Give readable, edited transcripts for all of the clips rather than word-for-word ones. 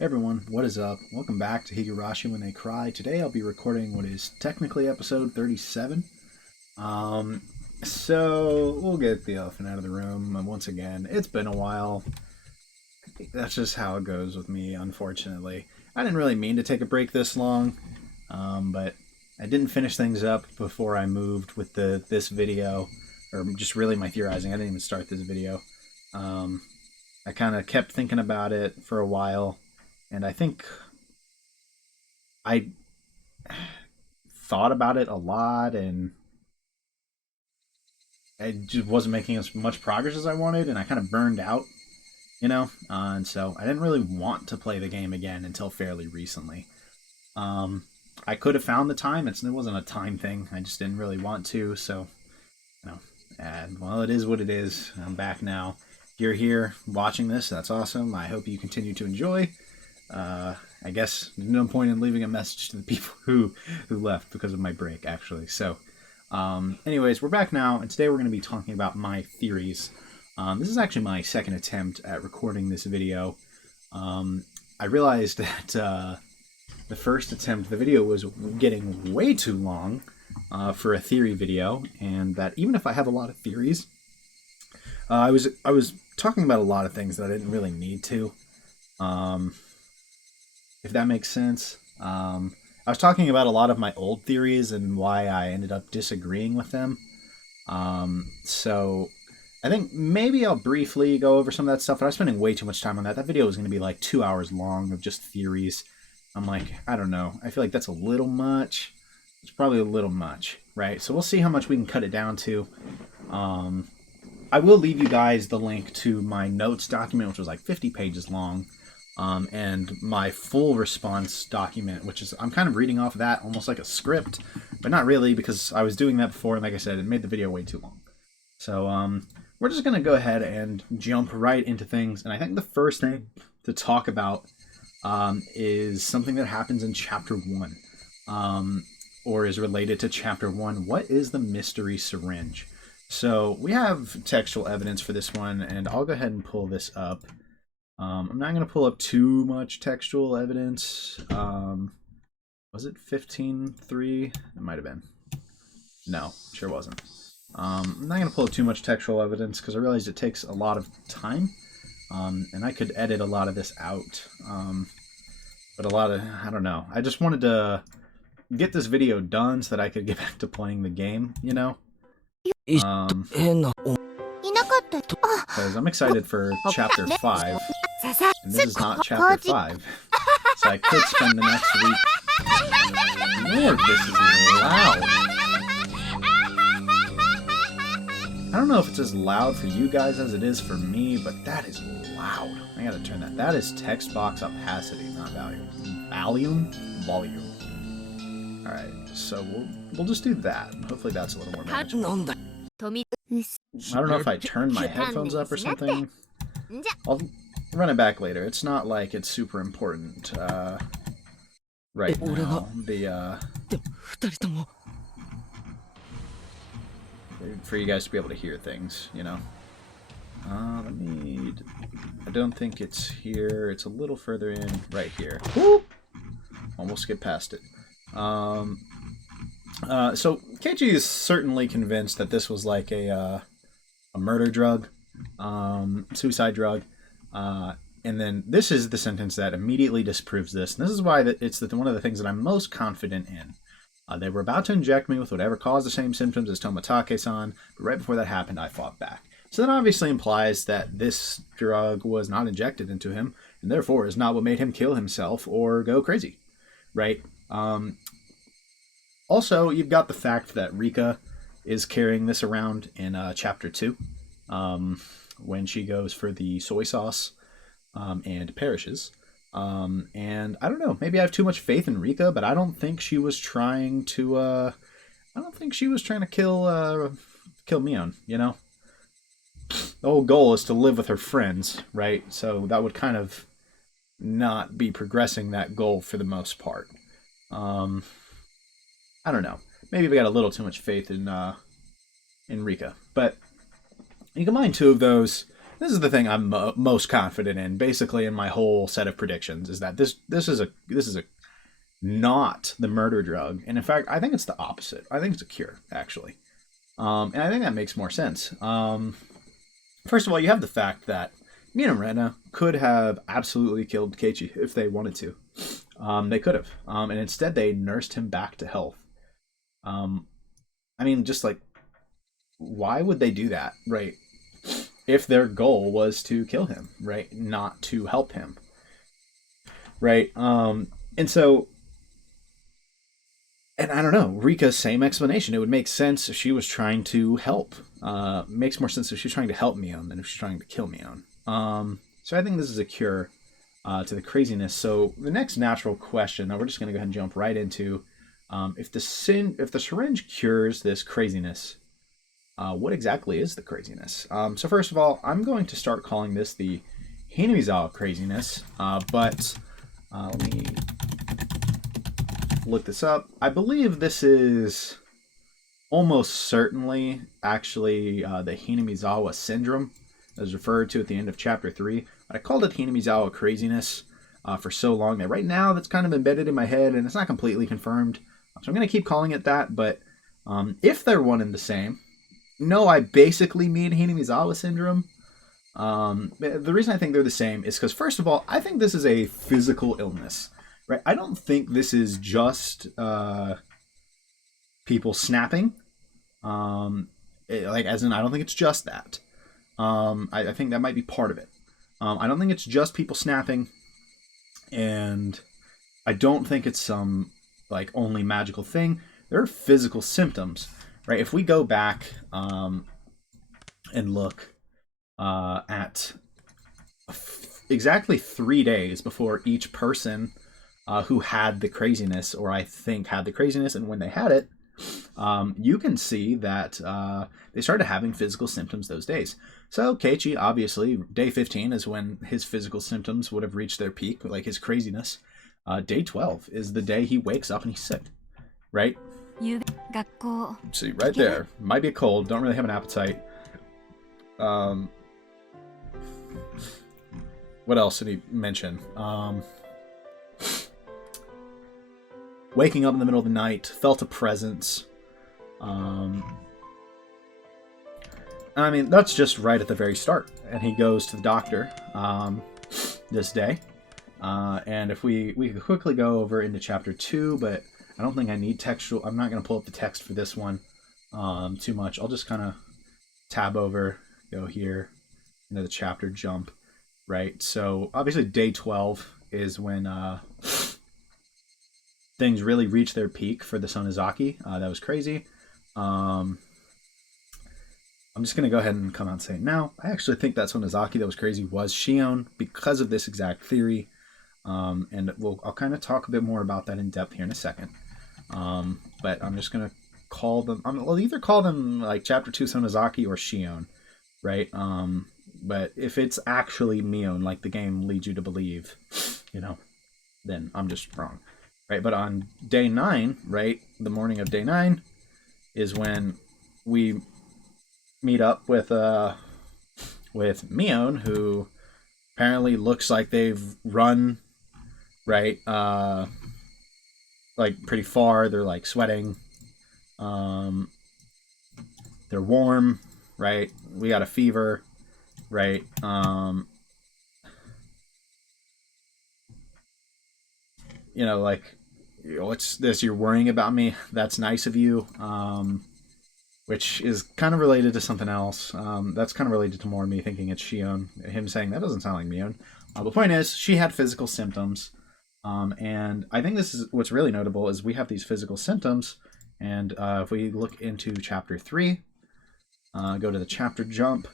Hey everyone, what is up? Welcome back to Higurashi When They Cry. Today I'll be recording what is technically episode 37. Um, so we'll get the elephant out of the room. Once again, it's been a while. That's just how it goes with me, unfortunately. I didn't really mean to take a break this long, but I didn't finish things up before I moved with this video, or just really my theorizing. I didn't even start this video. I kind of kept thinking about it for a while, and I think I thought about it a lot, and I just wasn't making as much progress as I wanted, and I kind of burned out, and so I didn't really want to play the game again until fairly recently. I could have found the time. It wasn't a time thing. I just didn't really want to, so, and, well, it is what it is. I'm back now. If you're here watching this, that's awesome. I hope you continue to enjoy. I guess there's no point in leaving a message to the people who left because of my break, actually. So, anyways, we're back now, and today we're going to be talking about my theories. This is actually my second attempt at recording this video. I realized that the first attempt, the video was getting way too long for a theory video, and that even if I have a lot of theories, I was talking about a lot of things that I didn't really need to. If that makes sense. I was talking about a lot of my old theories and why I ended up disagreeing with them. So I think maybe I'll briefly go over some of that stuff, but I was spending way too much time on that. That video was going to be like 2 hours long of just theories. I'm like, I don't know. I feel like that's a little much. It's probably a little much, right? So we'll see how much we can cut it down to. I will leave you guys the link to my notes document, which was like 50 pages long. And my full response document, which is, I'm kind of reading off of that almost like a script, but not really, because I was doing that before, and like I said, it made the video way too long. So we're just going to go ahead and jump right into things, and I think the first thing to talk about is something that happens in Chapter 1, or is related to Chapter 1. What is the mystery syringe? So we have textual evidence for this one, and I'll go ahead and pull this up. I'm not going to pull up too much textual evidence. Was it 15.3? It might have been. No, sure wasn't. I'm not going to pull up too much textual evidence because I realized it takes a lot of time. And I could edit a lot of this out. But I don't know. I just wanted to get this video done so that I could get back to playing the game, because I'm excited for Chapter 5, and this is not Chapter 5, so I could spend the next week... Lord, this is loud! I don't know if it's as loud for you guys as it is for me, but that is loud. I gotta turn that. That is text box opacity, not volume. Volume. Alright, so we'll just do that. Hopefully that's a little more manageable. I don't know if I turned my headphones up or something. I'll run it back later. It's not like it's super important right now. For you guys to be able to hear things, I don't think it's here. It's a little further in, right here. Whoop! Almost get past it. So Keiichi is certainly convinced that this was like a murder drug, suicide drug, and then this is the sentence that immediately disproves this, and this is why it's one of the things that I'm most confident in. They were about to inject me with whatever caused the same symptoms as Tomitake-san, but right before that happened, I fought back. So that obviously implies that this drug was not injected into him, and therefore is not what made him kill himself or go crazy, right? Also, you've got the fact that Rika is carrying this around in Chapter 2, when she goes for the soy sauce and perishes. And I don't know, maybe I have too much faith in Rika, but I don't think she was trying to, kill Mion, The whole goal is to live with her friends, right? So that would kind of not be progressing that goal for the most part. I don't know. Maybe we got a little too much faith in Rika. But you combine two of those, this is the thing I'm most confident in, basically, in my whole set of predictions, is that this is a not the murder drug, and in fact, I think it's the opposite. I think it's a cure, actually, and I think that makes more sense. First of all, you have the fact that Mina and Rena could have absolutely killed Keiichi if they wanted to. They could have, and instead they nursed him back to health. I mean, just like, why would they do that, right? If their goal was to kill him, right? Not to help him, right? And so, and I don't know, Rika's same explanation. It would make sense if she was trying to help. Makes more sense if she's trying to help Mion than if she's trying to kill Mion. So I think this is a cure to the craziness. So the next natural question that we're just going to go ahead and jump right into, if the syringe cures this craziness, what exactly is the craziness? So first of all, I'm going to start calling this the Hinamizawa craziness, but let me look this up. I believe this is almost certainly actually the Hinamizawa syndrome, as referred to at the end of chapter 3. But I called it Hinamizawa craziness for so long that right now that's kind of embedded in my head and it's not completely confirmed. So I'm going to keep calling it that, but if they're one and the same, no, I basically mean Hinamizawa syndrome. The reason I think they're the same is because, first of all, I think this is a physical illness, right? I don't think this is just people snapping. As in, I don't think it's just that. I think that might be part of it. I don't think it's just people snapping, and I don't think it's some like only magical thing. There are physical symptoms, right? If we go back and look at exactly 3 days before each person who had the craziness, or I think had the craziness, and when they had it, you can see that they started having physical symptoms those days. So Keiichi, obviously, day 15 is when his physical symptoms would have reached their peak, like his craziness. Day 12 is the day he wakes up and he's sick, right? See, right there. Might be a cold, don't really have an appetite. What else did he mention? Waking up in the middle of the night, felt a presence. I mean, that's just right at the very start. And he goes to the doctor this day. And if we could quickly go over into chapter 2, but I don't think I need textual. I'm not going to pull up the text for this one too much. I'll just kind of tab over, go here into the chapter, jump, right? So obviously day 12 is when things really reach their peak for the Sonozaki. That was crazy. I'm just going to go ahead and come out and say it now. I actually think that Sonozaki that was crazy was Shion because of this exact theory. And I'll kind of talk a bit more about that in depth here in a second. But I'm just going to call them, I'll either call them like chapter 2 Sonozaki or Shion, right? But if it's actually Mion, like the game leads you to believe, then I'm just wrong, right? But on day 9, right, the morning of day 9 is when we meet up with Mion, who apparently looks like they've run, right, like pretty far. They're like sweating. They're warm, right? We got a fever, right? Like, what's this? You're worrying about me? That's nice of you. Which is kind of related to something else. That's kind of related to more me thinking it's Shion. Him saying, that doesn't sound like Mion. The point is, she had physical symptoms. And I think this is what's really notable is we have these physical symptoms. And if we look into chapter 3, go to the chapter jump,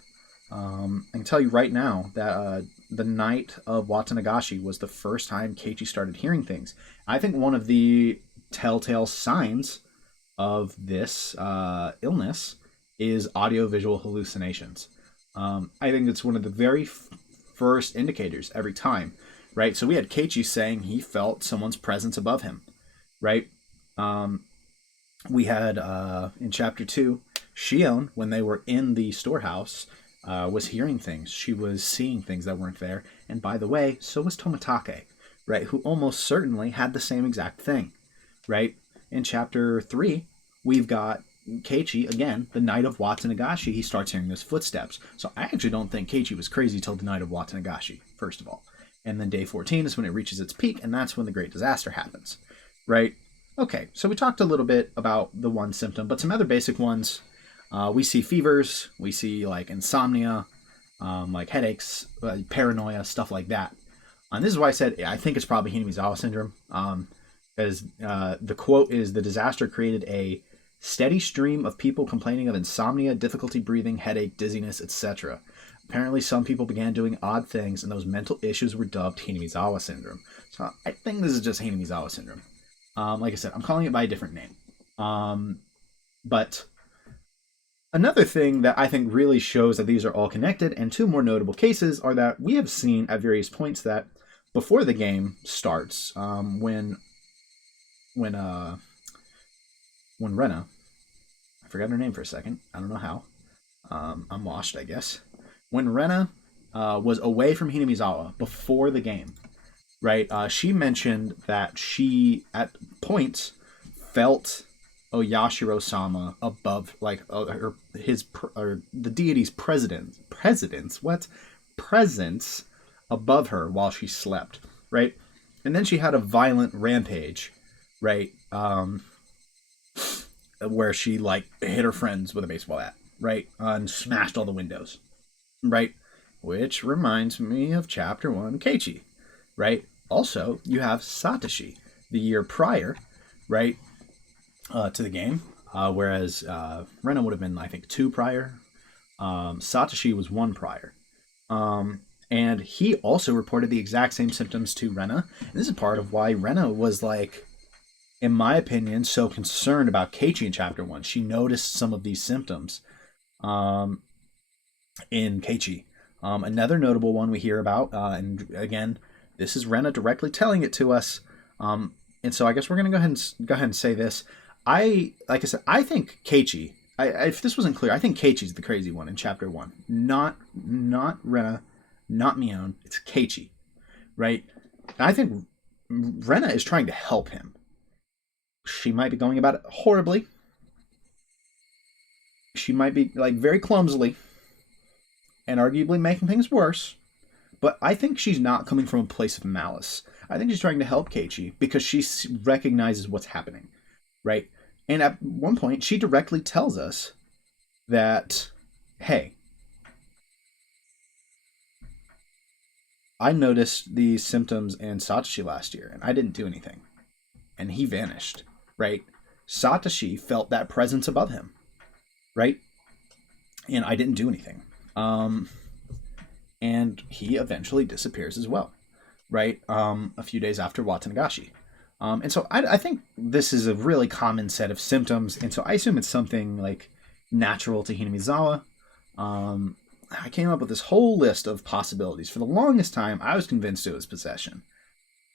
I can tell you right now that the night of Watanagashi was the first time Keiichi started hearing things. I think one of the telltale signs of this illness is audiovisual hallucinations. I think it's one of the very first indicators every time, right? So we had Keiichi saying he felt someone's presence above him, right? We had in chapter 2 Shion, when they were in the storehouse, was hearing things. She was seeing things that weren't there. And by the way, so was Tomitake, right? Who almost certainly had the same exact thing, right? In chapter 3, we've got Keiichi, again, the night of Watanagashi. He starts hearing those footsteps. So I actually don't think Keiichi was crazy till the night of Watanagashi, first of all. And then day 14 is when it reaches its peak, and that's when the great disaster happens, right? Okay, so we talked a little bit about the one symptom, but some other basic ones. We see fevers, we see like insomnia, like headaches, paranoia, stuff like that. And this is why I said I think it's probably Hinamizawa syndrome, because the quote is, "The disaster created a steady stream of people complaining of insomnia, difficulty breathing, headache, dizziness, etc. Apparently, some people began doing odd things, and those mental issues were dubbed Hinamizawa syndrome." So I think this is just Hinamizawa syndrome. Like I said, I'm calling it by a different name. But another thing that I think really shows that these are all connected, and two more notable cases, are that we have seen at various points that before the game starts, when Rena, I forgot her name for a second, I don't know how, I'm lost, I guess. When Rena was away from Hinamizawa before the game, right, she mentioned that she, at points, felt Oyashiro-sama above, like, the deity's presence above her while she slept, right? And then she had a violent rampage, right? Where she, like, hit her friends with a baseball bat, right? And smashed all the windows, right? Which reminds me of Chapter 1, Keiichi, right? Also, you have Satoshi, the year prior, right, to the game, whereas Rena would have been, I think, 2 prior. Satoshi was 1 prior. And he also reported the exact same symptoms to Rena. And this is part of why Rena was, like, in my opinion, so concerned about Keiichi in Chapter 1. She noticed some of these symptoms in Keiichi. Another notable one we hear about, and again, this is Rena directly telling it to us. And so I guess we're going to go ahead and say this. Like I said, I think Keiichi, if this wasn't clear, I think Keiichi's the crazy one in Chapter 1. Not Rena, not Mion. It's Keiichi, right? And I think Rena is trying to help him. She might be going about it horribly. She might be, like, very clumsily and arguably making things worse. But I think she's not coming from a place of malice. I think she's trying to help Keiichi because she recognizes what's happening, right? And at one point, she directly tells us that, hey, I noticed these symptoms in Satoshi last year, and I didn't do anything. And he vanished, right? Satoshi felt that presence above him, right? And I didn't do anything. And he eventually disappears as well, right? A few days after Watanagashi. And so I think this is a really common set of symptoms, and so I assume it's something, like, natural to Hinamizawa. I came up with this whole list of possibilities. For the longest time, I was convinced it was possession.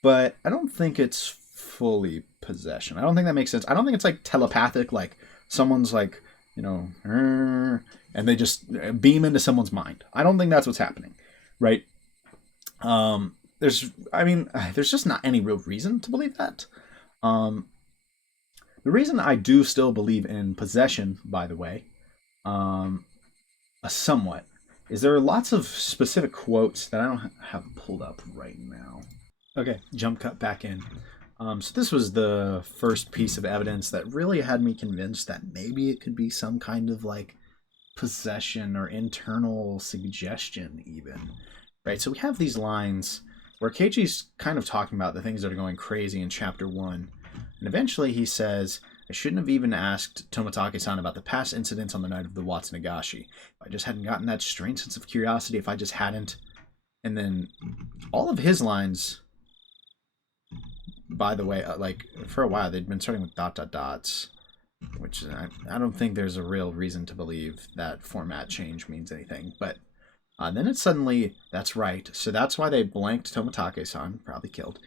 But I don't think it's fully possession. I don't think that makes sense. I don't think it's, like, telepathic, like someone's, like, you know, and they just beam into someone's mind. I don't think that's what's happening, right? There's just not any real reason to believe that. The reason I do still believe in possession, by the way, somewhat, is there are lots of specific quotes that I don't have pulled up right now. Okay, jump cut back in. So this was the first piece of evidence that really had me convinced that maybe it could be some kind of, like, possession or internal suggestion even, right? So we have these lines where Keiichi's kind of talking about the things that are going crazy in Chapter 1, and eventually he says, "I shouldn't have even asked Tomitake-san about the past incidents on the night of the Watanagashi. If I just hadn't gotten that strange sense of curiosity, if I just hadn't..." And then all of his lines, by the way, like, for a while they'd been starting with ... which I don't think there's a real reason to believe that format change means anything. But then it's suddenly, that's right. So that's why they blanked Tomitake-san, probably killed.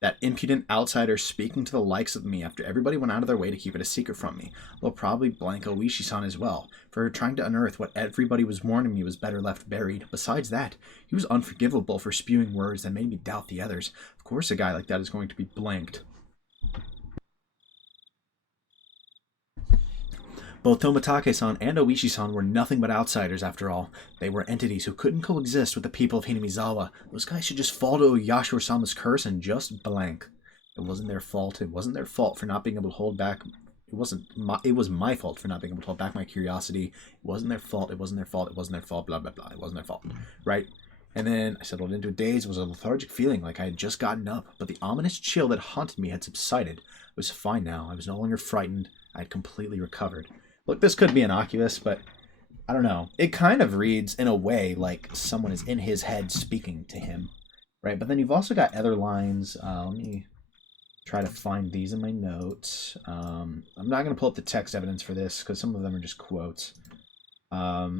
That impudent outsider speaking to the likes of me after everybody went out of their way to keep it a secret from me. They'll probably blank Oishi-san as well, for trying to unearth what everybody was warning me was better left buried. Besides that, he was unforgivable for spewing words that made me doubt the others. Of course a guy like that is going to be blanked. Both Tomitake-san and Oishi-san were nothing but outsiders after all. They were entities who couldn't coexist with the people of Hinamizawa. Those guys should just fall to Yashiro-sama's curse and just blank. It wasn't their fault. It wasn't their fault for not being able to hold back. It was my fault for not being able to hold back my curiosity. It wasn't their fault. It wasn't their fault. It wasn't their fault. Blah, blah, blah. It wasn't their fault. Right? And then I settled into a daze. It was a lethargic feeling like I had just gotten up, but the ominous chill that haunted me had subsided. I was fine now. I was no longer frightened. I had completely recovered. Look, this could be innocuous, but I don't know. It kind of reads in a way like someone is in his head speaking to him, right? But then you've also got other lines. Let me try to find these in my notes. I'm not going to pull up the text evidence for this because some of them are just quotes. At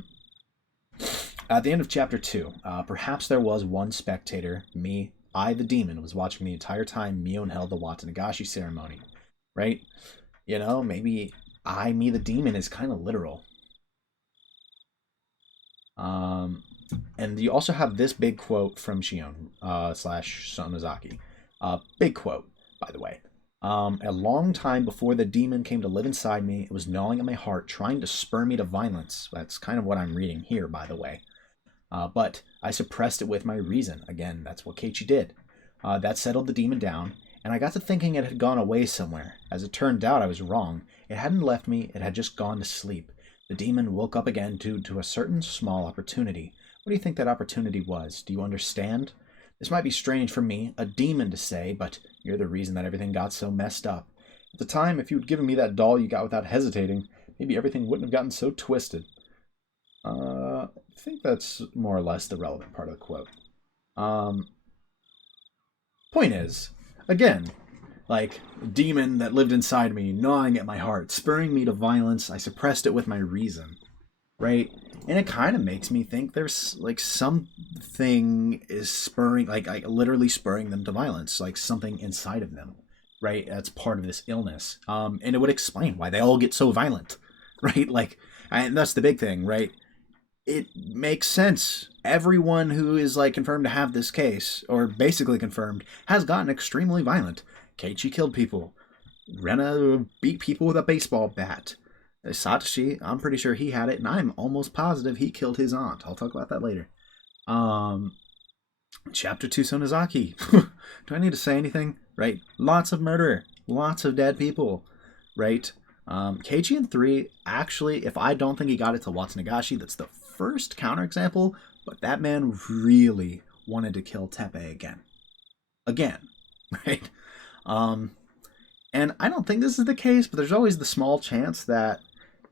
the end of chapter 2, perhaps there was one spectator, me, I the demon, was watching the entire time Mion held the Watanagashi ceremony, right? You know, maybe I, me the demon is kind of literal. And you also have this big quote from Shion / Sonozaki. Big quote, by the way. A long time before the demon came to live inside me, it was gnawing at my heart, trying to spur me to violence. That's kind of what I'm reading here, by the way. But I suppressed it with my reason. Again, that's what Keiichi did. That settled the demon down, and I got to thinking it had gone away somewhere. As it turned out, I was wrong. It hadn't left me, it had just gone to sleep. The demon woke up again due to a certain small opportunity. What do you think that opportunity was? Do you understand? This might be strange for me, a demon, to say, but you're the reason that everything got so messed up. At the time, if you had given me that doll you got without hesitating, maybe everything wouldn't have gotten so twisted. I think that's more or less the relevant part of the quote. Point is, again, like, demon that lived inside me, gnawing at my heart, spurring me to violence, I suppressed it with my reason, right? And it kind of makes me think there's, like, something is spurring, like literally spurring them to violence, like something inside of them, right? That's part of this illness. And it would explain why they all get so violent, right? Like, and that's the big thing, right? It makes sense. Everyone who is, like, confirmed to have this case, or basically confirmed, has gotten extremely violent. Keiichi killed people. Rena beat people with a baseball bat. Satoshi, I'm pretty sure he had it, and I'm almost positive he killed his aunt. I'll talk about that later. Chapter 2, Sonozaki. Do I need to say anything? Right? Lots of murder. Lots of dead people. Right? Keiichi in 3, actually, if I don't think he got it to Watanagashi, that's the first counterexample, but that man really wanted to kill Teppei again. Again. Right? And I don't think this is the case, but there's always the small chance that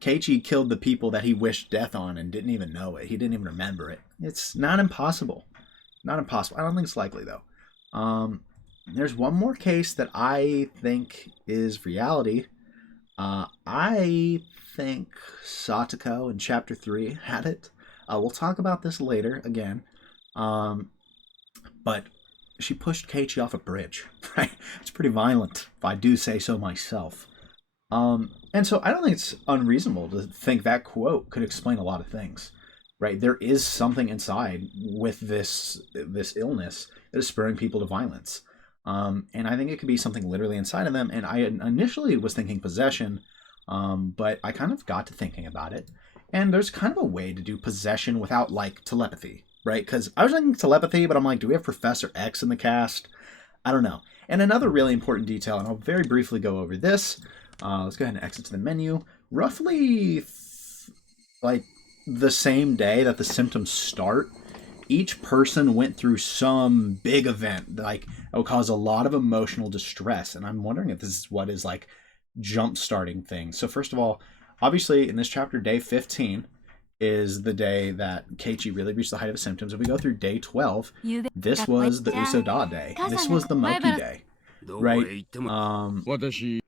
Keiichi killed the people that he wished death on and didn't even know it. He didn't even remember it. It's not impossible. Not impossible. I don't think it's likely, though. There's one more case that I think is reality. I think Satoko in Chapter 3 had it. We'll talk about this later, again. But she pushed Keiichi off a bridge, right? It's pretty violent, if I do say so myself. And so I don't think it's unreasonable to think that quote could explain a lot of things, right? There is something inside with this illness that is spurring people to violence. And I think it could be something literally inside of them. And I initially was thinking possession, but I kind of got to thinking about it. And there's kind of a way to do possession without, like, telepathy, right? Because I was thinking telepathy, but I'm like, do we have Professor X in the cast? I don't know. And another really important detail, and I'll very briefly go over this. Let's go ahead and exit to the menu. Roughly, like, the same day that the symptoms start, each person went through some big event, like, that will cause a lot of emotional distress. And I'm wondering if this is what is, like, jump-starting things. So first of all, obviously, in this chapter, day 15 is the day that Keiichi really reached the height of his symptoms. If we go through day 12, this was the Usoda day. This was the Moki day, right? Day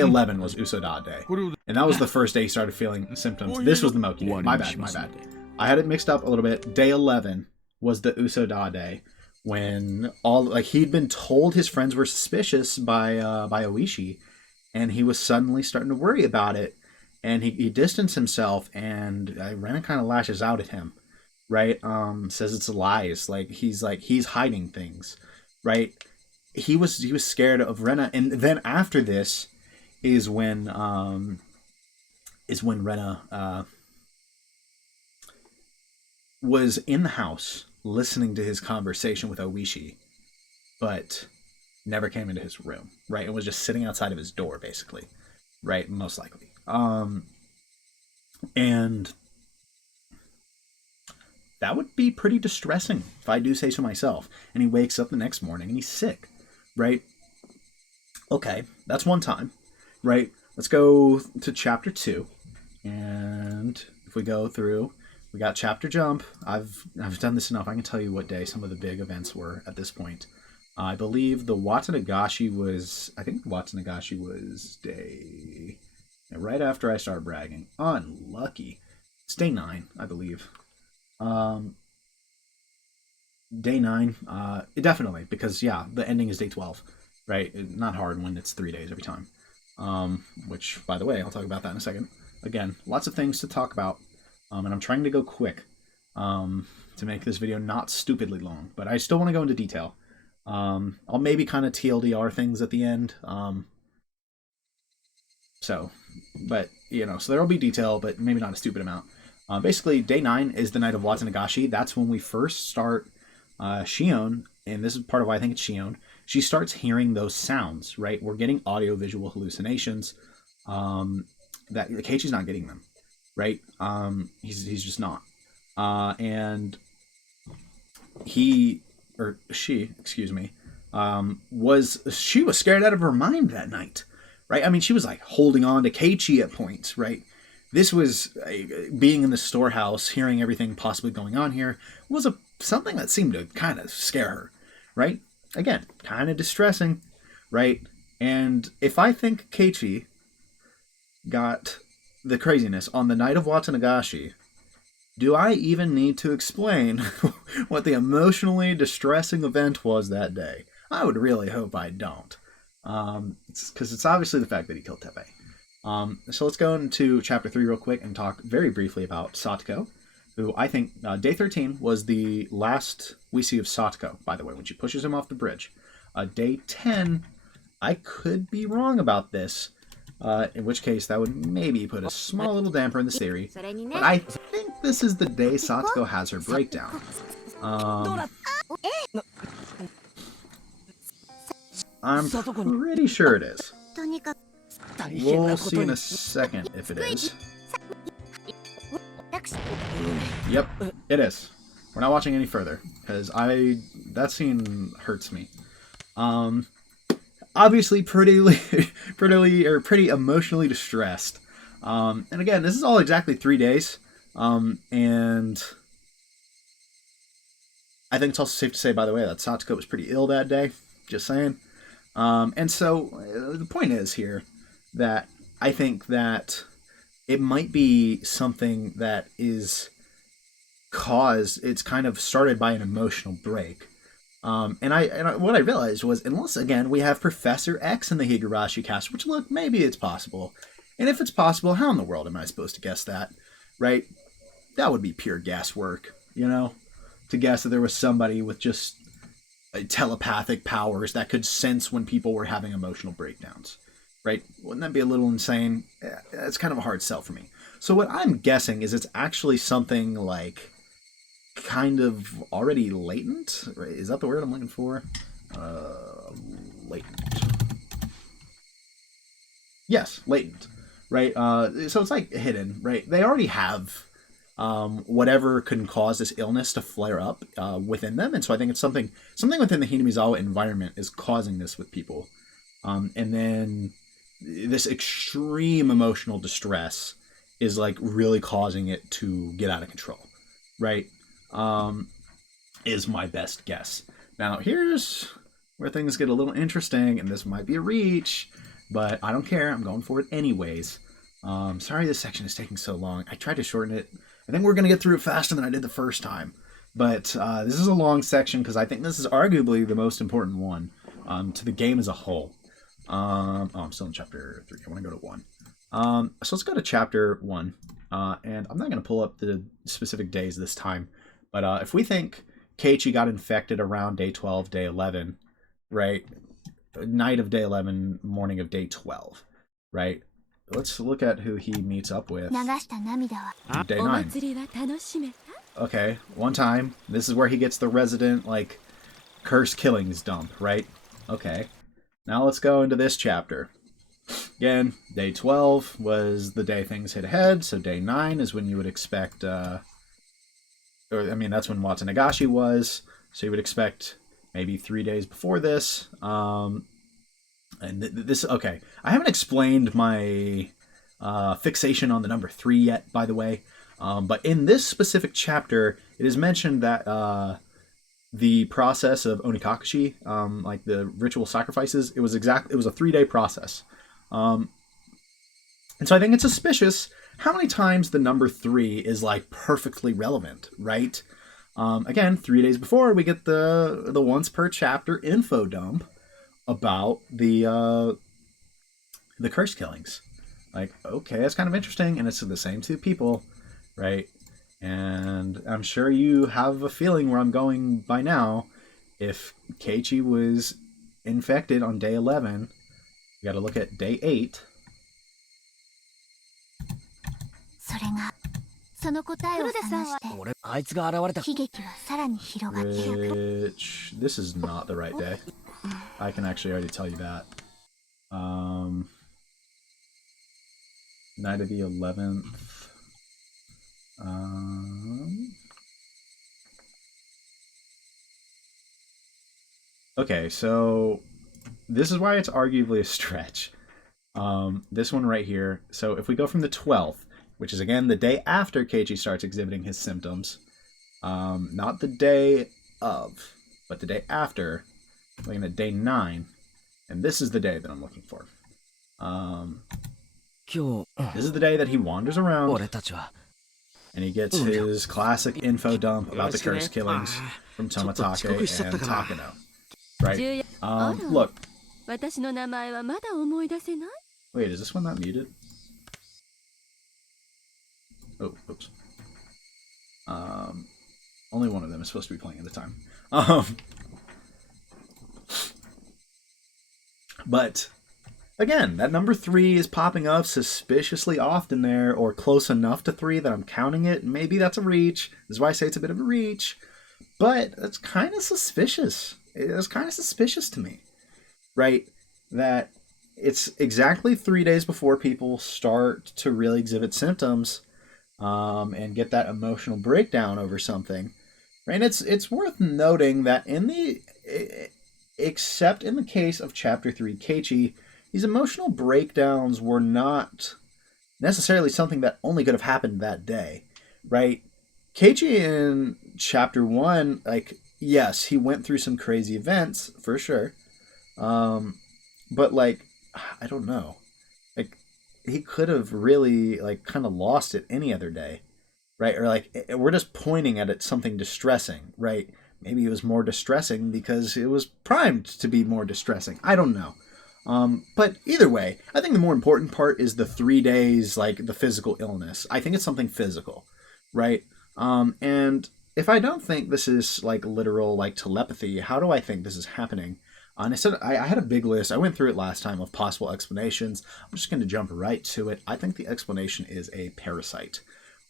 11 was Usoda day. And that was the first day he started feeling symptoms. This was the Moki day. My bad. I had it mixed up a little bit. Day 11 was the Usoda day, when all like he'd been told his friends were suspicious by Oishi, and he was suddenly starting to worry about it, and he distanced himself, and Rena kind of lashes out at him, right? Says it's lies, like he's hiding things, right? He was scared of Rena, and then after this is when Rena was in the house listening to his conversation with Oishi, but never came into his room, right? And was just sitting outside of his door, basically, right? Most likely. And that would be pretty distressing, if I do say so myself. And he wakes up the next morning and he's sick, right? Okay, that's one time, right? Let's go to chapter 2. And if we go through, we got chapter jump. I've done this enough. I can tell you what day some of the big events were at this point. I believe the Watanagashi was, I think Watanagashi was day, right after I started bragging. Unlucky. It's day 9, I believe. Day 9, definitely, because yeah, the ending is day 12, right? Not hard when it's 3 days every time. Which, by the way, I'll talk about that in a second. Again, lots of things to talk about, and I'm trying to go quick to make this video not stupidly long, but I still want to go into detail. I'll maybe kind of TLDR things at the end. So there will be detail, but maybe not a stupid amount. Basically, day 9 is the night of Watanagashi. That's when we first start Shion, and this is part of why I think it's Shion. She starts hearing those sounds, right? We're getting audio-visual hallucinations. That Keiichi's not getting them, right? He's just not. And she, excuse me, was scared out of her mind that night, right? I mean, she was like holding on to Keiichi at points, right? This was being in the storehouse, hearing everything possibly going on here, was something that seemed to kind of scare her, right? Again, kind of distressing, right? And if I think Keiichi got the craziness on the night of Watanagashi, do I even need to explain what the emotionally distressing event was that day? I would really hope I don't. Because it's obviously the fact that he killed Teppei. So let's go into chapter 3 real quick and talk very briefly about Satoko, who I think day 13 was the last we see of Satoko, by the way, when she pushes him off the bridge. Day 10, I could be wrong about this, in which case that would maybe put a small little damper in this theory, but I think this is the day Satoko has her breakdown. I'm pretty sure it is. We'll see in a second if it is. Yep, it is. We're not watching any further, because that scene hurts me. Obviously pretty emotionally distressed. And again, this is all exactly 3 days. And I think it's also safe to say, by the way, that Satoko was pretty ill that day. Just saying. And so the point is here that I think that it might be something that is it's kind of started by an emotional break. And what I realized was, unless, again, we have Professor X in the Higurashi cast, which, look, maybe it's possible. And if it's possible, how in the world am I supposed to guess that, right? That would be pure guesswork, to guess that there was somebody with just telepathic powers that could sense when people were having emotional breakdowns, right? Wouldn't that be a little insane? It's kind of a hard sell for me. So what I'm guessing is it's actually something like kind of already latent, right? Is that the word I'm looking for? Latent. Yes, latent, right? So it's like hidden, right? They already have whatever can cause this illness to flare up within them, and so I think it's something within the Hinamizawa environment is causing this with people, and then this extreme emotional distress is like really causing it to get out of control, right? Is my best guess. Now here's where things get a little interesting, and this might be a reach, but I don't care. I'm going for it anyways. Sorry this section is taking so long. I tried to shorten it. I think we're going to get through it faster than I did the first time. But this is a long section because I think this is arguably the most important one to the game as a whole. I'm still in chapter 3. I want to go to 1. So let's go to chapter 1. And I'm not going to pull up the specific days this time. But if we think Keiichi got infected around day 12, day 11, right? Night of day 11, morning of day 12, right? Let's look at who he meets up with. Day 9. Okay, one time. This is where he gets the resident, like, curse killings dump, right? Okay. Now let's go into this chapter. Again, day 12 was the day things hit ahead, so day 9 is when you would expect, that's when Watanagashi was, so you would expect maybe 3 days before this. Okay, I haven't explained my fixation on the number 3 yet, by the way. But in this specific chapter, it is mentioned that the process of Onikakushi, like the ritual sacrifices, it was a 3-day process. And so I think it's suspicious how many times the number 3 is like perfectly relevant, right? Again, 3 days before we get the once per chapter info dump about the curse killings. Like, okay, that's kind of interesting, and it's the same 2 people, right? And I'm sure you have a feeling where I'm going by now. If Keiichi was infected on day 11, you got to look at day 8. Which, this is not the right day. I can actually already tell you that. Night of the 11th. Okay, so this is why it's arguably a stretch. This one right here. So if we go from the 12th, which is again the day after Keiichi starts exhibiting his symptoms, not the day of, but the day after, looking at day 9, and this is the day that I'm looking for. This is the day that he wanders around, and he gets his classic info dump about the curse killings from Tomatake and Takano. Right? Look. Wait, is this one not muted? Oh, oops. Only one of them is supposed to be playing at a time. But again, that number 3 is popping up suspiciously often there, or close enough to 3 that I'm counting it. Maybe that's a reach. This is why I say it's a bit of a reach. But that's kind of suspicious. It's kind of suspicious to me, right? That it's exactly 3 days before people start to really exhibit symptoms and get that emotional breakdown over something. Right? And it's worth noting that except in the case of Chapter 3 Keiichi, these emotional breakdowns were not necessarily something that only could have happened that day, right? Keiichi in Chapter 1, like, yes, he went through some crazy events, for sure. But, like, I don't know. Like, he could have really, like, kind of lost it any other day, right? Or, like, we're just pointing at it something distressing, right? Maybe it was more distressing because it was primed to be more distressing. I don't know. But either way, I think the more important part is the 3 days, like, the physical illness. I think it's something physical, right? And if I don't think this is, like, literal, like, telepathy, how do I think this is happening? And I had a big list. I went through it last time of possible explanations. I'm just going to jump right to it. I think the explanation is a parasite,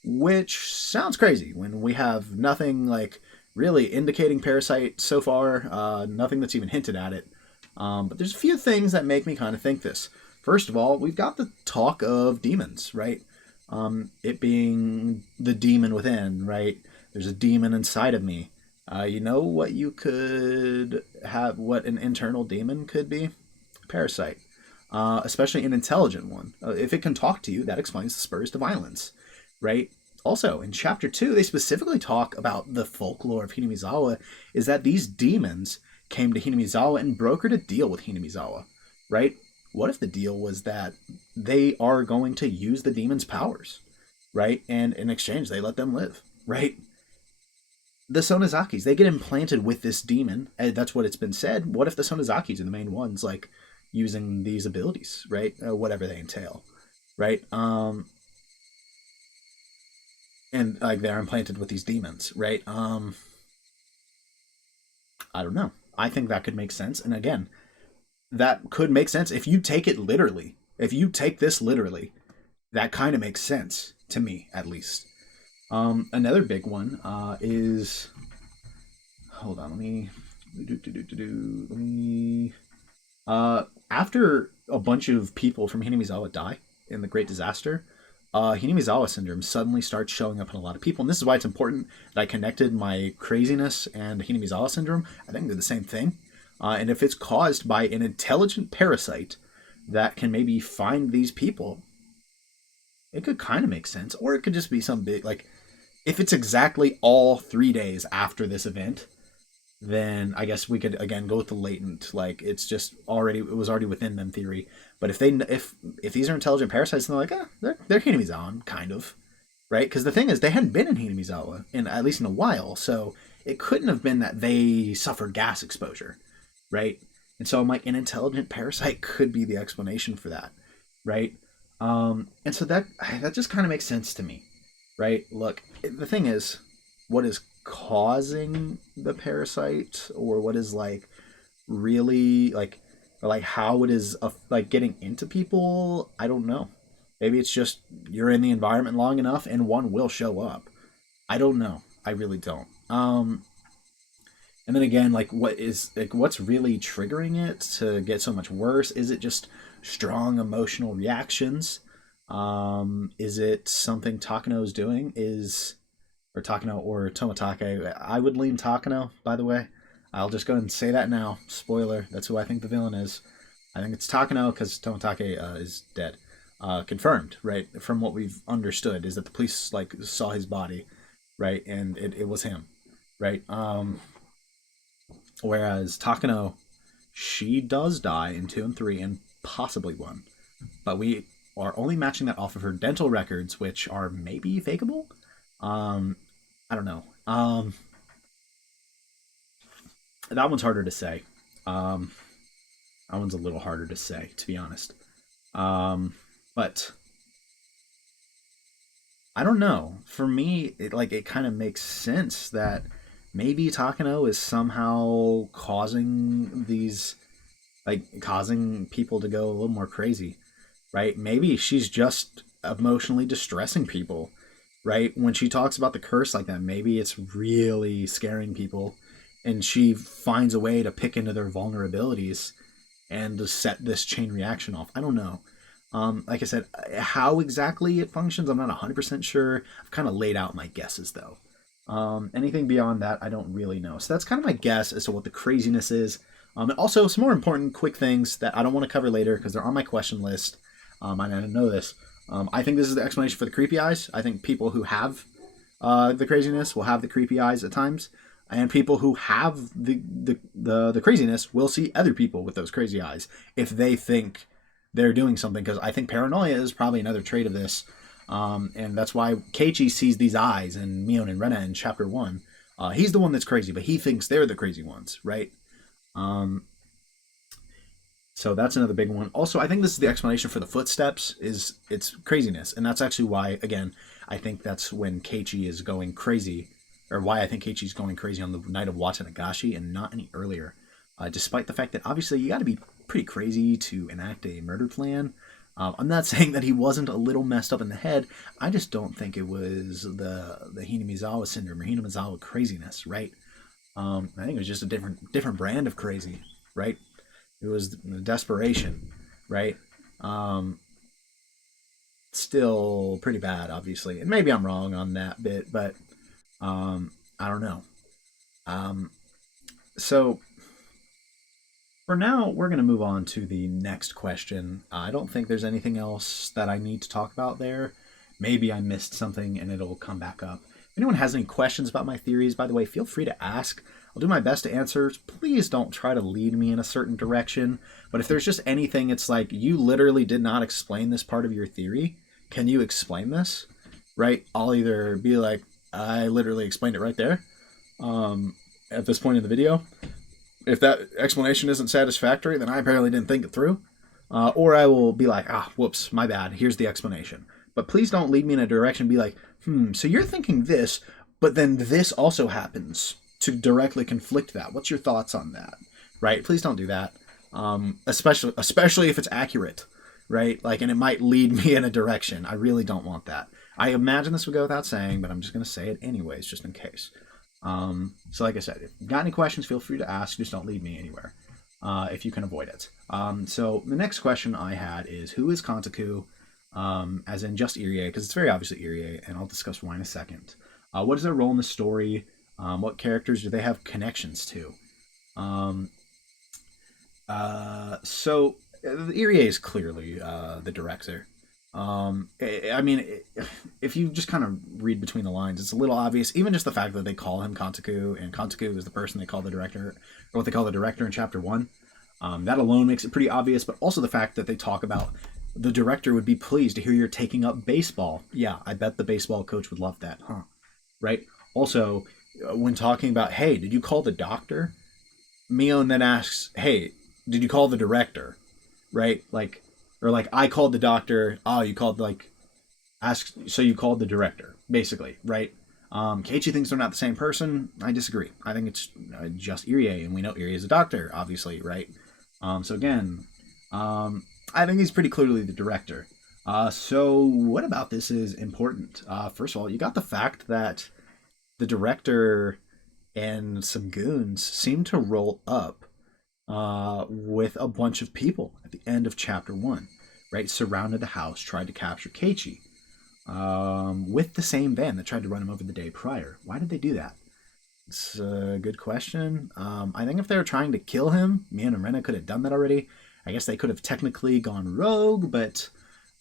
which sounds crazy when we have nothing, like, really indicating parasite so far, nothing that's even hinted at it. But there's a few things that make me kind of think this. First of all, we've got the talk of demons, right? It being the demon within, right? There's a demon inside of me. You know what you could have, what an internal demon could be? Parasite. Especially an intelligent one. If it can talk to you, that explains the spurs to violence, right? Also, in Chapter 2, they specifically talk about the folklore of Hinamizawa, is that these demons came to Hinamizawa and brokered a deal with Hinamizawa, right? What if the deal was that they are going to use the demon's powers, right? And in exchange, they let them live, right? the Sonozakis, they get implanted with this demon. And that's what it's been said. What if the Sonozakis are the main ones, like, using these abilities, right? Whatever they entail, right? And, like, they're implanted with these demons, right? I don't know. I think that could make sense. And again, that could make sense if you take it literally. If you take this literally, that kind of makes sense to me, at least. Another big one is, hold on, let me after a bunch of people from Hinamizawa die in the Great Disaster, Hinamizawa syndrome suddenly starts showing up in a lot of people, and this is why it's important that I connected my craziness and Hinamizawa syndrome. I think they're the same thing, and if it's caused by an intelligent parasite that can maybe find these people, it could kind of make sense, or it could just be some big, like, if it's exactly all 3 days after this event, then I guess we could again go with the latent, like, it was already within them theory. But if these are intelligent parasites, then they're like, they're Hinamizawa, kind of, right? Because the thing is, they hadn't been in Hinamizawa in at least in a while, so it couldn't have been that they suffered gas exposure, right? And so I'm like, an intelligent parasite could be the explanation for that, right? And so that just kind of makes sense to me, right? Look, the thing is, what is causing the parasite, or what is, like, really, like, or, like, how it is like getting into people, I don't know. Maybe it's just you're in the environment long enough and one will show up. I don't know. I really don't. And then again, like, what's really triggering it to get so much worse? Is it just strong emotional reactions? Is it something Takano is doing? Or Takano or Toмотake? I would lean Takano, by the way. I'll just go ahead and say that now. Spoiler, that's who I think the villain is. I think it's Takano because Toмотake is dead. Confirmed, right? From what we've understood is that the police, like, saw his body, right? And it was him, right? Whereas Takano, she does die in 2 and 3 and possibly 1. But we are only matching that off of her dental records, which are maybe fakeable. I don't know. That one's harder to say. That one's a little harder to say, to be honest. But I don't know. For me, it kind of makes sense that maybe Takano is somehow causing people to go a little more crazy, right? Maybe she's just emotionally distressing people, right? When she talks about the curse like that, maybe it's really scaring people, and she finds a way to pick into their vulnerabilities and to set this chain reaction off. I don't know. Like I said, how exactly it functions, I'm not 100% sure. I've kind of laid out my guesses, though. Anything beyond that, I don't really know. So that's kind of my guess as to what the craziness is. And also, some more important quick things that I don't want to cover later because they're on my question list. I didn't know this. I think this is the explanation for the creepy eyes. I think people who have the craziness will have the creepy eyes at times. And people who have the craziness will see other people with those crazy eyes if they think they're doing something. Because I think paranoia is probably another trait of this. And that's why Keiichi sees these eyes in Mion and Rena in chapter 1. He's the one that's crazy, but he thinks they're the crazy ones, right? So that's another big one. Also, I think this is the explanation for the footsteps, is it's craziness. And that's actually why, again, I think that's when Keiichi is going crazy, or why I think Keiichi's going crazy on the night of Watanagashi and not any earlier. Despite the fact that obviously you got to be pretty crazy to enact a murder plan. I'm not saying that he wasn't a little messed up in the head. I just don't think it was the Hinamizawa syndrome or Hinamizawa craziness, right? I think it was just a different brand of crazy, right? It was desperation, right? Still pretty bad, obviously. And maybe I'm wrong on that bit, but I don't know. So for now, we're going to move on to the next question. I don't think there's anything else that I need to talk about there. Maybe I missed something and it'll come back up. If anyone has any questions about my theories, by the way, feel free to ask. I'll do my best to answer. Please don't try to lead me in a certain direction. But if there's just anything, it's like, you literally did not explain this part of your theory. Can you explain this? Right? I'll either be like, I literally explained it right there. at this point in the video. If that explanation isn't satisfactory, then I apparently didn't think it through. Or I will be like, whoops, my bad. Here's the explanation. But please don't lead me in a direction and be like, so you're thinking this, but then this also happens to directly conflict that. What's your thoughts on that? Right? Please don't do that. Especially if it's accurate, right? Like, and it might lead me in a direction. I really don't want that. I imagine this would go without saying, but I'm just going to say it anyways, just in case. So like I said, if you've got any questions, feel free to ask. Just don't lead me anywhere if you can avoid it. So the next question I had is, who is Kantoku? As in just Irie, because it's very obviously Irie, and I'll discuss why in a second. What is their role in the story? What characters do they have connections to? So Irie is clearly the director. I mean, if you just kind of read between the lines, it's a little obvious. Even just the fact that they call him Kantoku, and Kantoku is the person they call the director, or what they call the director in Chapter 1. That alone makes it pretty obvious, but also the fact that they talk about the director would be pleased to hear you're taking up baseball. Yeah, I bet the baseball coach would love that, huh? Right? Also, when talking about, hey, did you call the doctor? Mion then asks, hey, did you call the director? Right? Like, or like, I called the doctor. Oh, you called, like, ask, so you called the director, basically, right? Keiichi thinks they're not the same person. I disagree. I think it's just Irie, and we know Irie is a doctor, obviously, right? So again, I think he's pretty clearly the director. So what about this is important? First of all, you got the fact that the director and some goons seem to roll up with a bunch of people at the end of Chapter 1, right? Surrounded the house, tried to capture Keiichi with the same van that tried to run him over the day prior. Why did they do that? It's a good question. I think if they were trying to kill him, Mion and Rena could have done that already. I guess they could have technically gone rogue, but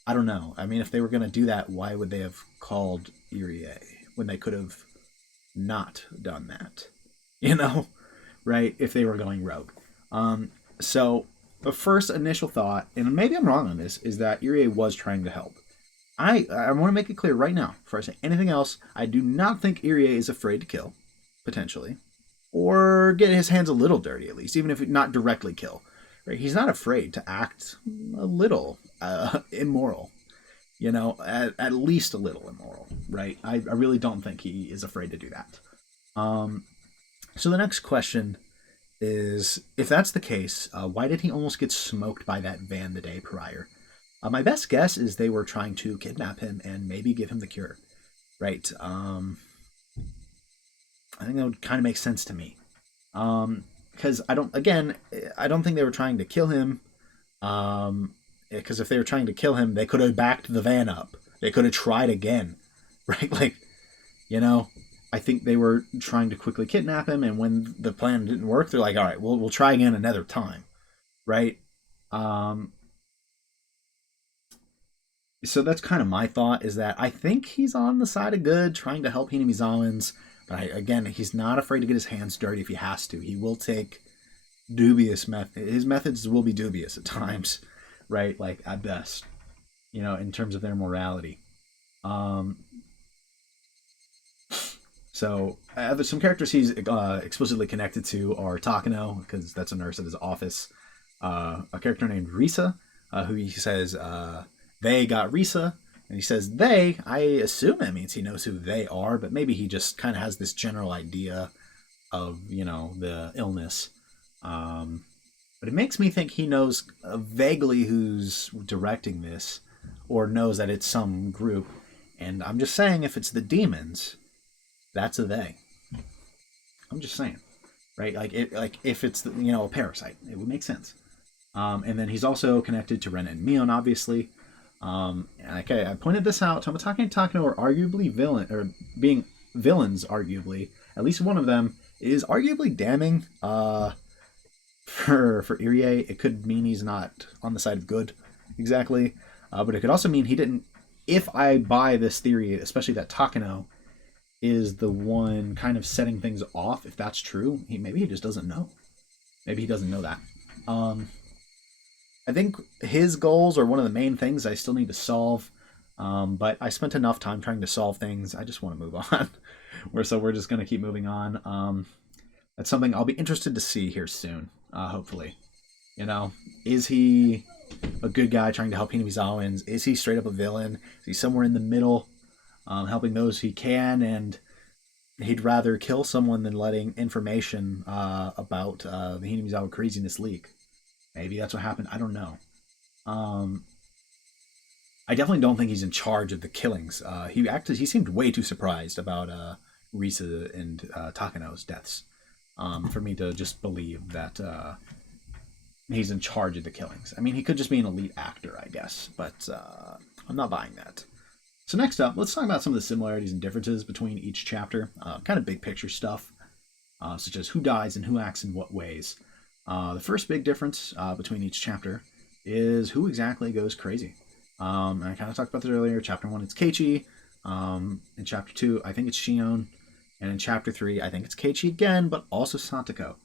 I don't know. I mean, if they were going to do that, why would they have called Irie when they could have not done that? You know, right? If they were going rogue. So the first initial thought, and maybe I'm wrong on this, is that Irie was trying to help. I want to make it clear right now, before I say anything else, I do not think Irie is afraid to kill, potentially, or get his hands a little dirty at least, even if not directly kill. Right? He's not afraid to act a little immoral, you know, at least a little immoral, right? I really don't think he is afraid to do that. So the next question is, if that's the case, why did he almost get smoked by that van the day prior? My best guess is they were trying to kidnap him and maybe give him the cure, right? I think that would kind of make sense to me. Because I don't think they were trying to kill him. Because if they were trying to kill him, they could have backed the van up. They could have tried again, right? Like, you know, I think they were trying to quickly kidnap him, and when the plan didn't work, they're like, all right, we'll try again another time, right? So that's kind of my thought, is that I think he's on the side of good, trying to help Hinamizawans, but again, he's not afraid to get his hands dirty if he has to. He will take dubious methods. His methods will be dubious at times, right? Like, at best, you know, in terms of their morality. So some characters he's explicitly connected to are Takano, because that's a nurse at his office. A character named Risa, who he says they got Risa, and he says they. I assume that means he knows who they are, but maybe he just kind of has this general idea of, you know, the illness. But it makes me think he knows vaguely who's directing this, or knows that it's some group. And I'm just saying, if it's the demons, that's a they. I'm just saying, right? Like if it's the, you know, a parasite, it would make sense. And then he's also connected to Ren and Mion, obviously. Okay, I pointed this out. Tomotaki and Takano are arguably being villains. Arguably, at least one of them is arguably damning. For Irie, it could mean he's not on the side of good, exactly. But it could also mean he didn't. If I buy this theory, especially that Takano is the one kind of setting things off, if that's true, maybe he just doesn't know. Maybe he doesn't know that. I think his goals are one of the main things I still need to solve. But I spent enough time trying to solve things. I just want to move on. So we're just going to keep moving on. That's something I'll be interested to see here soon, hopefully. You know, is he a good guy trying to help Hinamizawans? Is he straight up a villain? Is he somewhere in the middle, helping those he can, and he'd rather kill someone than letting information about the Hinamizawa craziness leak? Maybe that's what happened. I don't know. Um, I definitely don't think he's in charge of the killings. He seemed way too surprised about Risa and Takano's deaths for me to just believe that he's in charge of the killings. I mean, he could just be an elite actor, I guess, but I'm not buying that. So next up, let's talk about some of the similarities and differences between each chapter, kind of big picture stuff, such as who dies and who acts in what ways. The first big difference between each chapter is who exactly goes crazy. I kind of talked about this earlier. Chapter 1, it's Keiichi. In Chapter 2, I think it's Shion. And in Chapter 3, I think it's Keiichi again, but also Satoko.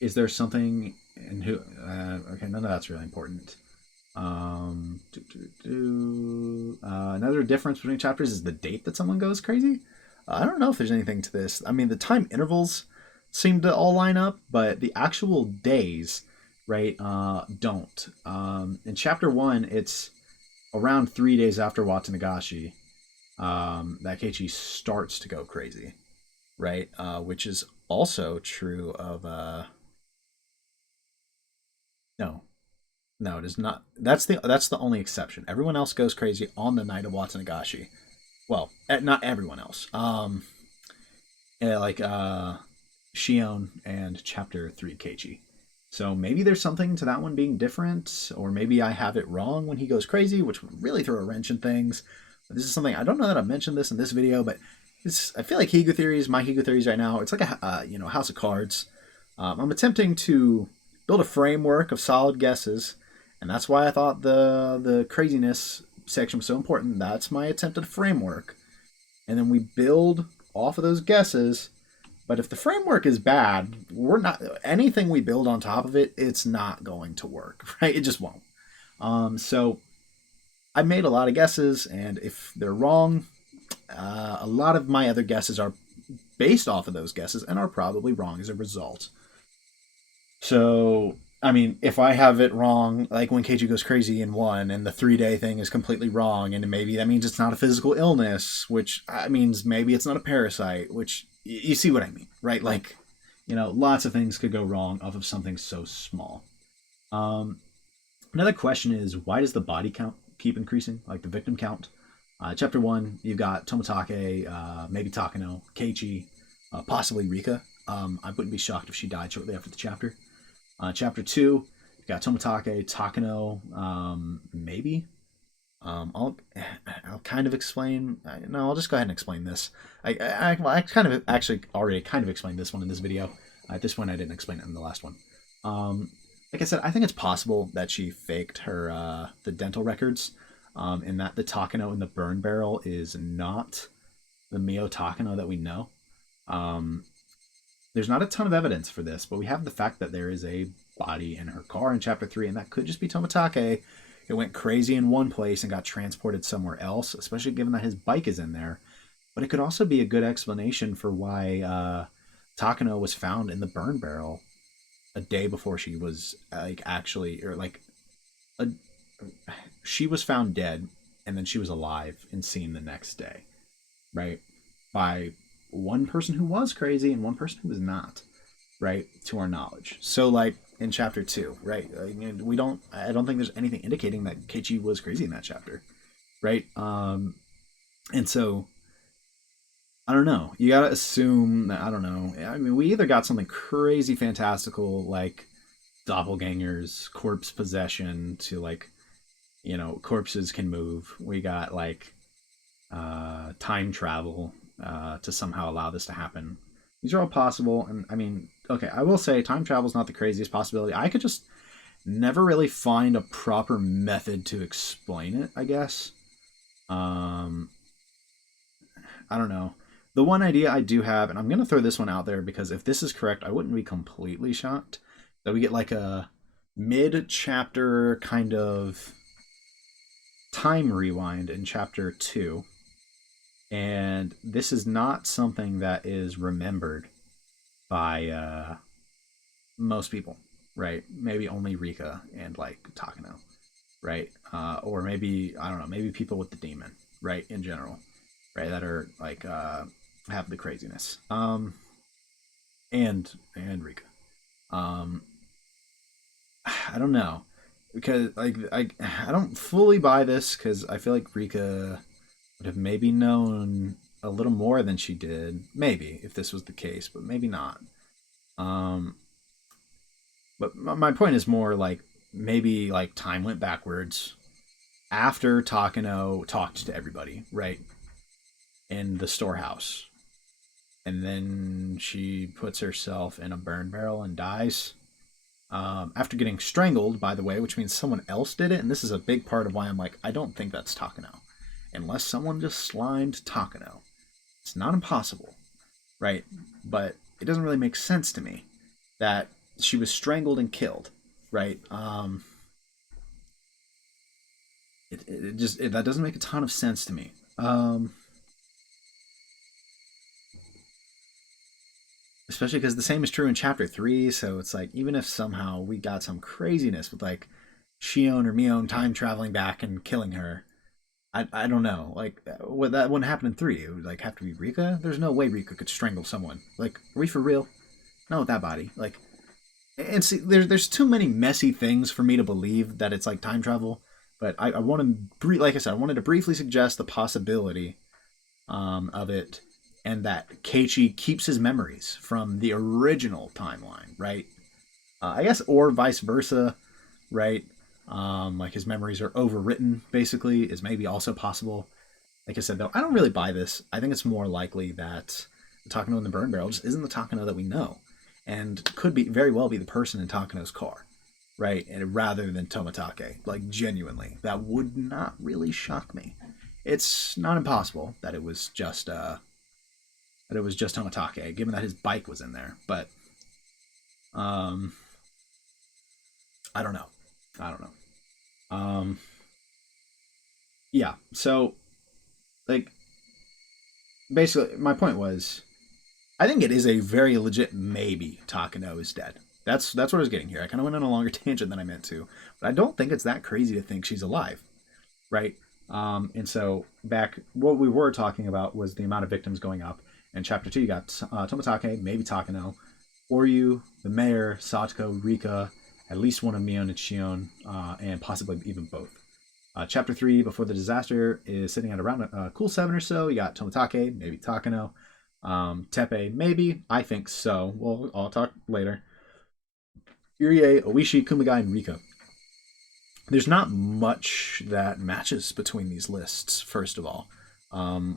Is there something in who... okay, none of that's really important. Another difference between chapters is the date that someone goes crazy. I don't know if there's anything to this. I mean, the time intervals seem to all line up, but the actual days, right, don't. In Chapter 1, it's around 3 days after Watanagashi that Keiichi starts to go crazy, right? Which is also true of... No, it is not. That's the only exception. Everyone else goes crazy on the night of Watanagashi. Well, not everyone else. Yeah, like Shion and Chapter 3 Keiichi. So maybe there's something to that one being different, or maybe I have it wrong when he goes crazy, which would really throw a wrench in things. But this is something I don't know that I've mentioned this in this video, but I feel like Higu theories, my Higu theories right now, it's like a house of cards. I'm attempting to build a framework of solid guesses. And that's why I thought the craziness section was so important. That's my attempt at a framework. And then we build off of those guesses. But if the framework is bad, anything we build on top of it, it's not going to work, right? It just won't. So I made a lot of guesses, and if they're wrong, a lot of my other guesses are based off of those guesses and are probably wrong as a result. So... I mean, if I have it wrong, like when Keiichi goes crazy in 1 and the 3-day thing is completely wrong, and maybe that means it's not a physical illness, which means maybe it's not a parasite, which you see what I mean, right? Like, lots of things could go wrong off of something so small. Another question is, why does the body count keep increasing, like the victim count? Chapter 1, you've got Tomotage, maybe Takano, Keiichi, possibly Rika. I wouldn't be shocked if she died shortly after the chapter. Chapter 2, you got Tomotage, Takano, maybe. I'll kind of explain. No, I'll just go ahead and explain this. I kind of actually already kind of explained this one in this video. At this point, I didn't explain it in the last one. Like I said, I think it's possible that she faked her the dental records, and that the Takano in the burn barrel is not the Mio Takano that we know. There's not a ton of evidence for this, but we have the fact that there is a body in her car in Chapter 3, and that could just be Tomotage. It went crazy in one place and got transported somewhere else, especially given that his bike is in there. But it could also be a good explanation for why Takano was found in the burn barrel a day before she was she was found dead, and then she was alive and seen the next day, right? By one person who was crazy and one person who was not, right, to our knowledge. So like in Chapter 2, right, I don't think there's anything indicating that Keiichi was crazy in that chapter, right? And so I don't know, you gotta assume that, I don't know, I mean, we either got something crazy fantastical like doppelgangers, corpse possession to like, corpses can move. We got like time travel to somehow allow this to happen. These are all possible, and I mean, okay, I will say time travel is not the craziest possibility. I could just never really find a proper method to explain it, I guess. I don't know. The one idea I do have, and I'm going to throw this one out there because if this is correct, I wouldn't be completely shocked, that we get like a mid-chapter kind of time rewind in chapter 2, and this is not something that is remembered by most people, right? Maybe only Rika and like Takano, right? Or maybe I don't know, maybe people with the demon, right? In general, right? That are like have the craziness. And Rika. Um, I don't know because like I don't fully buy this because I feel like Rika would have maybe known a little more than she did, maybe if this was the case, but maybe not. Um, but my point is more like maybe like time went backwards after Takano talked to everybody, right, in the storehouse, and then she puts herself in a burn barrel and dies. After getting strangled, by the way, which means someone else did it, and this is a big part of why I'm like, I don't think that's Takano. Unless someone just slimed Takano. It's not impossible, right? But it doesn't really make sense to me that she was strangled and killed, right? That doesn't make a ton of sense to me. Especially because the same is true in chapter 3, so it's like even if somehow we got some craziness with like Shion or Mion time traveling back and killing her, I don't know. Like what that wouldn't happen in 3. It would like have to be Rika. There's no way Rika could strangle someone. Like, are we for real? Not with that body. Like, and see, there's too many messy things for me to believe that it's like time travel. But I want to, like I said, I wanted to briefly suggest the possibility of it, and that Keiichi keeps his memories from the original timeline, right? I guess, or vice versa, right? Like his memories are overwritten, basically, is maybe also possible. Like I said, though, I don't really buy this. I think it's more likely that the Takano in the burn barrel just isn't the Takano that we know, and could be very well be the person in Takano's car, right? And rather than Tomatake, like genuinely, that would not really shock me. It's not impossible that it was just Tomatake, given that his bike was in there. But um, I don't know. I don't know. Um, yeah. So like basically, my point was, I think it is a very legit maybe Takano is dead. That's what I was getting here. I kind of went on a longer tangent than I meant to, but I don't think it's that crazy to think she's alive, right? And so back, what we were talking about was the amount of victims going up. In chapter 2, you got Tomatake, maybe Takano, Oryu, the mayor, Satoko, Rika, at least one of Mion and Shion, and possibly even both. Chapter 3, before the disaster, is sitting at around a cool 7 or so. You got Tomatake, maybe Takano, Teppei, maybe. I think so. Well, I'll talk later. Irie, Oishi, Kumagai, and Rika. There's not much that matches between these lists, first of all,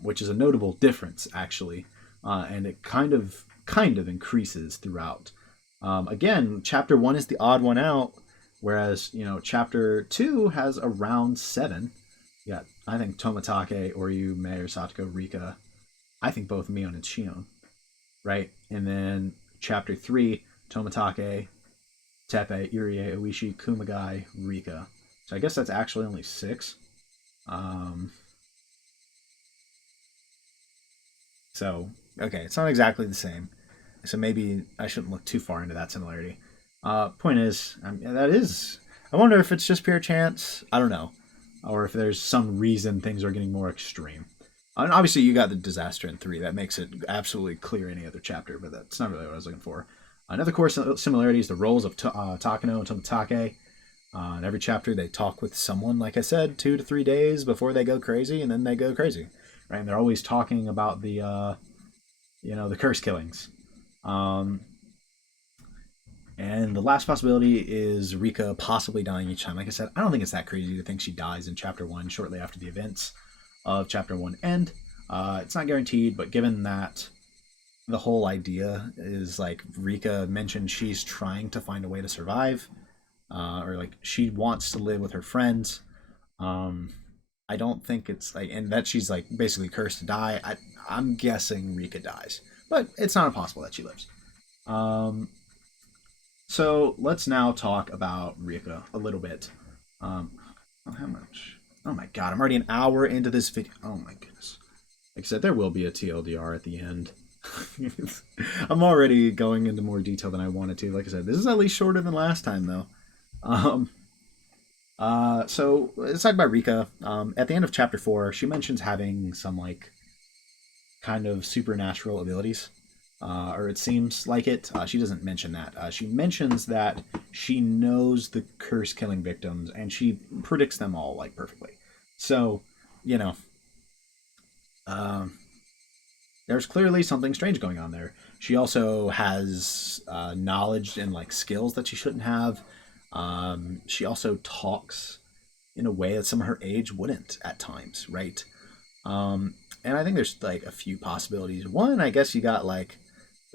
which is a notable difference, actually. And it kind of increases throughout. Again, chapter 1 is the odd one out, whereas chapter 2 has around 7. Yeah, I think Tomatake, Oryu, Mayor, Satoko, Rika. I think both Mion and Shion, right? And then chapter 3, Tomatake, Teppei, Irie, Oishi, Kumagai, Rika. So I guess that's actually only 6. Um, so okay, it's not exactly the same. So maybe I shouldn't look too far into that similarity. Point is, that is. I wonder if it's just pure chance. I don't know, or if there's some reason things are getting more extreme. And obviously, you got the disaster in 3. That makes it absolutely clear any other chapter, but that's not really what I was looking for. Another core similarity is the roles of Takano and Tomatake. In every chapter, they talk with someone, like I said, 2 to 3 days before they go crazy, and then they go crazy. Right? And they're always talking about the curse killings. And the last possibility is Rika possibly dying each time. Like I said, I don't think it's that crazy to think she dies in chapter 1 shortly after the events of chapter 1 end. It's not guaranteed, but given that the whole idea is like Rika mentioned she's trying to find a way to survive, or like she wants to live with her friends. I don't think it's like, and that she's like basically cursed to die. I'm guessing Rika dies, but it's not impossible that she lives. Um, so let's now talk about Rika a little bit. How much? Oh my god, I'm already an hour into this video. Oh my goodness. Like I said, there will be a TLDR at the end. I'm already going into more detail than I wanted to. Like I said, this is at least shorter than last time, though. Um, so let's talk about Rika. At the end of chapter 4, she mentions having some like kind of supernatural abilities, or it seems like it. She doesn't mention that. She mentions that she knows the curse killing victims and she predicts them all like perfectly. So, you know, um, there's clearly something strange going on there. She also has knowledge and like skills that she shouldn't have. She also talks in a way that some of her age wouldn't at times, right? Um, and I think there's like a few possibilities. One, I guess you got like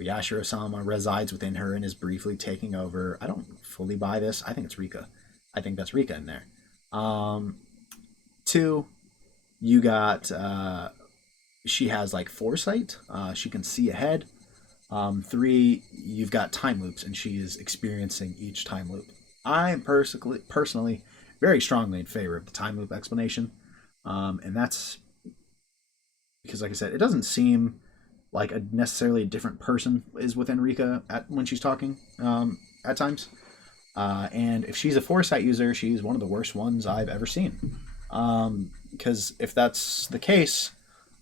Yashiro-sama resides within her and is briefly taking over. I don't fully buy this. I think it's Rika. I think that's Rika in there. Um, Two, you got she has like foresight. She can see ahead. Three, you've got time loops, and she is experiencing each time loop. I'm personally very strongly in favor of the time loop explanation, and that's because, like I said, it doesn't seem like a necessarily different person is within Rika when she's talking at times. And if she's a foresight user, she's one of the worst ones I've ever seen. Because if that's the case,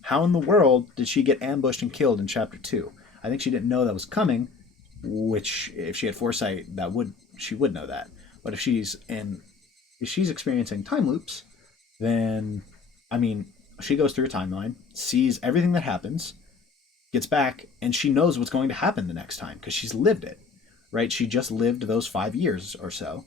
how in the world did she get ambushed and killed in chapter 2? I think she didn't know that was coming, which if she had foresight, she would know that. But if she's experiencing time loops, then I mean, she goes through a timeline, sees everything that happens, gets back, and she knows what's going to happen the next time because she's lived it, right? She just lived those 5 years or so,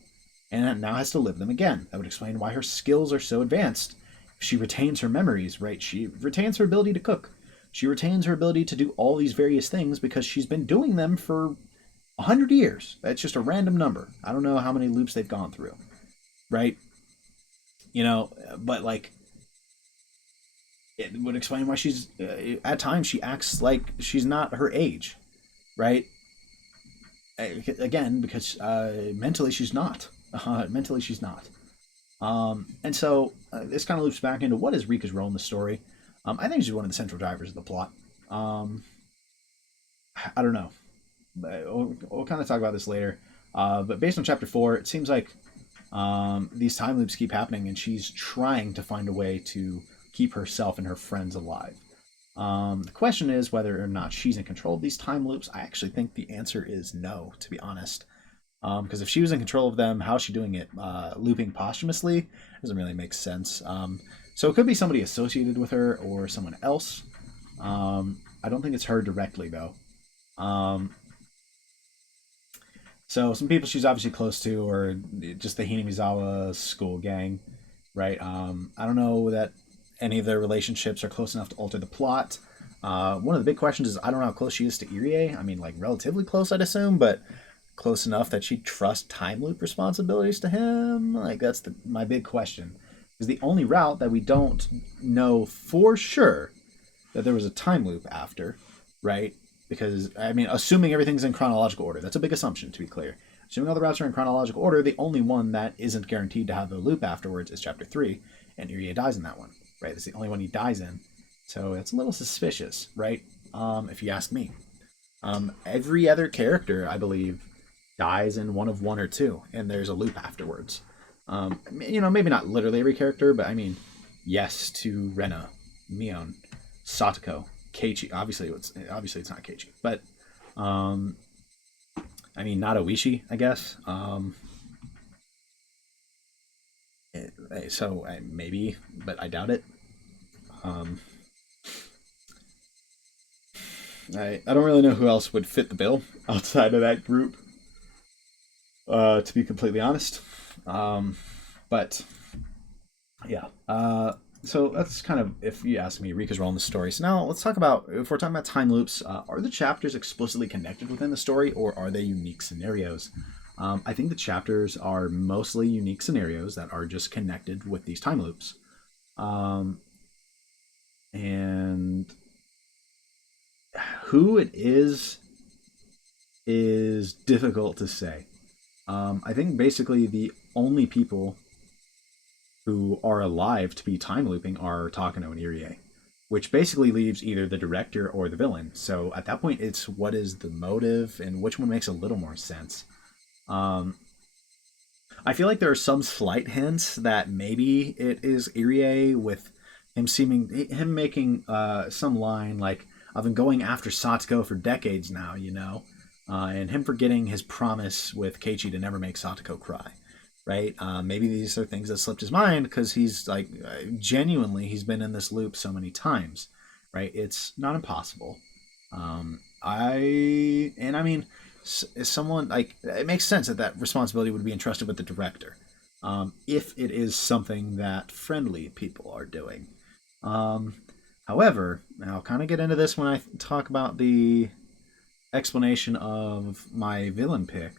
and now has to live them again. That would explain why her skills are so advanced. She retains her memories, right? She retains her ability to cook. She retains her ability to do all these various things because she's been doing them for 100 years. That's just a random number. I don't know how many loops they've gone through, right? But like, it would explain why she's at times she acts like she's not her age, right? Again, because mentally she's not. Mentally she's not. And so this kind of loops back into what is Rika's role in the story. I think she's one of the central drivers of the plot. I don't know. We'll kind of talk about this later. But based on chapter 4, it seems like these time loops keep happening, and she's trying to find a way to keep herself and her friends alive. The question is whether or not she's in control of these time loops. I actually think the answer is no, to be honest. Because if she was in control of them, how's she doing it? Looping posthumously doesn't really make sense. So it could be somebody associated with her or someone else. I don't think it's her directly, though. So some people she's obviously close to, or just the Hinamizawa school gang, right? I don't know that any of their relationships are close enough to alter the plot. One of the big questions is I don't know how close she is to Irie. I mean, like relatively close, I'd assume, but close enough that she'd trust time loop responsibilities to him. Like that's my big question. Is the only route that we don't know for sure that there was a time loop after, right? Because, I mean, assuming everything's in chronological order, that's a big assumption, to be clear. Assuming all the routes are in chronological order, the only one that isn't guaranteed to have a loop afterwards is chapter 3, and Irie dies in that one, right? It's the only one he dies in. So it's a little suspicious, right? If you ask me. Every other character, I believe, dies in one of 1 or 2, and there's a loop afterwards. Maybe not literally every character, but I mean, yes to Rena, Mion, Satoko, Keiichi. Obviously it's not Keiichi, but I mean, not Oishi, I guess. So maybe, but I doubt it. I don't really know who else would fit the bill outside of that group. To be completely honest, but yeah. So that's kind of, if you ask me, Rika's role in the story. So now let's talk about, if we're talking about time loops, are the chapters explicitly connected within the story, or are they unique scenarios? I think the chapters are mostly unique scenarios that are just connected with these time loops. And who it is difficult to say. I think basically the only people who are alive to be time looping are Takano and Irie, which basically leaves either the director or the villain. So at that point, it's what is the motive and which one makes a little more sense. I feel like there are some slight hints that maybe it is Irie with him making some line like, "I've been going after Satoko for decades now," and him forgetting his promise with Keiichi to never make Satoko cry. Right? Maybe these are things that slipped his mind because he's like genuinely he's been in this loop so many times. Right? It's not impossible. I mean, someone like it makes sense that that responsibility would be entrusted with the director, if it is something that friendly people are doing. However, and I'll kind of get into this when I talk about the explanation of my villain pick.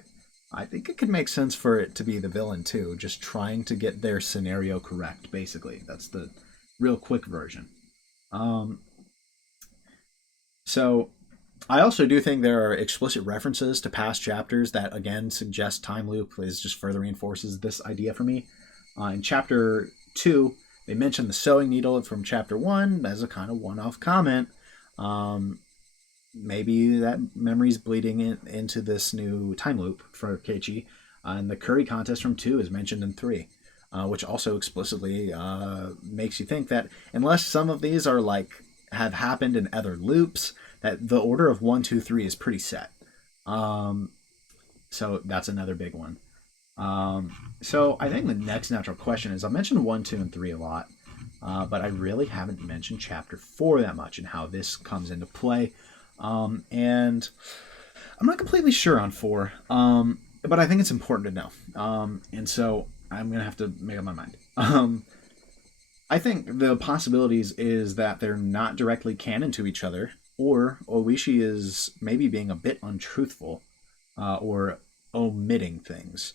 I think it could make sense for it to be the villain too, just trying to get their scenario correct. Basically, that's the real quick version. So I also do think there are explicit references to past chapters that again suggest time loop is just further reinforces this idea for me. In chapter 2, they mention the sewing needle from chapter 1 as a kind of one-off comment. Maybe that memory's bleeding into this new time loop for Keiichi. And the curry contest from 2 is mentioned in 3, which also explicitly makes you think that unless some of these are like have happened in other loops, that the order of 1, 2, 3 is pretty set. So that's another big one. So I think the next natural question is, I mentioned 1, 2, and 3 a lot, but I really haven't mentioned chapter 4 that much and how this comes into play. And I'm not completely sure on 4, but I think it's important to know. And so I'm going to have to make up my mind. I think the possibilities is that they're not directly canon to each other, or Oishi is maybe being a bit untruthful, or omitting things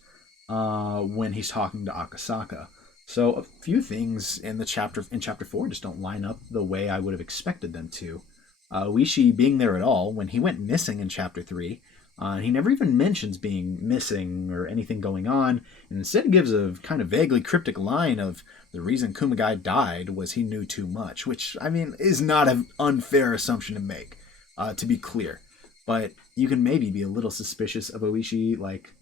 when he's talking to Akasaka. So a few things in chapter 4 just don't line up the way I would have expected them to. Oishi being there at all when he went missing in chapter 3. He never even mentions being missing or anything going on, and instead gives a kind of vaguely cryptic line of the reason Kumagai died was he knew too much, which, I mean, is not an unfair assumption to make, to be clear. But you can maybe be a little suspicious of Oishi, like,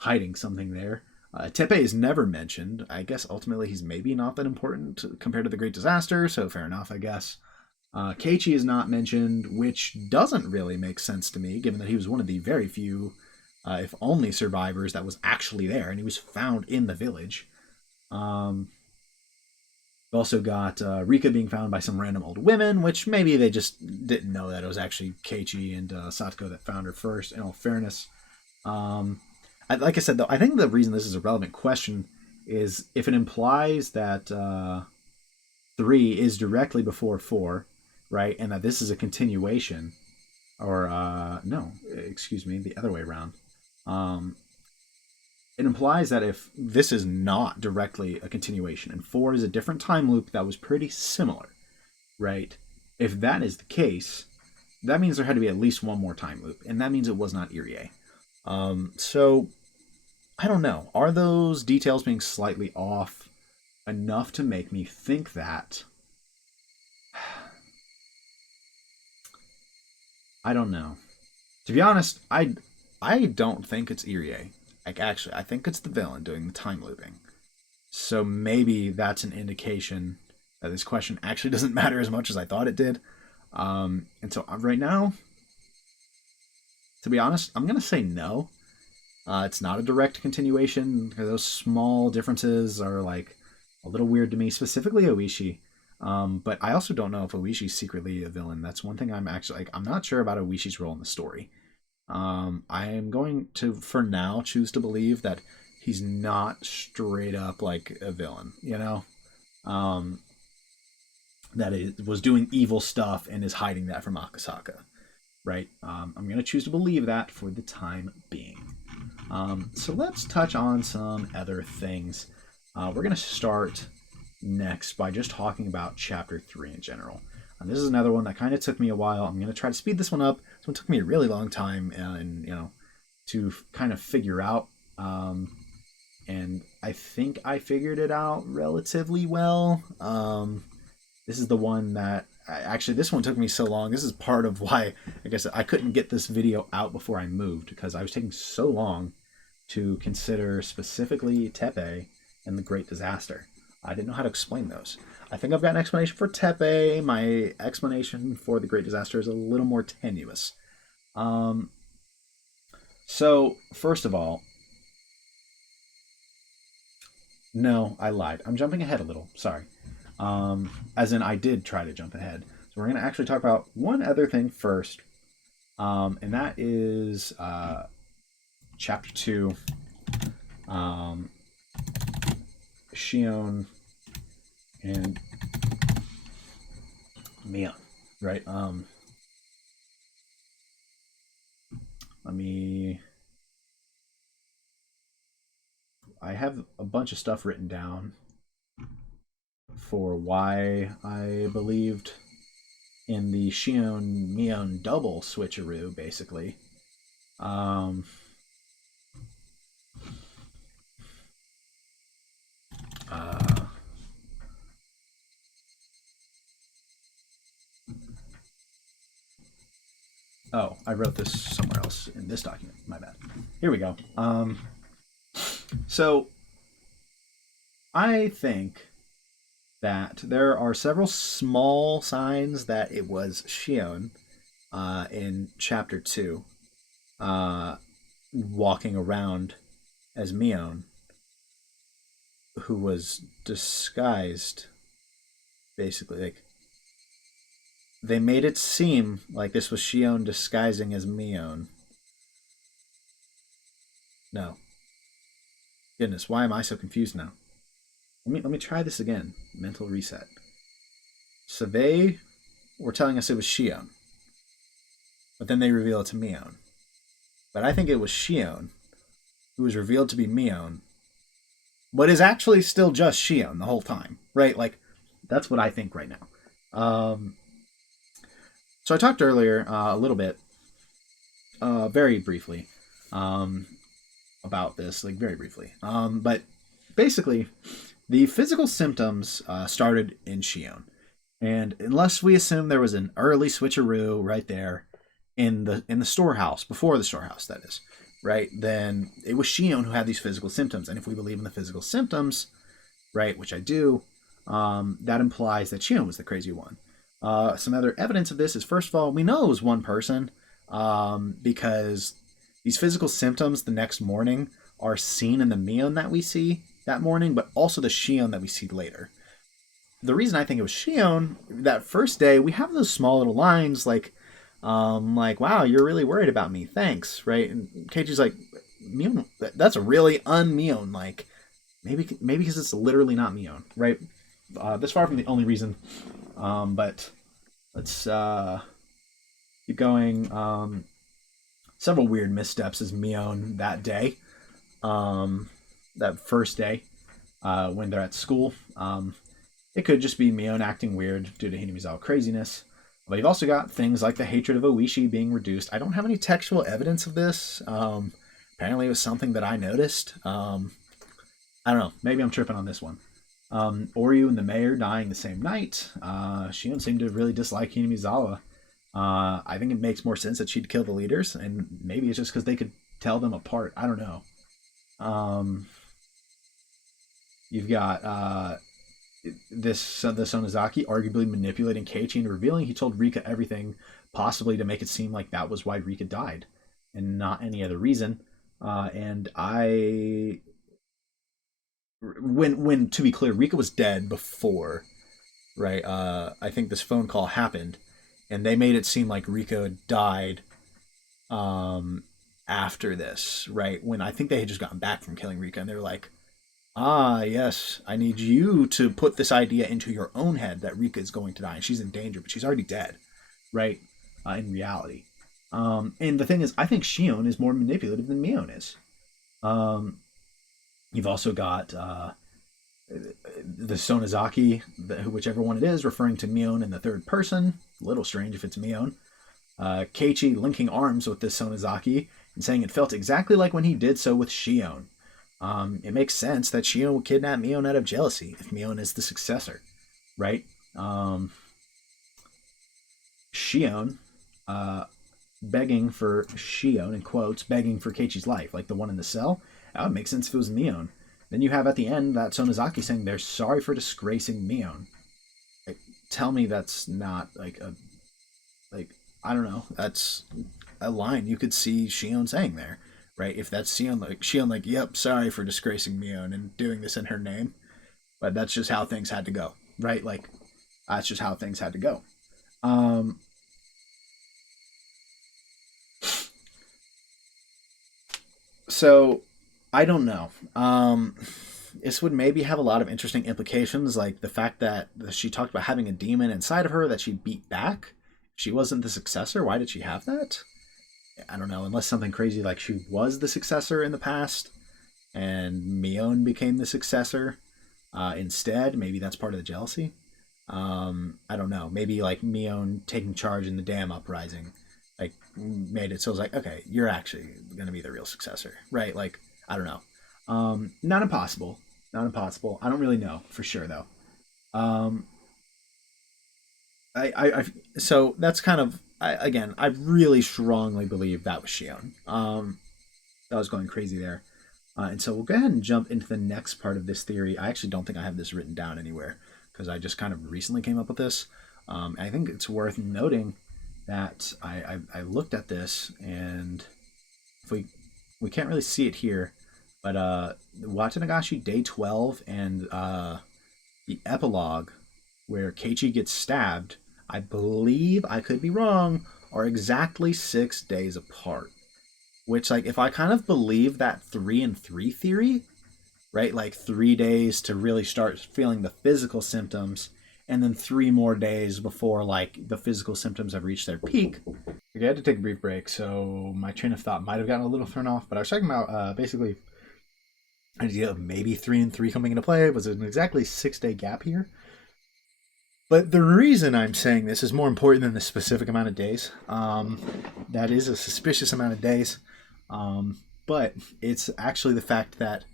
hiding something there. Teppei is never mentioned. I guess ultimately he's maybe not that important compared to the Great Disaster, so fair enough, I guess. Keiichi is not mentioned, which doesn't really make sense to me, given that he was one of the very few, if only, survivors that was actually there, and he was found in the village. We've also got Rika being found by some random old women, which maybe they just didn't know that it was actually Keiichi and Satoko that found her first, in all fairness. Like I said, though, I think the reason this is a relevant question is if it implies that 3 is directly before 4, right? And that this is a continuation, or no, excuse me, the other way around. It implies that if this is not directly a continuation and 4 is a different time loop that was pretty similar, right? If that is the case, that means there had to be at least one more time loop, and that means it was not Irie. So I don't know. Are those details being slightly off enough to make me think that? I don't know. To be honest, I don't think it's Irie. Like, actually, I think it's the villain doing the time looping. So maybe that's an indication that this question actually doesn't matter as much as I thought it did. And so right now, to be honest, I'm going to say no. It's not a direct continuation, because those small differences are like a little weird to me, specifically Oishi. But I also don't know if Oishi's secretly a villain. That's one thing I'm actually like, I'm not sure about Oishi's role in the story. I am going to, for now, choose to believe that he's not straight up like a villain, that it was doing evil stuff and is hiding that from Akasaka, right? I'm going to choose to believe that for the time being. So let's touch on some other things. We're going to start next by just talking about chapter 3 in general. And this is another one that kind of took me a while. I'm going to try to speed this one up. This one took me a really long time, and to kind of figure out and I think I figured it out relatively well. This is the one that actually this one took me so long. This is part of why I guess I couldn't get this video out before I moved, because I was taking so long to consider specifically Teppei and the Great Disaster. I didn't know how to explain those. I think I've got an explanation for Teppei. My explanation for the Great Disaster is a little more tenuous. So, first of all, no, I lied. I'm jumping ahead a little. Sorry. As in, I did try to jump ahead. So we're going to actually talk about one other thing first, and that is Chapter 2, Shion and Mia, right? Let me... I have a bunch of stuff written down for why I believed in the Shion Mion double switcheroo, basically. Oh, I wrote this somewhere else in this document. My bad. Here we go. So I think that there are several small signs that it was Shion in Chapter 2 walking around as Mion, who was disguised, basically. Like, they made it seem like this was Shion disguising as Mion. No. Goodness, why am I so confused now? Let me try this again. Mental reset. So they were telling us it was Shion, but then they reveal it to Mion. But I think it was Shion who was revealed to be Mion, but is actually still just Shion the whole time, right? Like, that's what I think right now. So I talked earlier a little bit, very briefly, about this, like very briefly. But basically, the physical symptoms started in Shion, and unless we assume there was an early switcheroo right there in the storehouse, before the storehouse, that is, right? Then it was Shion who had these physical symptoms, and if we believe in the physical symptoms, right, which I do, that implies that Shion was the crazy one. Some other evidence of this is, first of all, we know it was one person, because these physical symptoms the next morning are seen in the Mion that we see that morning, but also the Shion that we see later. The reason I think it was Shion, that first day, we have those small little lines like, wow, you're really worried about me, thanks, right? And Keiichi's like, Mion, that's a really un-Mion, like, maybe because it's literally not Mion, right? This far from the only reason, but let's keep going. Several weird missteps as Mion that day, that first day, when they're at school. It could just be Mion acting weird due to Hinamizawa craziness. But you've also got things like the hatred of Oishi being reduced. I don't have any textual evidence of this. Apparently it was something that I noticed. I don't know. Maybe I'm tripping on this one. Oryu and the mayor dying the same night. Shion seemed to really dislike Hinamizawa. I think it makes more sense that she'd kill the leaders, and maybe it's just because they could tell them apart. I don't know. You've got the Sonozaki arguably manipulating Keiichi and revealing he told Rika everything, possibly to make it seem like that was why Rika died, and not any other reason. And when to be clear, Rika was dead before, right? I think this phone call happened, and they made it seem like Rika died after this, right? When I think they had just gotten back from killing Rika, and they were like, yes, I need you to put this idea into your own head that Rika is going to die, and she's in danger, but she's already dead, right? In reality. And the thing is, I think Shion is more manipulative than Mion is. You've also got the Sonozaki, whichever one it is, referring to Mion in the third person. A little strange if it's Mion. Keiichi linking arms with this Sonozaki and saying it felt exactly like when he did so with Shion. It makes sense that Shion would kidnap Mion out of jealousy if Mion is the successor, right? Shion, uh, begging for Shion, in quotes, begging for Keiichi's life, like the one in the cell. That would make sense if it was Mion. Then you have at the end that Sonozaki saying they're sorry for disgracing Mion. Like, tell me that's not like a, like, I don't know, that's a line you could see Shion saying there, right? If that's Shion like, yep, sorry for disgracing Mion and doing this in her name, but that's just how things had to go, right? Like, that's just how things had to go. Um, so I don't know. This would maybe have a lot of interesting implications, like the fact that she talked about having a demon inside of her that she beat back. She wasn't the successor. Why did she have that? I don't know. Unless something crazy like she was the successor in the past, and Mion became the successor instead. Maybe that's part of the jealousy. I don't know. Maybe like Mion taking charge in the dam uprising, like made it so it was like, okay, you're actually going to be the real successor, right? Like, I don't know. Not impossible. Not impossible. I don't really know for sure though. Um, so that's kind of again. I really strongly believe that was Shion. That was going crazy there. And so we'll go ahead and jump into the next part of this theory. I actually don't think I have this written down anywhere because I just kind of recently came up with this. I think it's worth noting that I looked at this, and if we can't really see it here, but Watanagashi Day 12 and the epilogue where Keiichi gets stabbed, I believe, I could be wrong, are exactly 6 days apart. Which, like, if I kind of believe that 3 and 3 theory, right? Like 3 days to really start feeling the physical symptoms, and then 3 more days before like the physical symptoms have reached their peak. Okay, I had to take a brief break, so my train of thought might have gotten a little thrown off. But I was talking about basically an idea of maybe 3 and 3 coming into play. Was an exactly 6 day gap here. But the reason I'm saying this is more important than the specific amount of days. That is a suspicious amount of days. But it's actually the fact that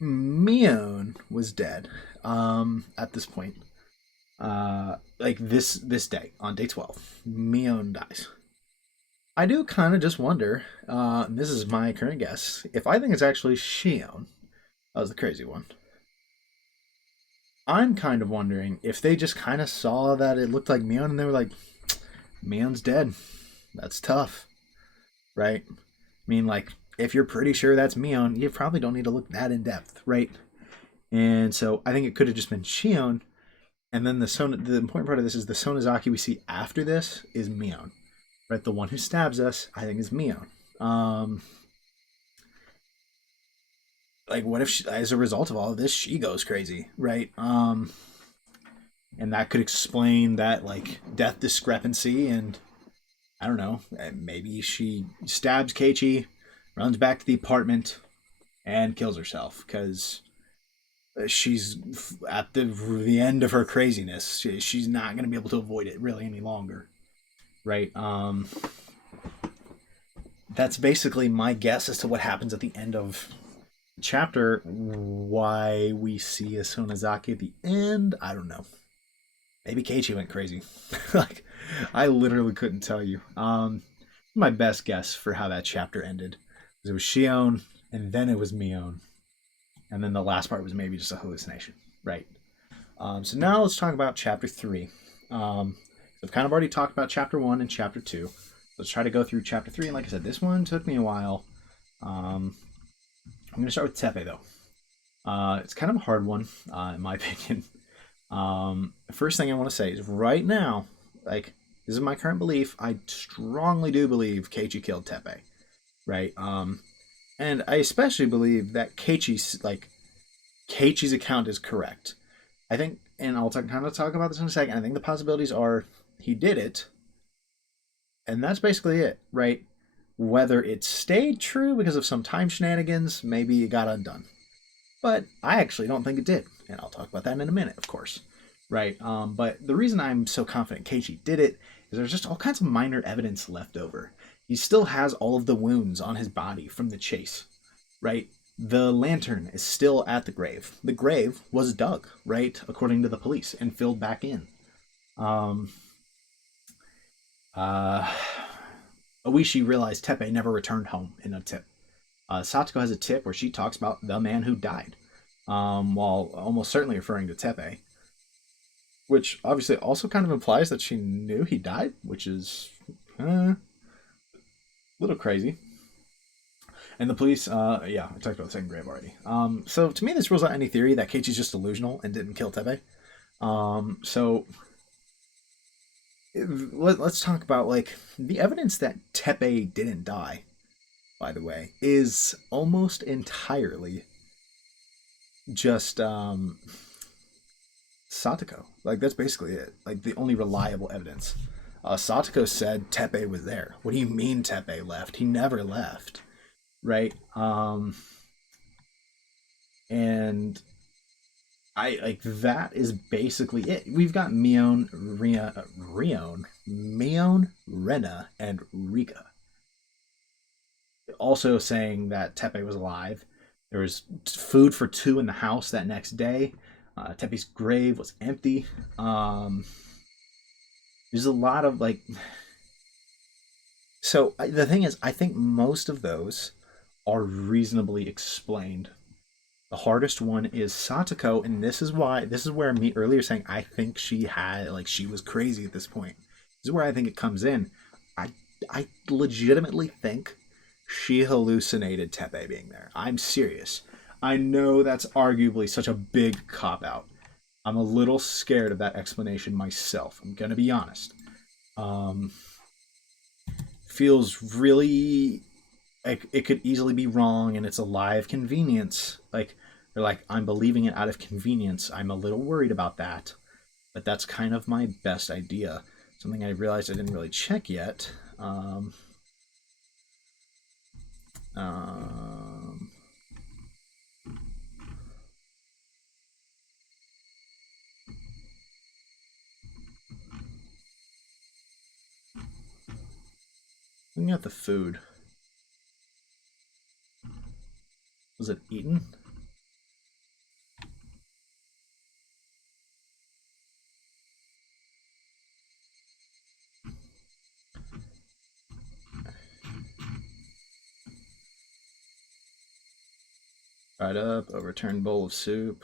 Mion was dead at this point. Like this day, on day 12, Mion dies. I do kind of just wonder, and this is my current guess, if I think it's actually Shion. That was the crazy one. I'm kind of wondering if they just kind of saw that it looked like Mion and they were like, Mion's dead. That's tough. Right? I mean, like, if you're pretty sure that's Mion, you probably don't need to look that in depth, right? And so I think it could have just been Shion. And then the important part of this is the Sonozaki we see after this is Mion. Right? The one who stabs us, I think, is Mion. Like, what if she, as a result of all of this, she goes crazy, right? And that could explain that, like, death discrepancy, and I don't know, maybe she stabs Keiichi, runs back to the apartment, and kills herself because she's at the end of her craziness. She's not going to be able to avoid it really any longer, right? That's basically my guess as to what happens at the end of the chapter. Why we see a Sonozaki at the end, I don't know. Maybe Keiichi went crazy. Like, I literally couldn't tell you. My best guess for how that chapter ended was it was Shion, and then it was Mion, and then the last part was maybe just a hallucination, right? So now let's talk about chapter 3. I've kind of already talked about chapter 1 and chapter 2. Let's try to go through chapter 3. And like I said, this one took me a while. I'm going to start with Teppei, though. It's kind of a hard one, in my opinion. The first thing I want to say is right now, like, this is my current belief. I strongly do believe Keiichi killed Teppei, right? And I especially believe that Keiichi's account is correct. I think, and I'll kind of talk about this in a second. I think the possibilities are he did it, and that's basically it, right? Whether it stayed true because of some time shenanigans, maybe it got undone. But I actually don't think it did, and I'll talk about that in a minute, of course, right? But the reason I'm so confident Keiichi did it is there's just all kinds of minor evidence left over. He still has all of the wounds on his body from the chase, right? The lantern is still at the grave. The grave was dug, right, according to the police, and filled back in. Um, uh, Oishi realized Teppei never returned home in a tip. Satoko has a tip where she talks about the man who died, while almost certainly referring to Teppei, which obviously also kind of implies that she knew he died, which is a little crazy. And the police, yeah, I talked about the second grave already. So to me, this rules out any theory that Keiichi's just delusional and didn't kill Teppei. So let's talk about like the evidence that Teppei didn't die. By the way, is almost entirely just Satoko. Like that's basically it. Like the only reliable evidence. Satoko said Teppei was there. What do you mean Teppei left? He never left, right? And I like that is basically it. We've got Mion, Rena, and Rika. Also saying that Teppei was alive. There was food for two in the house that next day. Teppei's grave was empty. There's a lot of like. So the thing is, I think most of those are reasonably explained. The hardest one is Satoko, and this is where me earlier saying I think she was crazy at this point. This is where I think it comes in. I legitimately think she hallucinated Teppei being there. I'm serious. I know that's arguably such a big cop out. I'm a little scared of that explanation myself. I'm gonna be honest. Feels really like it could easily be wrong, and it's a lie of convenience. Like they're like, I'm believing it out of convenience. I'm a little worried about that, but that's kind of my best idea. Something I realized I didn't really check yet. Looking at the food. Was it eaten? Fried up, overturned bowl of soup,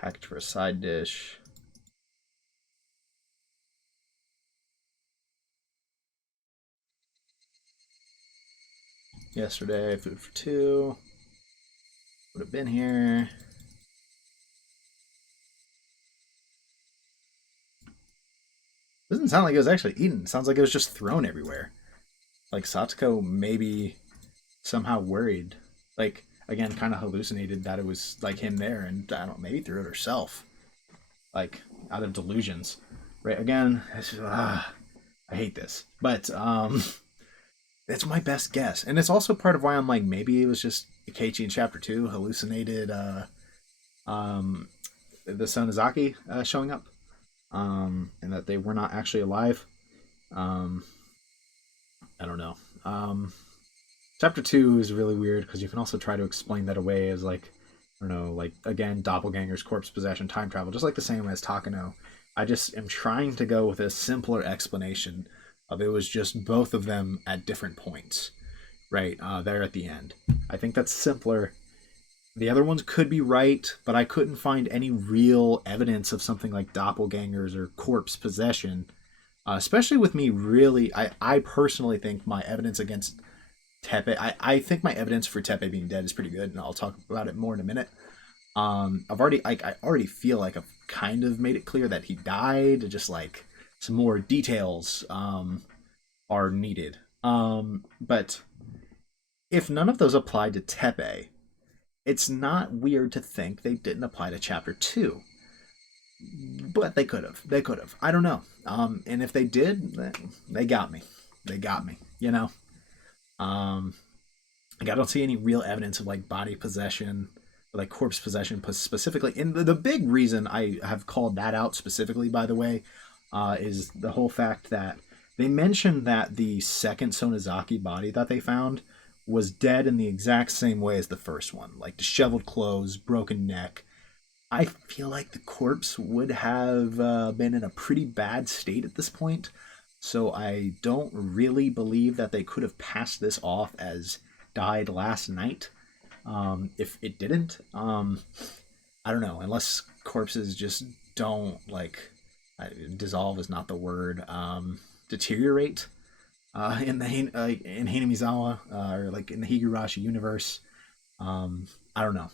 packed for a side dish. Yesterday, food for two. Would have been here. Doesn't sound like it was actually eaten. It sounds like it was just thrown everywhere. Like Satoko maybe somehow worried. Like, again, kind of hallucinated that it was like him there and I don't know, maybe threw it herself. Like, out of delusions. Right, again, I hate this. But, that's my best guess. And it's also part of why I'm like, maybe it was just Keiichi in chapter 2 hallucinated um, the Sonozaki showing up. And that they were not actually alive. I don't know. Chapter 2 is really weird because you can also try to explain that away as like, I don't know, like again, doppelgangers, corpse possession, time travel, just like the same as Takano. I just am trying to go with a simpler explanation of it was just both of them at different points, right? There at the end. I think that's simpler. The other ones could be right, but I couldn't find any real evidence of something like doppelgangers or corpse possession. Especially with me, really, I personally think my evidence against Teppei, I think my evidence for Teppei being dead is pretty good, and I'll talk about it more in a minute. I already feel like I've kind of made it clear that he died. Just like some more details are needed. But if none of those apply to Teppei, it's not weird to think they didn't apply to chapter 2. But they could have. They could have. I don't know. And if they did, they got me. They got me. You know. Like I don't see any real evidence of like body possession, or, like corpse possession specifically. And the big reason I have called that out specifically, by the way, is the whole fact that they mentioned that the second Sonozaki body that they found was dead in the exact same way as the first one, like disheveled clothes, broken neck. I feel like the corpse would have been in a pretty bad state at this point, so I don't really believe that they could have passed this off as died last night. If it didn't, I don't know, unless corpses just don't like dissolve is not the word, deteriorate in the in Hinamizawa or like in the Higurashi universe. I don't know.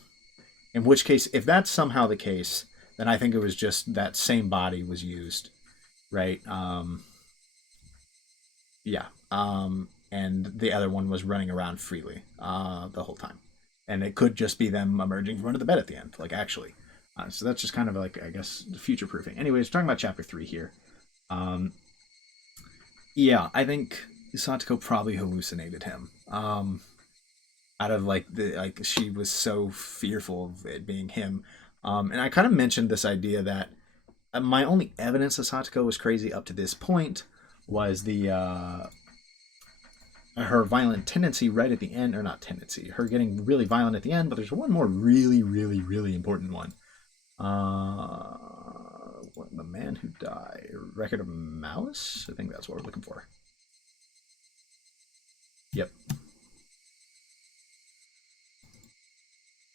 In which case, if that's somehow the case, then I think it was just that same body was used, right? Yeah. And the other one was running around freely the whole time, and it could just be them emerging from under the bed at the end, like actually. So that's just kind of like, I guess, future proofing. Anyways, talking about chapter 3 here. Um, yeah, I think Satoko probably hallucinated him. Out of like the like she was so fearful of it being him. And I kind of mentioned this idea that my only evidence that Satoko was crazy up to this point was the her violent tendency right at the end, or not tendency, her getting really violent at the end. But there's one more really, really, really important one. The Man Who Died, Record of Malice. I think that's what we're looking for. Yep,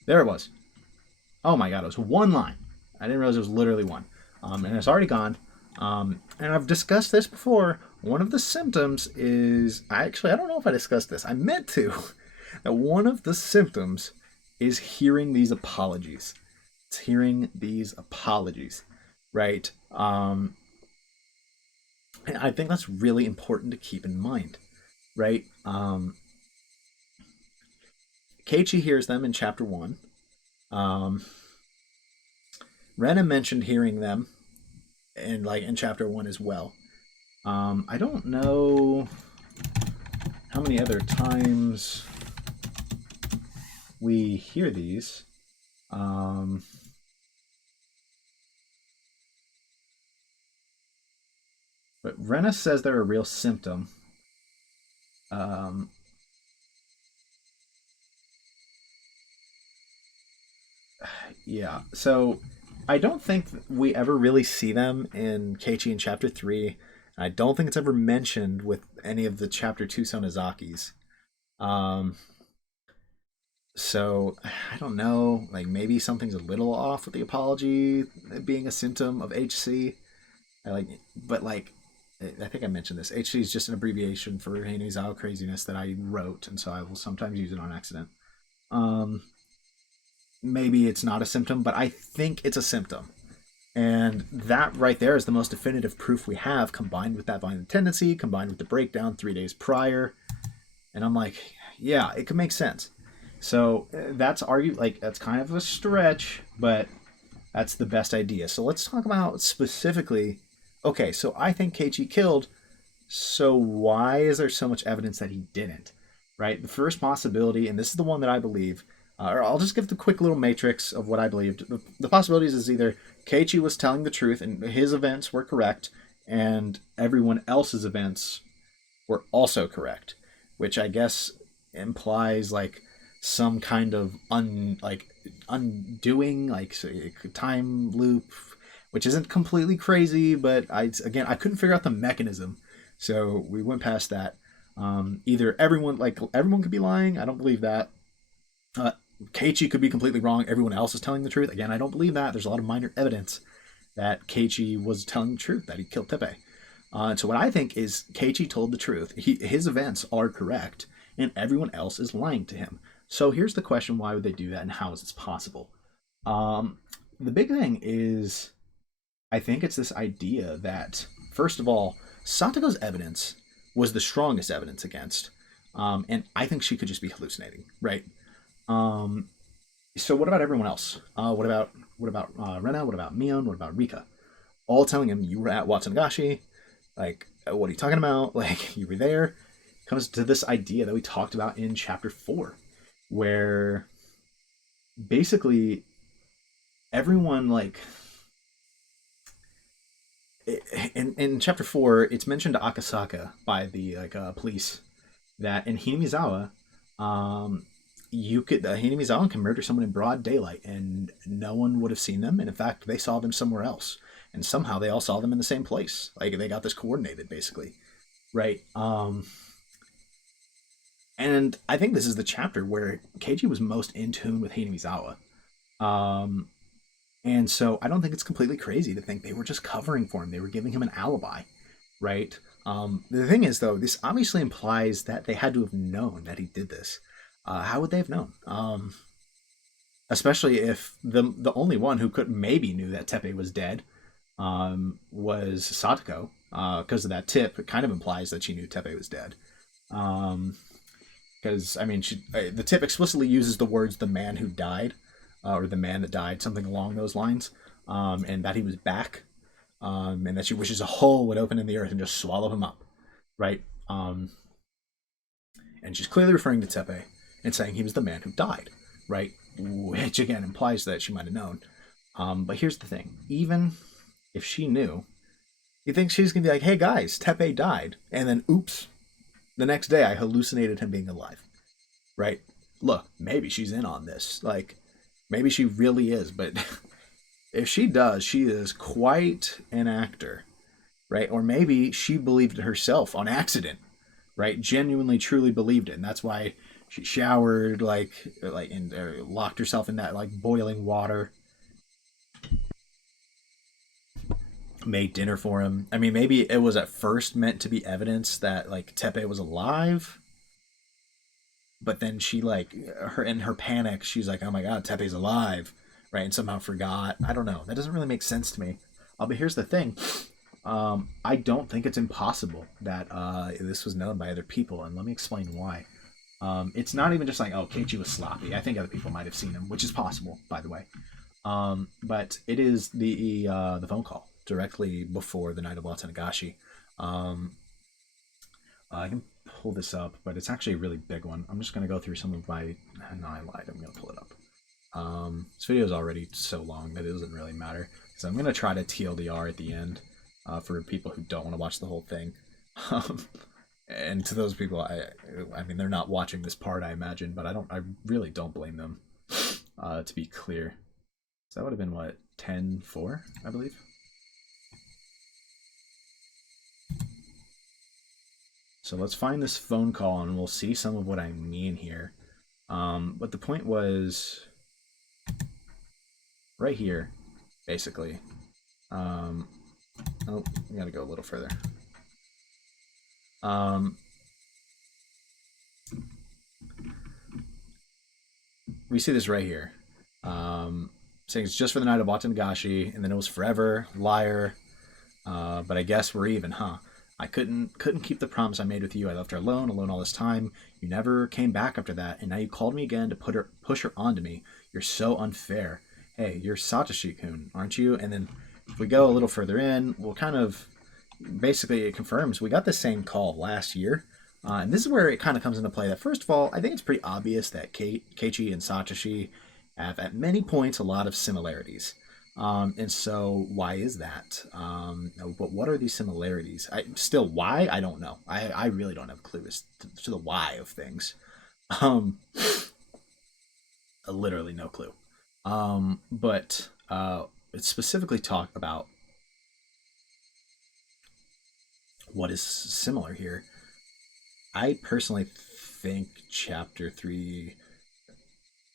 there it was. Oh my god, it was one line. I didn't realize it was literally one. And it's already gone. And I've discussed this before. One of the symptoms is I don't know if I discussed this. I meant to. That one of the symptoms is hearing these apologies. It's hearing these apologies, right? And I think that's really important to keep in mind, right? Keiichi hears them in chapter 1. Rena mentioned hearing them in chapter 1 as well. I don't know how many other times we hear these. But Rena says they're a real symptom. Yeah, so I don't think we ever really see them in Keiichi in chapter 3. I don't think it's ever mentioned with any of the chapter 2 Sonozakis. Um, so I don't know. Like maybe something's a little off with the apology being a symptom of HC. But like, I think I mentioned this. HC is just an abbreviation for Hinamizawa craziness that I wrote, and so I will sometimes use it on accident. Um, Maybe it's not a symptom, but I think it's a symptom. And that right there is the most definitive proof we have, combined with that violent tendency, combined with the breakdown 3 days prior. And I'm like, yeah, it could make sense. So that's kind of a stretch, but that's the best idea. So let's talk about specifically. Okay, so I think Keiichi killed. So why is there so much evidence that he didn't? Right. The first possibility, and this is the one that I believe, or I'll just give the quick little matrix of what I believed. The possibilities is either Keiichi was telling the truth and his events were correct, and everyone else's events were also correct, which I guess implies like some kind of undoing, like time loop, which isn't completely crazy, but I couldn't figure out the mechanism, so we went past that. Either everyone could be lying. I don't believe that. Uh, Keiichi could be completely wrong. Everyone else is telling the truth. Again, I don't believe that. There's a lot of minor evidence that Keiichi was telling the truth, that he killed Teppei. So what I think is Keiichi told the truth. His events are correct, and everyone else is lying to him. So here's the question: why would they do that, and how is this possible? The big thing is, I think it's this idea that, first of all, Satoko's evidence was the strongest evidence against, and I think she could just be hallucinating, right? Um, so what about everyone else? What about Rena? What about Mion? What about Rika? All telling him you were at Watsunagashi. Like, what are you talking about? Like, you were there. Comes to this idea that we talked about in chapter 4, where basically everyone in chapter 4, it's mentioned to Akasaka by the police that in Hinamizawa, Um, you could Hinamizawa can murder someone in broad daylight, and no one would have seen them. And in fact, they saw them somewhere else, and somehow they all saw them in the same place. Like they got this coordinated, basically, right? And I think this is the chapter where Keiji was most in tune with Hinamizawa. Um, and so I don't think it's completely crazy to think they were just covering for him. They were giving him an alibi, right? The thing is, though, this obviously implies that they had to have known that he did this. How would they have known? Especially if the only one who could maybe knew that Teppei was dead was Satoko. Because of that tip, it kind of implies that she knew Teppei was dead. Because I mean, the tip explicitly uses the words "the man who died" or "the man that died," something along those lines, and that he was back, and that she wishes a hole would open in the earth and just swallow him up, right? And she's clearly referring to Teppei and saying he was the man who died, right? Which again implies that she might have known. But here's the thing: even if she knew, you think she's gonna be like, "Hey guys, Teppei died," and then oops, the next day I hallucinated him being alive, right? Look, maybe she's in on this. Like, maybe she really is, but if she does, she is quite an actor, right? Or maybe she believed it herself on accident, right? Genuinely, truly believed it, and that's why she showered and locked herself in that like boiling water, made dinner for him. I mean, maybe it was at first meant to be evidence that like Teppei was alive, but then she like her in her panic, she's like, "Oh my god, Teppei's alive," right? And somehow forgot. I don't know. That doesn't really make sense to me. But here's the thing: I don't think it's impossible that this was known by other people, and let me explain why. It's not even just like, oh, Keiichi was sloppy. I think other people might have seen him, which is possible, by the way. But it is the phone call directly before the night of Watanagashi. Um, I can pull this up, but it's actually a really big one. I'm just going to go through some of my. No, I lied. I'm going to pull it up. This video is already so long that it doesn't really matter. So I'm going to try to TLDR at the end for people who don't want to watch the whole thing. And to those people, I mean, they're not watching this part, I imagine, but I really don't blame them. To be clear, so that would have been what 10:4, I believe. So let's find this phone call and we'll see some of what I mean here. But the point was right here, basically. Oh, we gotta go a little further. We see this right here. Saying it's just for the night of Watanagashi, and then it was forever, liar. But I guess we're even, huh? I couldn't keep the promise I made with you. I left her alone all this time. You never came back after that, and now you called me again to push her onto me. You're so unfair. Hey, you're Satoshi-kun, aren't you? And then if we go a little further in, we'll kind of basically it confirms we got the same call last year. And this is where it kind of comes into play that, first of all, I think it's pretty obvious that Keiichi and Satoshi have at many points a lot of similarities. And so, why is that? But what are these similarities? Why? I don't know. I really don't have a clue as to the why of things. Um, literally no clue. But it specifically talk about what is similar here. I personally think chapter 3,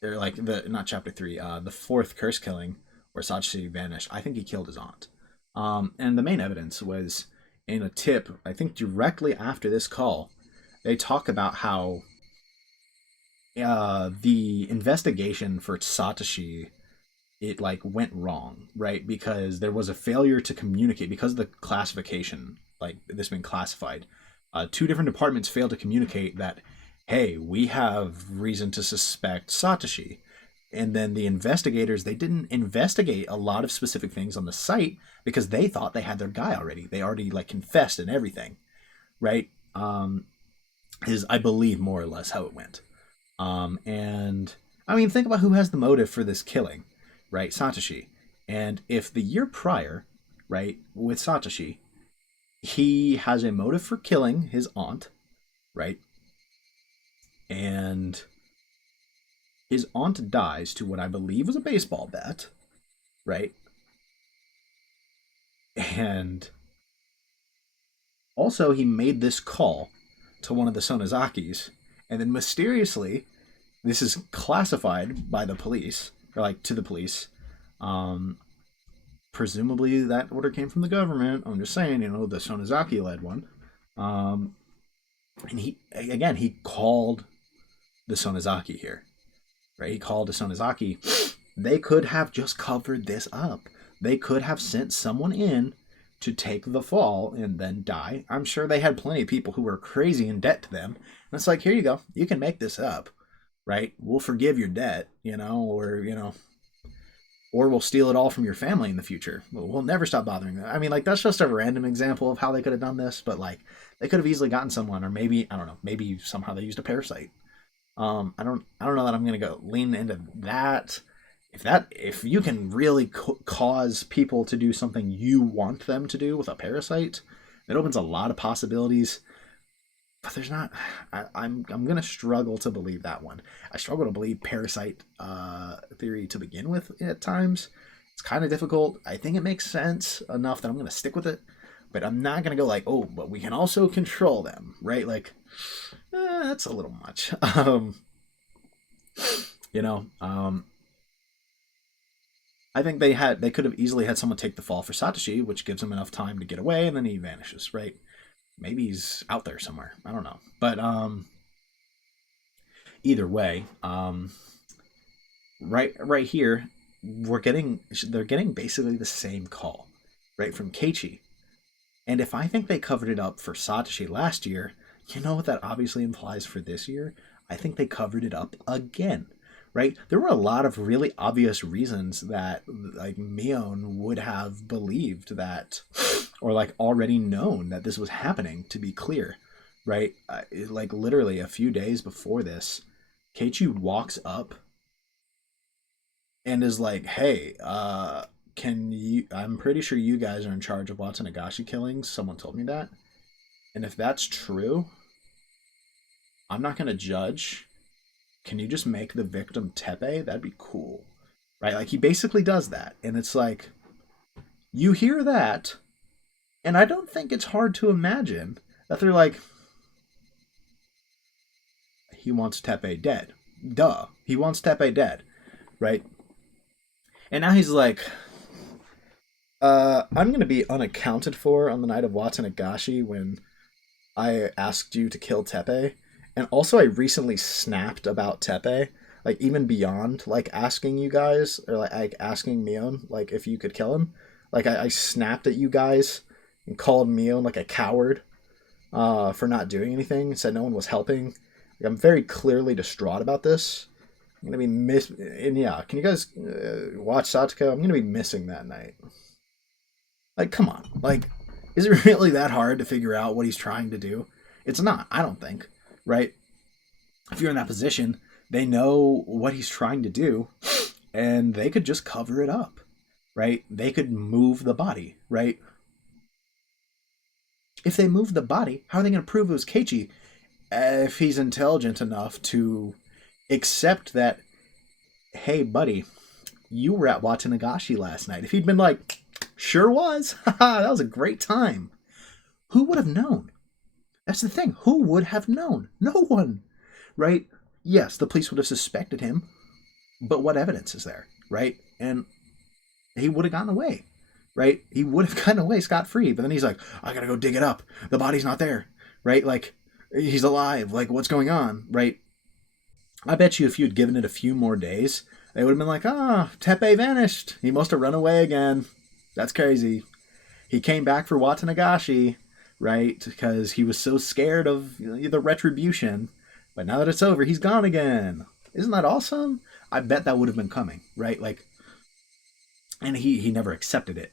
or like the not chapter 3, the fourth curse killing where Satoshi vanished. I think he killed his aunt. And the main evidence was in a tip. I think directly after this call, they talk about how the investigation for Satoshi it like went wrong, right? Because there was a failure to communicate because of the classification, like this being classified. Two different departments failed to communicate that, hey, we have reason to suspect Satoshi. And then the investigators, they didn't investigate a lot of specific things on the site because they thought they had their guy already. They already like confessed and everything, right? Is I believe more or less how it went. And I mean, think about who has the motive for this killing, right? Satoshi. And if the year prior, right, with Satoshi, he has a motive for killing his aunt, right? and his aunt dies to what I believe was a baseball bat, right? And also, he made this call to one of the Sonozakis, and then mysteriously, this is classified by the police, or like to the police. Um, Presumably, that order came from the government. I'm just saying, the Sonozaki led one. Um, and he called the Sonozaki here, right? He called the Sonozaki. They could have just covered this up. They could have sent someone in to take the fall and then die. I'm sure they had plenty of people who were crazy in debt to them. And it's like, here you go. You can make this up, right? We'll forgive your debt, or we'll steal it all from your family in the future. We'll never stop bothering them. I mean, like, that's just a random example of how they could have done this, but like, they could have easily gotten someone, or maybe, I don't know, maybe somehow they used a parasite. I don't know that I'm gonna go lean into that. If you can really cause people to do something you want them to do with a parasite, it opens a lot of possibilities. But there's not. I'm gonna struggle to believe that one. I struggle to believe parasite theory to begin with at times. It's kind of difficult. I think it makes sense enough that I'm gonna stick with it, but I'm not gonna go like, oh, but we can also control them, right? Like, that's a little much. You know, I think they could have easily had someone take the fall for Satoshi, which gives him enough time to get away, and then he vanishes, right? Maybe he's out there somewhere. I don't know. But either way, right here, they're getting basically the same call, right, from Keiichi. And if I think they covered it up for Satoshi last year, you know what that obviously implies for this year? I think they covered it up again, right? There were a lot of really obvious reasons that like Mion would have believed that, or like already known that this was happening, to be clear, right? Like literally a few days before this, Keiichi walks up and is like, hey, I'm pretty sure you guys are in charge of Watanagashi killings. Someone told me that. And if that's true, I'm not going to judge. Can you just make the victim Teppei? That'd be cool. Right? Like, he basically does that. And it's like, you hear that, and I don't think it's hard to imagine that they're like, he wants Teppei dead. Duh. He wants Teppei dead. Right? And now he's like, I'm going to be unaccounted for on the night of Watanagashi when I asked you to kill Teppei. And also, I recently snapped about Teppei, like, even beyond, like, asking you guys, or, like asking Mion, like, if you could kill him. Like, I snapped at you guys and called Mion, like, a coward for not doing anything, said no one was helping. Like, I'm very clearly distraught about this. I'm going to be and yeah, can you guys watch Satoko? I'm going to be missing that night. Like, come on. Like, is it really that hard to figure out what he's trying to do? It's not, I don't think. Right? If you're in that position, they know what he's trying to do, and they could just cover it up, right? They could move the body, right? If they move the body, how are they going to prove it was Keiichi if he's intelligent enough to accept that, hey, buddy, you were at Watanagashi last night? If he'd been like, sure was, that was a great time, who would have known? That's the thing. Who would have known? No one, right? Yes, the police would have suspected him, but what evidence is there, right? And he would have gotten away, right? He would have gotten away scot-free, but then he's like, I gotta go dig it up. The body's not there, right? Like, he's alive. Like, what's going on, right? I bet you if you'd given it a few more days, they would have been like, Teppei vanished. He must have run away again. That's crazy. He came back for Watanagashi, right? Because he was so scared of the retribution. But now that it's over, he's gone again. Isn't that awesome? I bet that would have been coming, right? Like, and he never accepted it.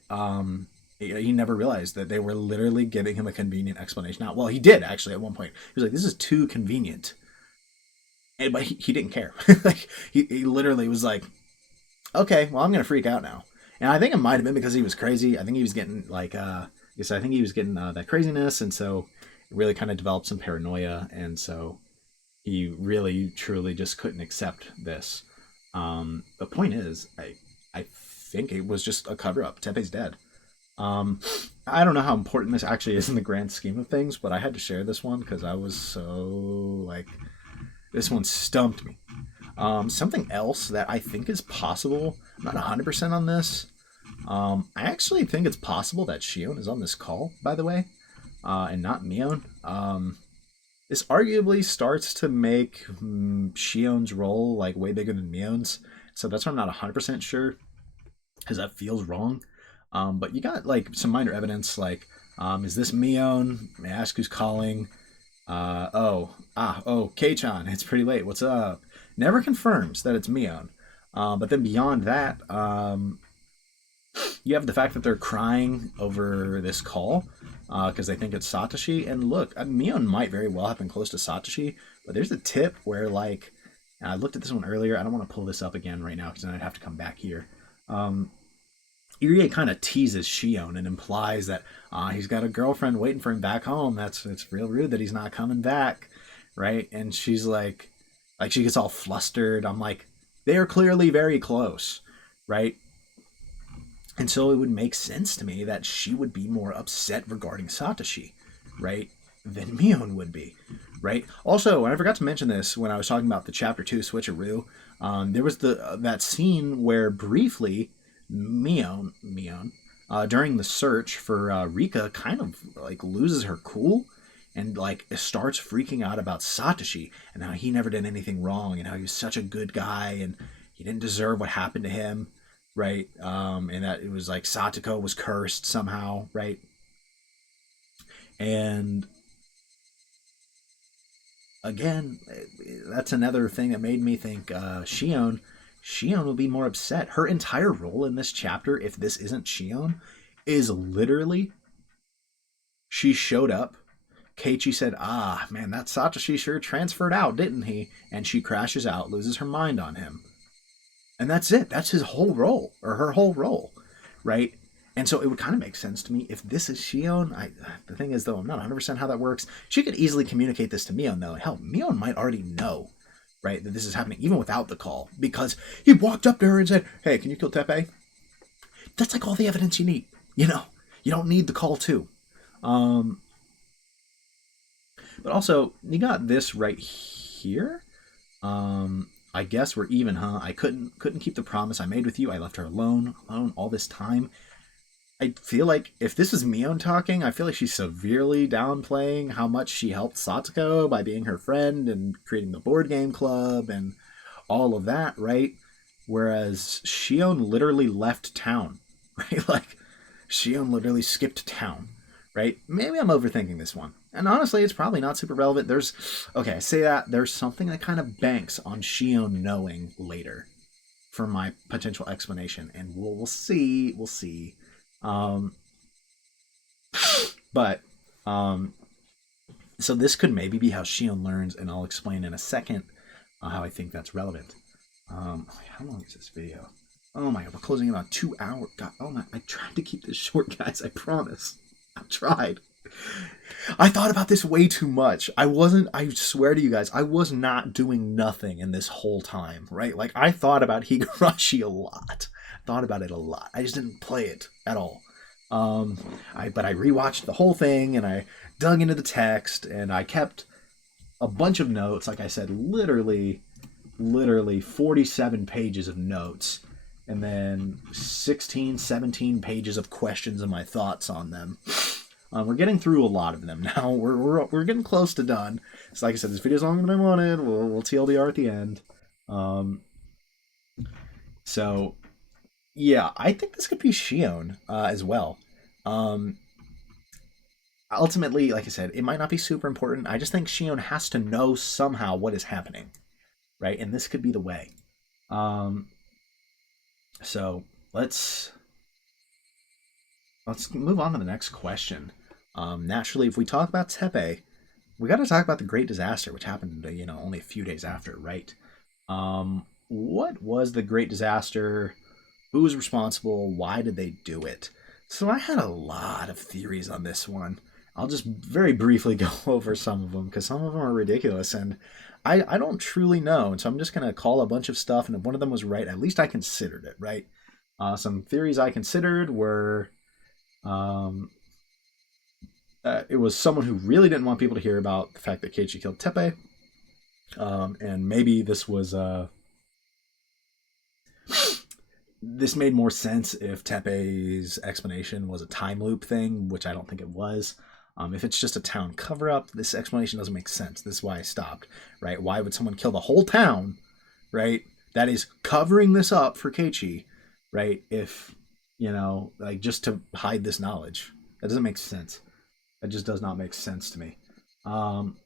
He never realized that they were literally giving him a convenient explanation. Now, well, he did actually at one point. He was like, "This is too convenient," but he didn't care. Like, he literally was like, "Okay, well, I'm gonna freak out now." And I think it might have been because he was crazy. I think he was getting like I think he was getting that craziness, and so it really kind of developed some paranoia, and so he really truly just couldn't accept this. The point is, I think it was just a cover up. Teppei's dead. Um, I don't know how important this actually is in the grand scheme of things, but I had to share this one because I was so like, this one stumped me. Something else that I think is possible, I'm not 100% on this. I actually think it's possible that Shion is on this call, by the way, and not Mion. This arguably starts to make Shion's role like way bigger than Mion's, so that's why I'm not 100% sure, because that feels wrong. But you got like some minor evidence, like, is this Mion? May I ask who's calling? Kei-chan, it's pretty late. What's up? Never confirms that it's Mion. But then beyond that, you have the fact that they're crying over this call because they think it's Satoshi. And look, Mion might very well have been close to Satoshi, but there's a tip where, like, I looked at this one earlier. I don't want to pull this up again right now because then I'd have to come back here. Irie kind of teases Shion and implies that he's got a girlfriend waiting for him back home. It's real rude that he's not coming back, right? And she's like she gets all flustered. I'm like, they are clearly very close, right? And so it would make sense to me that she would be more upset regarding Satoshi, right, than Mion would be, right? Also, I forgot to mention this when I was talking about the Chapter 2 switcheroo. There was that scene where briefly Mion, during the search for Rika, kind of like loses her cool and like starts freaking out about Satoshi and how he never did anything wrong and how he was such a good guy and he didn't deserve what happened to him, right? And that it was like Satoko was cursed somehow, right? And again, that's another thing that made me think Shion will be more upset. Her entire role in this chapter, if this isn't Shion, is literally she showed up. Keiichi said, man, that Satoshi sure transferred out, didn't he? And she crashes out, loses her mind on him. And that's it. That's his whole role, or her whole role, right? And so it would kind of make sense to me if this is Shion. The thing is, though, I'm not 100% how that works. She could easily communicate this to Mion, though. Hell, Mion might already know, right, that this is happening, even without the call, because he walked up to her and said, hey, can you kill Teppei? That's like all the evidence you need, you know? You don't need the call, too. But also, you got this right here. I guess we're even, huh? I couldn't keep the promise I made with you. I left her alone all this time. I feel like if this is Mion talking, I feel like she's severely downplaying how much she helped Satoko by being her friend and creating the board game club and all of that, right? Whereas Shion literally left town, right? Like, Shion literally skipped town, right? Maybe I'm overthinking this one. And honestly, it's probably not super relevant. I say that, there's something that kind of banks on Shion knowing later for my potential explanation. And we'll see. So this could maybe be how Shion learns, and I'll explain in a second how I think that's relevant. How long is this video? Oh my god, we're closing in on 2 hours. God, oh my, I tried to keep this short, guys, I promise. I tried. I thought about this way too much. I swear to you guys, I was not doing nothing in this whole time, right? Like, I thought about Higurashi a lot. Thought about it a lot. I just didn't play it at all. But I rewatched the whole thing, and I dug into the text, and I kept a bunch of notes. Like I said, literally 47 pages of notes, and then 16, 17 pages of questions and my thoughts on them. We're getting through a lot of them now. We're getting close to done. So like I said, this video's longer than I wanted. We'll TLDR at the end. So yeah, I think this could be Shion as well. Ultimately, like I said, it might not be super important. I just think Shion has to know somehow what is happening, right? And this could be the way. So let's move on to the next question. Naturally, if we talk about Teppei, we got to talk about the Great Disaster, which happened, only a few days after, right? What was the Great Disaster? Who was responsible? Why did they do it? So I had a lot of theories on this one. I'll just very briefly go over some of them because some of them are ridiculous and I don't truly know. And so I'm just going to call a bunch of stuff. And if one of them was right, at least I considered it, right? Some theories I considered were um, it was someone who really didn't want people to hear about the fact that Keiichi killed Teppei. And maybe this made more sense if Teppei's explanation was a time loop thing, which I don't think it was. If it's just a town cover up, this explanation doesn't make sense. This is why I stopped, right? Why would someone kill the whole town, right? That is covering this up for Keiichi, right? If, like just to hide this knowledge. That doesn't make sense. That just does not make sense to me. Um,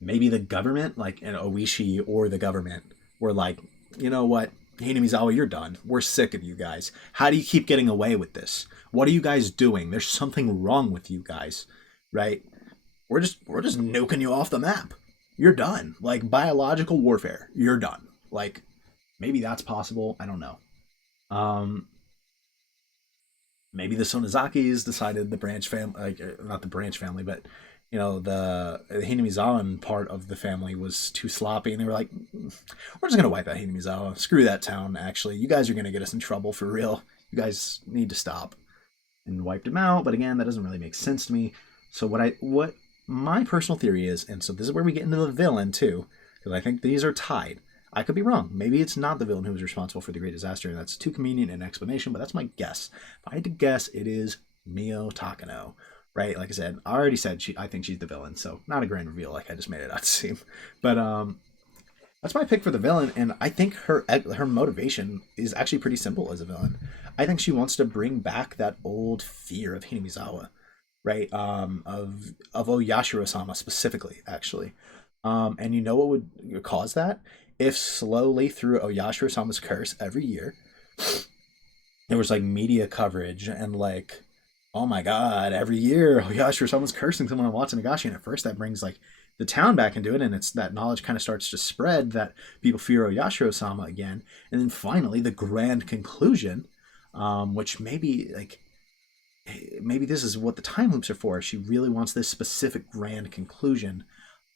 Maybe the government, like an Oishi or the government, were like, you know what, Hinamizawa, you're done. We're sick of you guys. How do you keep getting away with this? What are you guys doing? There's something wrong with you guys, right? We're just nuking you off the map. You're done. Like biological warfare, you're done. Like maybe that's possible. I don't know. Um, Maybe the Sonozakis decided the branch family, like not the branch family, but the Hinamizawa part of the family was too sloppy, and they were like, "We're just gonna wipe out Hinamizawa. Screw that town. Actually, you guys are gonna get us in trouble for real. You guys need to stop." And wiped him out. But again, that doesn't really make sense to me. So what my personal theory is, and so this is where we get into the villain too, because I think these are tied. I could be wrong. Maybe it's not the villain who was responsible for the Great Disaster, and that's too convenient an explanation, but that's my guess. If I had to guess, it is Mio Takano. Right? Like I said, I already said I think she's the villain, so not a grand reveal like I just made it out to seem. But that's my pick for the villain, and I think her motivation is actually pretty simple as a villain. I think she wants to bring back that old fear of Hinamizawa, right? Of Oyashiro-sama specifically, actually. And you know what would cause that? If slowly through Oyashiro-sama's curse every year, there was like media coverage and like, oh my god, every year Oyashiro-sama's cursing someone on Watsunagashi, and at first that brings like the town back into it, and it's that knowledge kind of starts to spread that people fear Oyashiro-sama again, and then finally the grand conclusion, which maybe this is what the time loops are for. She really wants this specific grand conclusion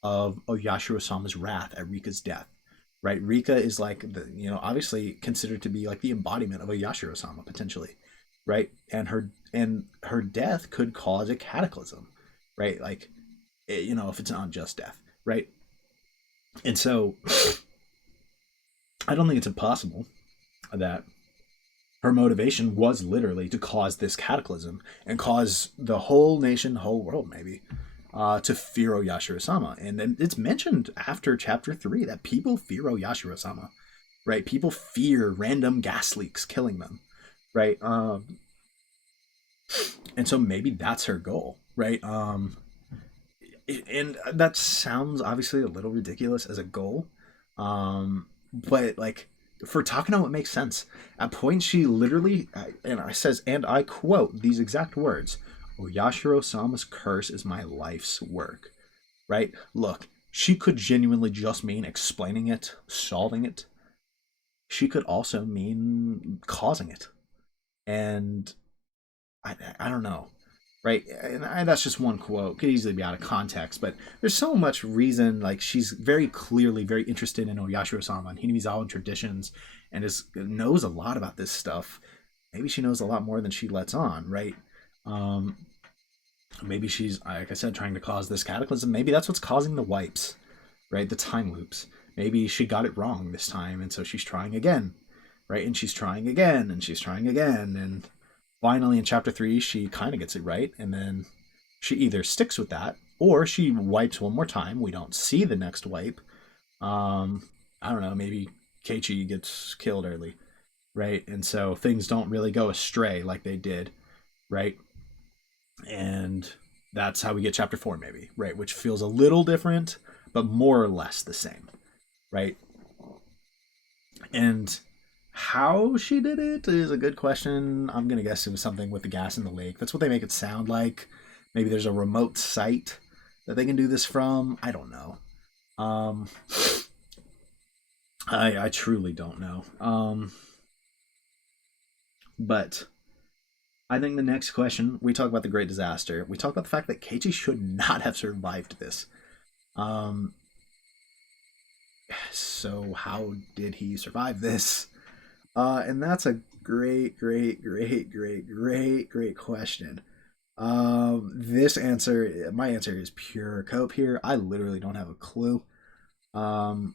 of Oyashiro-sama's wrath at Rika's death. Right, Rika is like obviously considered to be like the embodiment of Oyashiro-sama potentially, right? And her death could cause a cataclysm, right? Like, if it's an unjust death, right? And so, I don't think it's impossible that her motivation was literally to cause this cataclysm and cause the whole nation, whole world, maybe, to fear Oyashiro-sama. And then it's mentioned after chapter 3 that people fear Oyashiro-sama, right? People fear random gas leaks killing them, right? And so maybe that's her goal, right? And that sounds obviously a little ridiculous as a goal, but like for Takano, it makes sense. At points, she literally and I says, and I quote these exact words: "Oyashiro Sama's curse is my life's work." Right? Look, she could genuinely just mean explaining it, solving it. She could also mean causing it, and I don't know, right? And that's just one quote. Could easily be out of context, but there's so much reason. Like she's very clearly very interested in Oyashiro-sama and Hinamizawa traditions, and knows a lot about this stuff. Maybe she knows a lot more than she lets on, right? Um, Maybe she's, like I said, trying to cause this cataclysm. Maybe that's what's causing the wipes, right? The time loops. Maybe she got it wrong this time, and so she's trying again, right? And she's trying again, and she's trying again, and finally in chapter 3 she kind of gets it right, and then she either sticks with that or she wipes one more time. We don't see the next wipe. I don't know, maybe Keiichi gets killed early, right? And so things don't really go astray like they did, right? And that's how we get chapter 4 maybe, right? Which feels a little different but more or less the same, right? And how she did it is a good question. I'm gonna guess it was something with the gas in the lake. That's what they make it sound like. Maybe there's a remote site that they can do this from. I don't know. Um, I truly don't know. But I think the next question, we talk about the Great Disaster. We talk about the fact that Keiichi should not have survived this. Um, so how did he survive this? And that's a great question. This answer, my answer is pure cope here. I literally don't have a clue. Um,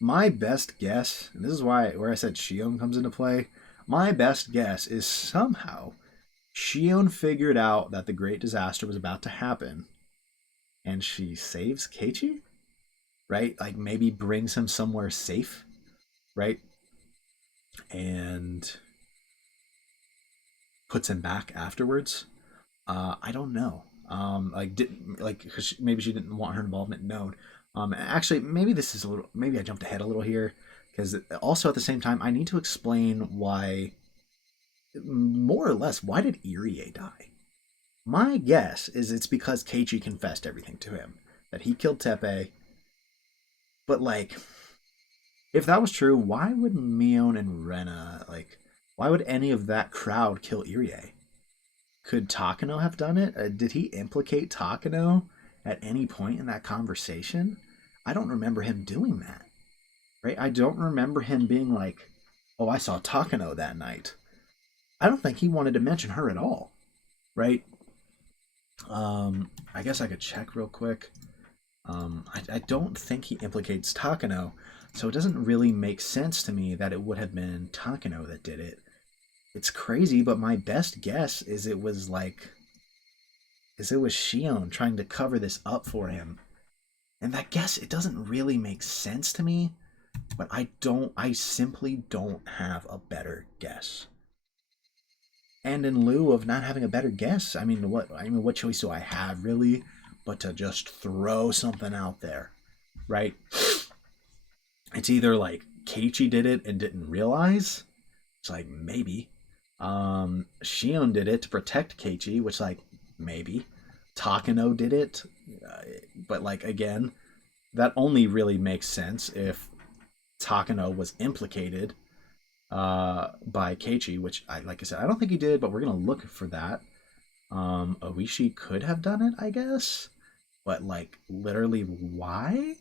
my best guess, and this is why where I said Shion comes into play. My best guess is somehow Shion figured out that the great disaster was about to happen, and she saves Keiichi, right? Like maybe brings him somewhere safe, right? And puts him back afterwards. I don't know. Like didn't like cause maybe she didn't want her involvement known. Actually, maybe this is a little. Maybe I jumped ahead a little here because also at the same time I need to explain why, more or less, why did Irie die? My guess is it's because Keiichi confessed everything to him that he killed Teppei. But like, if that was true, why would Mion and Rena like? Why would any of that crowd kill Irie? Could Takano have done it? Did he implicate Takano at any point in that conversation? I don't remember him doing that. Right? I don't remember him being like, "Oh, I saw Takano that night." I don't think he wanted to mention her at all. Right? I guess I could check real quick. I don't think he implicates Takano, so it doesn't really make sense to me that it would have been Takano that did it. It's crazy, but my best guess is it was Shion trying to cover this up for him. And that guess, it doesn't really make sense to me, but I simply don't have a better guess. And in lieu of not having a better guess, what choice do I have really but to just throw something out there, right? It's either like Keiichi did it and didn't realize. It's like maybe. Shion did it to protect Keiichi, which like maybe. Takano did it, but like again, that only really makes sense if Takano was implicated by Keiichi, which like I said, I don't think he did, but we're gonna look for that. Oishi could have done it, I guess, but like literally, why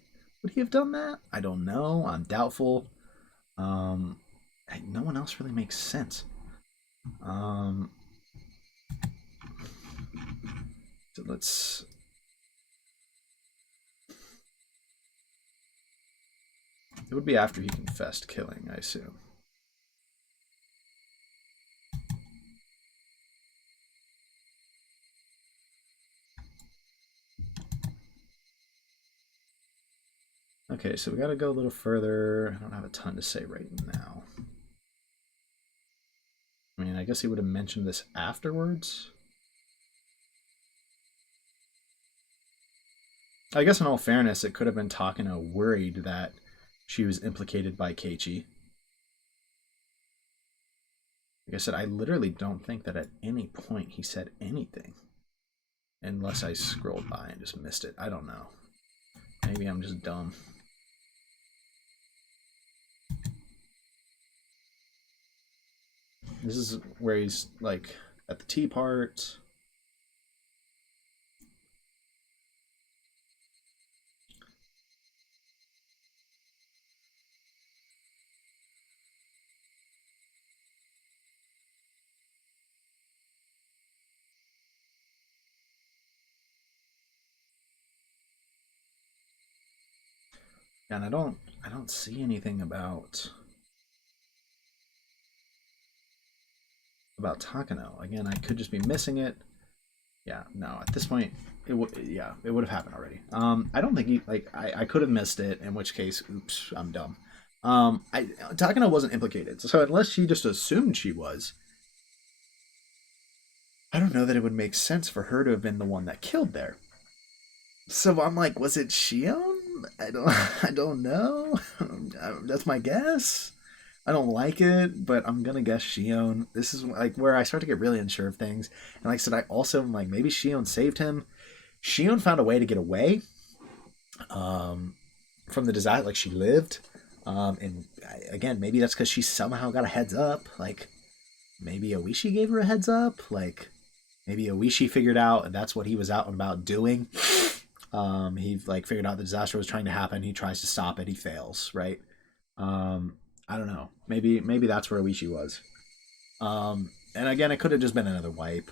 would he have done that? I don't know. I'm doubtful. Um, no one else really makes sense. Um, so let's. It would be after he confessed killing, I assume. Okay, so we gotta go a little further. I don't have a ton to say right now. I mean, I guess he would have mentioned this afterwards. I guess in all fairness, it could have been Takano worried that she was implicated by Keiichi. Like I said, I literally don't think that at any point he said anything. Unless I scrolled by and just missed it. I don't know. Maybe I'm just dumb. This is where he's like at the tea part. And I don't see anything about Takano. Again, I could just be missing it. Yeah, no, at this point it would have happened already. I don't think he like I could have missed it, in which case, oops, I'm dumb. Takano wasn't implicated, so unless she just assumed she was, I don't know that it would make sense for her to have been the one that killed there. So I'm like, was it Shion? I don't know. That's my guess. I don't like it, but I'm gonna guess Shion. This is like where I start to get really unsure of things. And like I said, I also am like maybe Shion saved him. Shion found a way to get away from the disaster. Like she lived, and again, maybe that's because she somehow got a heads up. Like maybe Oishi gave her a heads up. Like maybe Oishi figured out that's what he was out and about doing. He like figured out the disaster was trying to happen. He tries to stop it. He fails. Right. I don't know. Maybe that's where Oishi was. And again, it could have just been another wipe.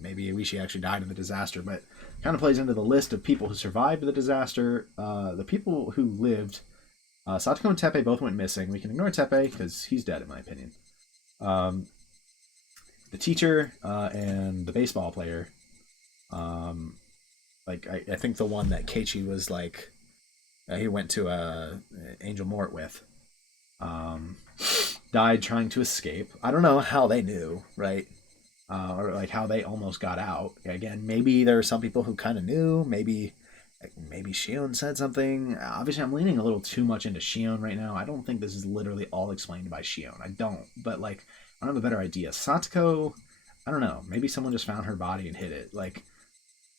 Maybe Oishi actually died in the disaster, but kind of plays into the list of people who survived the disaster. The people who lived, Satoko and Teppei both went missing. We can ignore Teppei because he's dead, in my opinion. Um, the teacher and the baseball player, um, like I think the one that Keiichi was like, he went to Angel Mort with, um, died trying to escape. I don't know how they knew, right? Or like how they almost got out. Again, maybe there are some people who kind of knew. Maybe Shion said something. Obviously, I'm leaning a little too much into Shion right now. I don't think this is literally all explained by Shion. I don't. But like, I don't have a better idea. Satoko, I don't know. Maybe someone just found her body and hid it. Like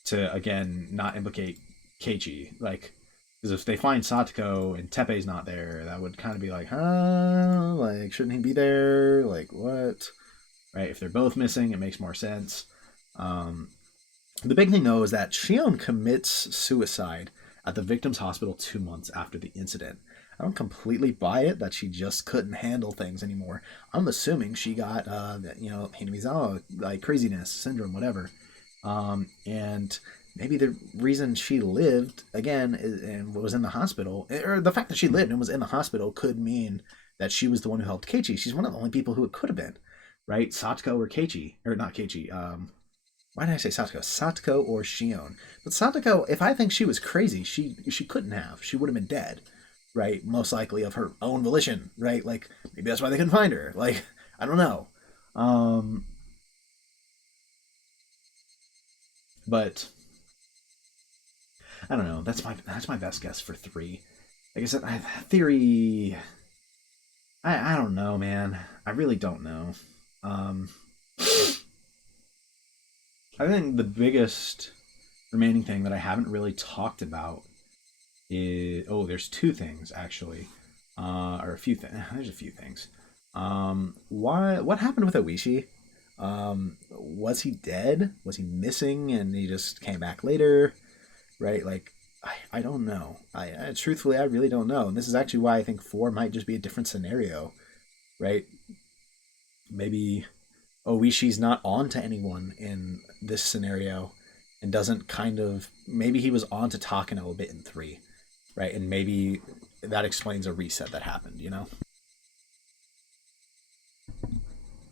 to again not implicate Keiichi. Like because if they find Satoko and Teppei's not there, that would kind of be like, huh? Like shouldn't he be there? Like what? Right? If they're both missing, it makes more sense. Um, the big thing, though, is that Shion commits suicide at the victim's hospital 2 months after the incident. I don't completely buy it that she just couldn't handle things anymore. I'm assuming she got, Hinamizawa, like craziness, syndrome, whatever. And maybe the reason she lived, again, and was in the hospital, or the fact that she lived and was in the hospital could mean that she was the one who helped Keiichi. She's one of the only people who it could have been, right? Satoko or Keiichi, or not Keiichi. Why did I say Satoko? Satoko or Shion. But Satoko, if I think she was crazy, she couldn't have. She would have been dead, right? Most likely of her own volition, right? Like maybe that's why they couldn't find her. Like I don't know. Um, but I don't know. That's my best guess for three. Like I said, theory. I don't know, man. I really don't know. Um, I think the biggest remaining thing that I haven't really talked about is there's two things actually, or a few things. There's a few things. Why? What happened with Oishi? Was he dead? Was he missing and he just came back later? Right? Like, I don't know. I truthfully, I really don't know. And this is actually why I think four might just be a different scenario, right? Maybe Oishi's not on to anyone in this scenario and doesn't kind of maybe he was on to Takano a bit in three, right? And maybe that explains a reset that happened, you know?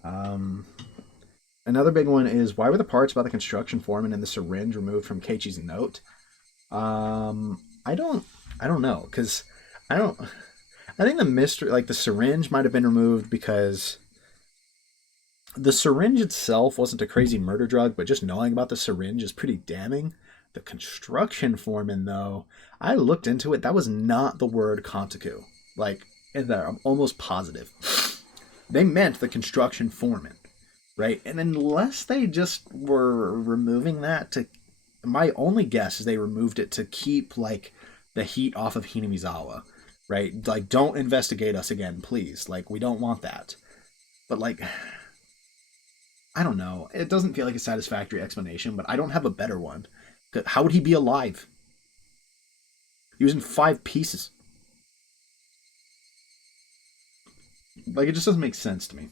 Um Another big one is why were the parts about the construction foreman and the syringe removed from Keiichi's note? I don't know because I don't I think the mystery like the syringe might have been removed because the syringe itself wasn't a crazy murder drug, but just knowing about the syringe is pretty damning. The construction foreman, though, I looked into it. That was not the word Kantoku. Like, in there, I'm almost positive. They meant the construction foreman, right? And unless they just were removing that to. My only guess is they removed it to keep, like, the heat off of Hinamizawa, right? Like, don't investigate us again, please. Like, we don't want that. But, like, I don't know. It doesn't feel like a satisfactory explanation, but I don't have a better one. How would he be alive? He was in 5 pieces. Like, it just doesn't make sense to me.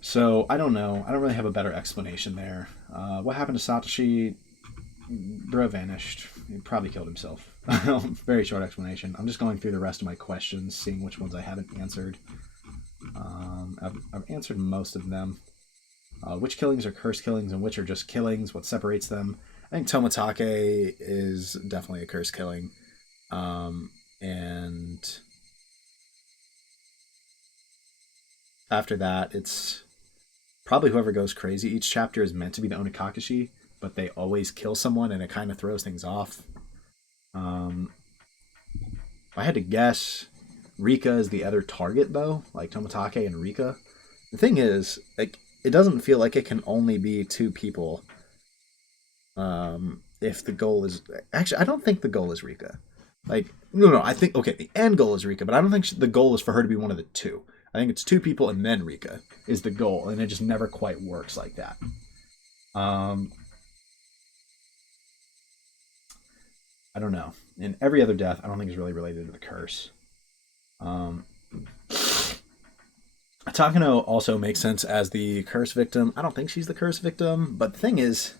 So, I don't know. I don't really have a better explanation there. What happened to Satoshi? Bro vanished. He probably killed himself. Very short explanation. I'm just going through the rest of my questions, seeing which ones I haven't answered. I've answered most of them. Which killings are curse killings and which are just killings? What separates them? I think Tomatake is definitely a curse killing. And after that, it's probably whoever goes crazy. Each chapter is meant to be the Onikakushi, but they always kill someone and it kind of throws things off. If I had to guess, Rika is the other target, though, like Tomatake and Rika. The thing is, like, it doesn't feel like it can only be two people. If the goal is actually, I don't think the goal is Rika. Like, No. I think okay. The end goal is Rika, but I don't think the goal is for her to be one of the two. I think it's two people and then Rika is the goal, and it just never quite works like that. Um, I don't know. And every other death, I don't think is really related to the curse. Um, Takano also makes sense as the curse victim. I don't think she's the curse victim, but the thing is,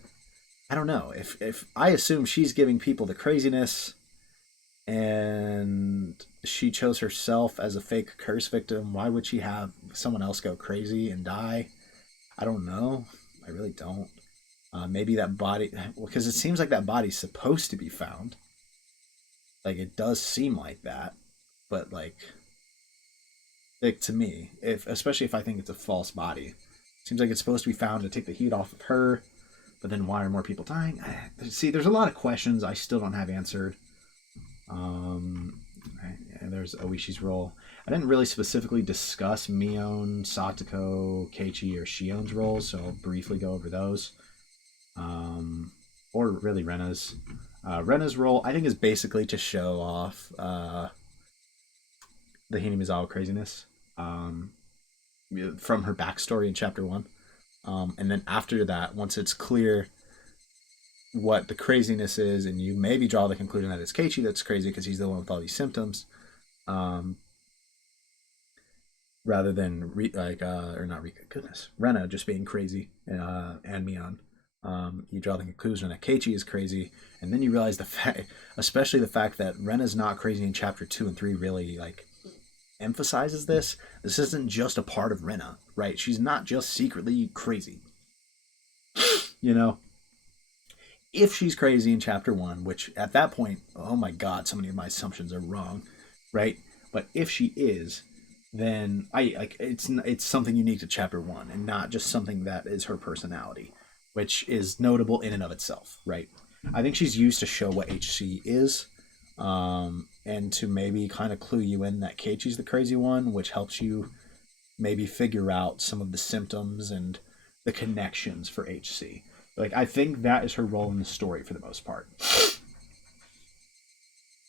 I don't know. If I assume she's giving people the craziness and she chose herself as a fake curse victim, why would she have someone else go crazy and die? I don't know. I really don't. Maybe that body, because it seems like that body's supposed to be found. Like it does seem like that, but like to me, if especially if I think it's a false body, seems like it's supposed to be found to take the heat off of her. But then why are more people dying? See, there's a lot of questions I still don't have answered. And there's Oishi's role. I didn't really specifically discuss Mion, Satoko, Keiichi, or Shion's roles, so I'll briefly go over those. Or really Rena's. Rena's role, I think, is basically to show off the Hinamizawa craziness from her backstory in Chapter 1. And then after that, once it's clear what the craziness is, and you maybe draw the conclusion that it's Keiichi that's crazy because he's the one with all these symptoms, rather than or not Rika, goodness, Rena just being crazy, and Mion. You draw the conclusion that Keiichi is crazy, and then you realize the fact, especially the fact that Rena's not crazy in Chapter 2 and 3, really emphasizes this. This isn't just a part of Rena, right? She's not just secretly crazy. You know, if she's crazy in Chapter 1, which at that point, oh my god, so many of my assumptions are wrong, right? But if she is, then it's something unique to Chapter 1 and not just something that is her personality, which is notable in and of itself, right? I think she's used to show what HC is, and to maybe kind of clue you in that Keiichi's the crazy one, which helps you maybe figure out some of the symptoms and the connections for HC. I think that is her role in the story for the most part.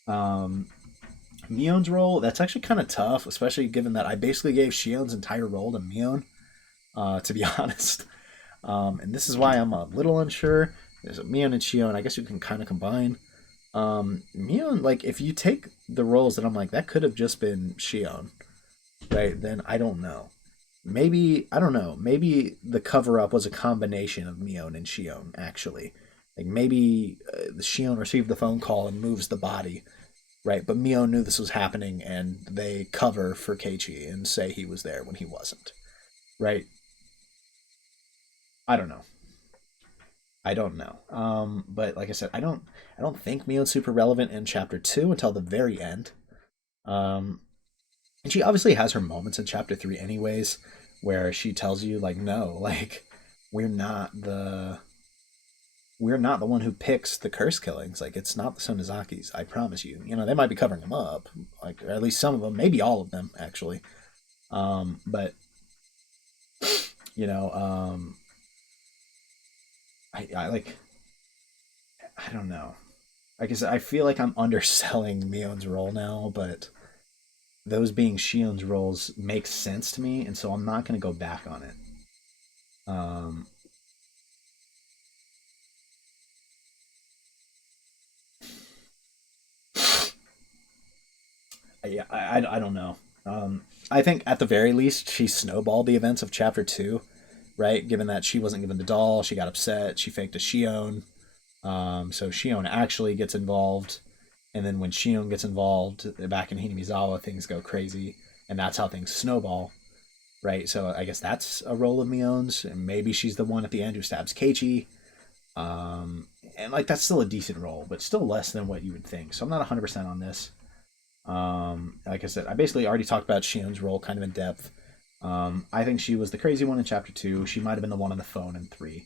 Mion's role, that's actually kind of tough, especially given that I basically gave Shion's entire role to Mion, to be honest. And this is why I'm a little unsure. There's Mion and Shion, I guess you can kind of combine. Mion, if you take the roles that I'm like, that could have just been Shion, right? Then I don't know. Maybe, I don't know, maybe the cover up was a combination of Mion and Shion, actually. Maybe the Shion received the phone call and moves the body, right? But Mion knew this was happening and they cover for Keiichi and say he was there when he wasn't, right? I don't know. I don't know. But like I said, I don't think Mion's super relevant in Chapter 2 until the very end. Um, and she obviously has her moments in Chapter 3 anyways, where she tells you no, we're not the we're not the one who picks the curse killings. It's not the Sonozakis, I promise you. They might be covering them up, or at least some of them, maybe all of them actually. But you know, I don't know. Like I said, I feel like I'm underselling Mion's role now, but those being Shion's roles make sense to me, and so I'm not going to go back on it. Um, yeah, I don't know. I think at the very least she snowballed the events of Chapter 2, right? Given that she wasn't given the doll, she got upset, she faked a Shion. So Shion actually gets involved, and then when Shion gets involved back in Hinamizawa, things go crazy, and that's how things snowball, right? So I guess that's a role of Mion's, and maybe she's the one at the end who stabs Keiichi. And that's still a decent role, but still less than what you would think. So I'm not 100% on this. Like I said, I basically already talked about Shion's role kind of in depth. I think she was the crazy one in Chapter 2. She might have been the one on the phone in 3.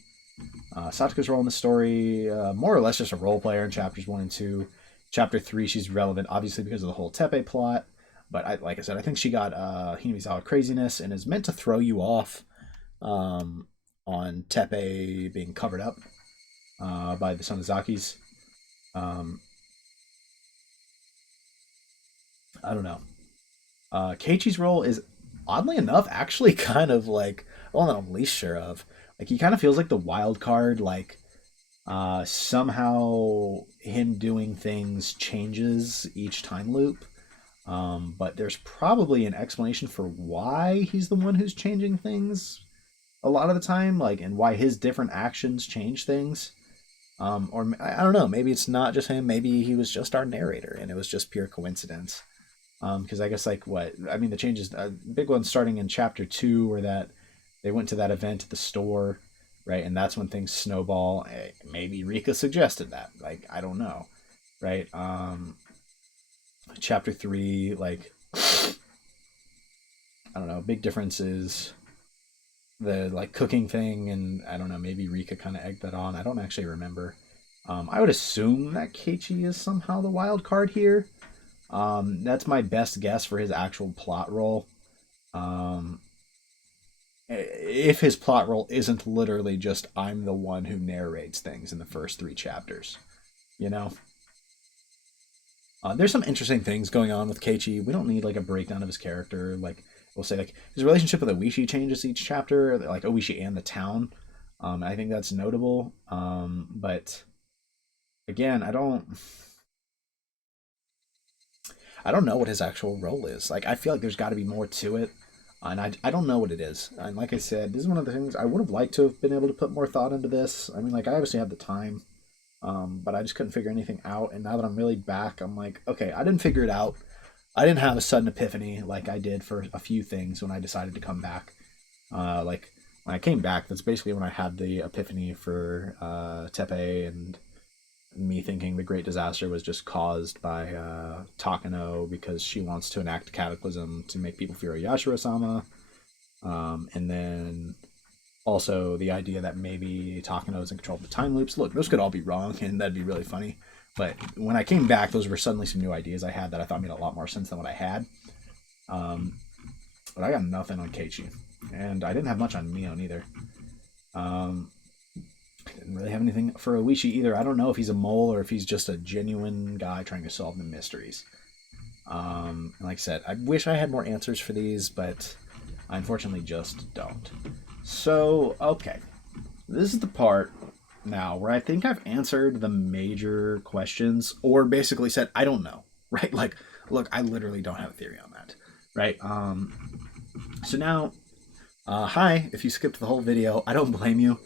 Satoka's role in the story, more or less just a role player in Chapters 1 and 2. Chapter 3, she's relevant, obviously, because of the whole Teppei plot. But like I said, I think she got Hinamizawa craziness and is meant to throw you off on Teppei being covered up by the Sonozakis. Um, I don't know. Keiichi's role is oddly enough actually kind of like one that I'm least sure of. Like he kind of feels like the wild card. Like somehow him doing things changes each time loop. But there's probably an explanation for why he's the one who's changing things a lot of the time, like, and why his different actions change things. Or I don't know, maybe it's not just him. Maybe he was just our narrator, and it was just pure coincidence. Because I guess like what I mean, the changes, big one starting in chapter 2, where that they went to that event at the store, right, and that's when things snowball. Maybe Rika suggested that. Like I don't know, right? Chapter 3, like I don't know. Big difference is the like cooking thing, and I don't know. Maybe Rika kind of egged that on. I don't actually remember. I would assume that Keiichi is somehow the wild card here. That's my best guess for his actual plot role. Um, if his plot role isn't literally just I'm the one who narrates things in the first 3 chapters, you know. There's some interesting things going on with Keiichi. We don't need like a breakdown of his character. Like we'll say like his relationship with Oishi changes each chapter, like Oishi and the town. I think that's notable. But again, I don't know what his actual role is. Like I feel like there's got to be more to it, and I don't know what it is. And like I said, this is one of the things I would have liked to have been able to put more thought into this. I mean, like I obviously had the time, but I just couldn't figure anything out. And now that I'm really back, I'm like, okay, I didn't figure it out. I didn't have a sudden epiphany like I did for a few things when I decided to come back. Like when I came back, that's basically when I had the epiphany for Teppei, and me thinking the great disaster was just caused by Takano because she wants to enact cataclysm to make people fear Yashiro-sama. And then also the idea that maybe Takano is in control of the time loops. Look, those could all be wrong, and that'd be really funny. But when I came back, those were suddenly some new ideas I had that I thought made a lot more sense than what I had. Um, but I got nothing on Keiichi, and I didn't have much on Mion either. I didn't really have anything for Oishi either. I don't know if he's a mole or if he's just a genuine guy trying to solve the mysteries. And like I said, I wish I had more answers for these, but I unfortunately just don't. So, okay. This is the part now where I think I've answered the major questions, or basically said, I don't know, right? Like, look, I literally don't have a theory on that, right? So now, hi, if you skipped the whole video, I don't blame you.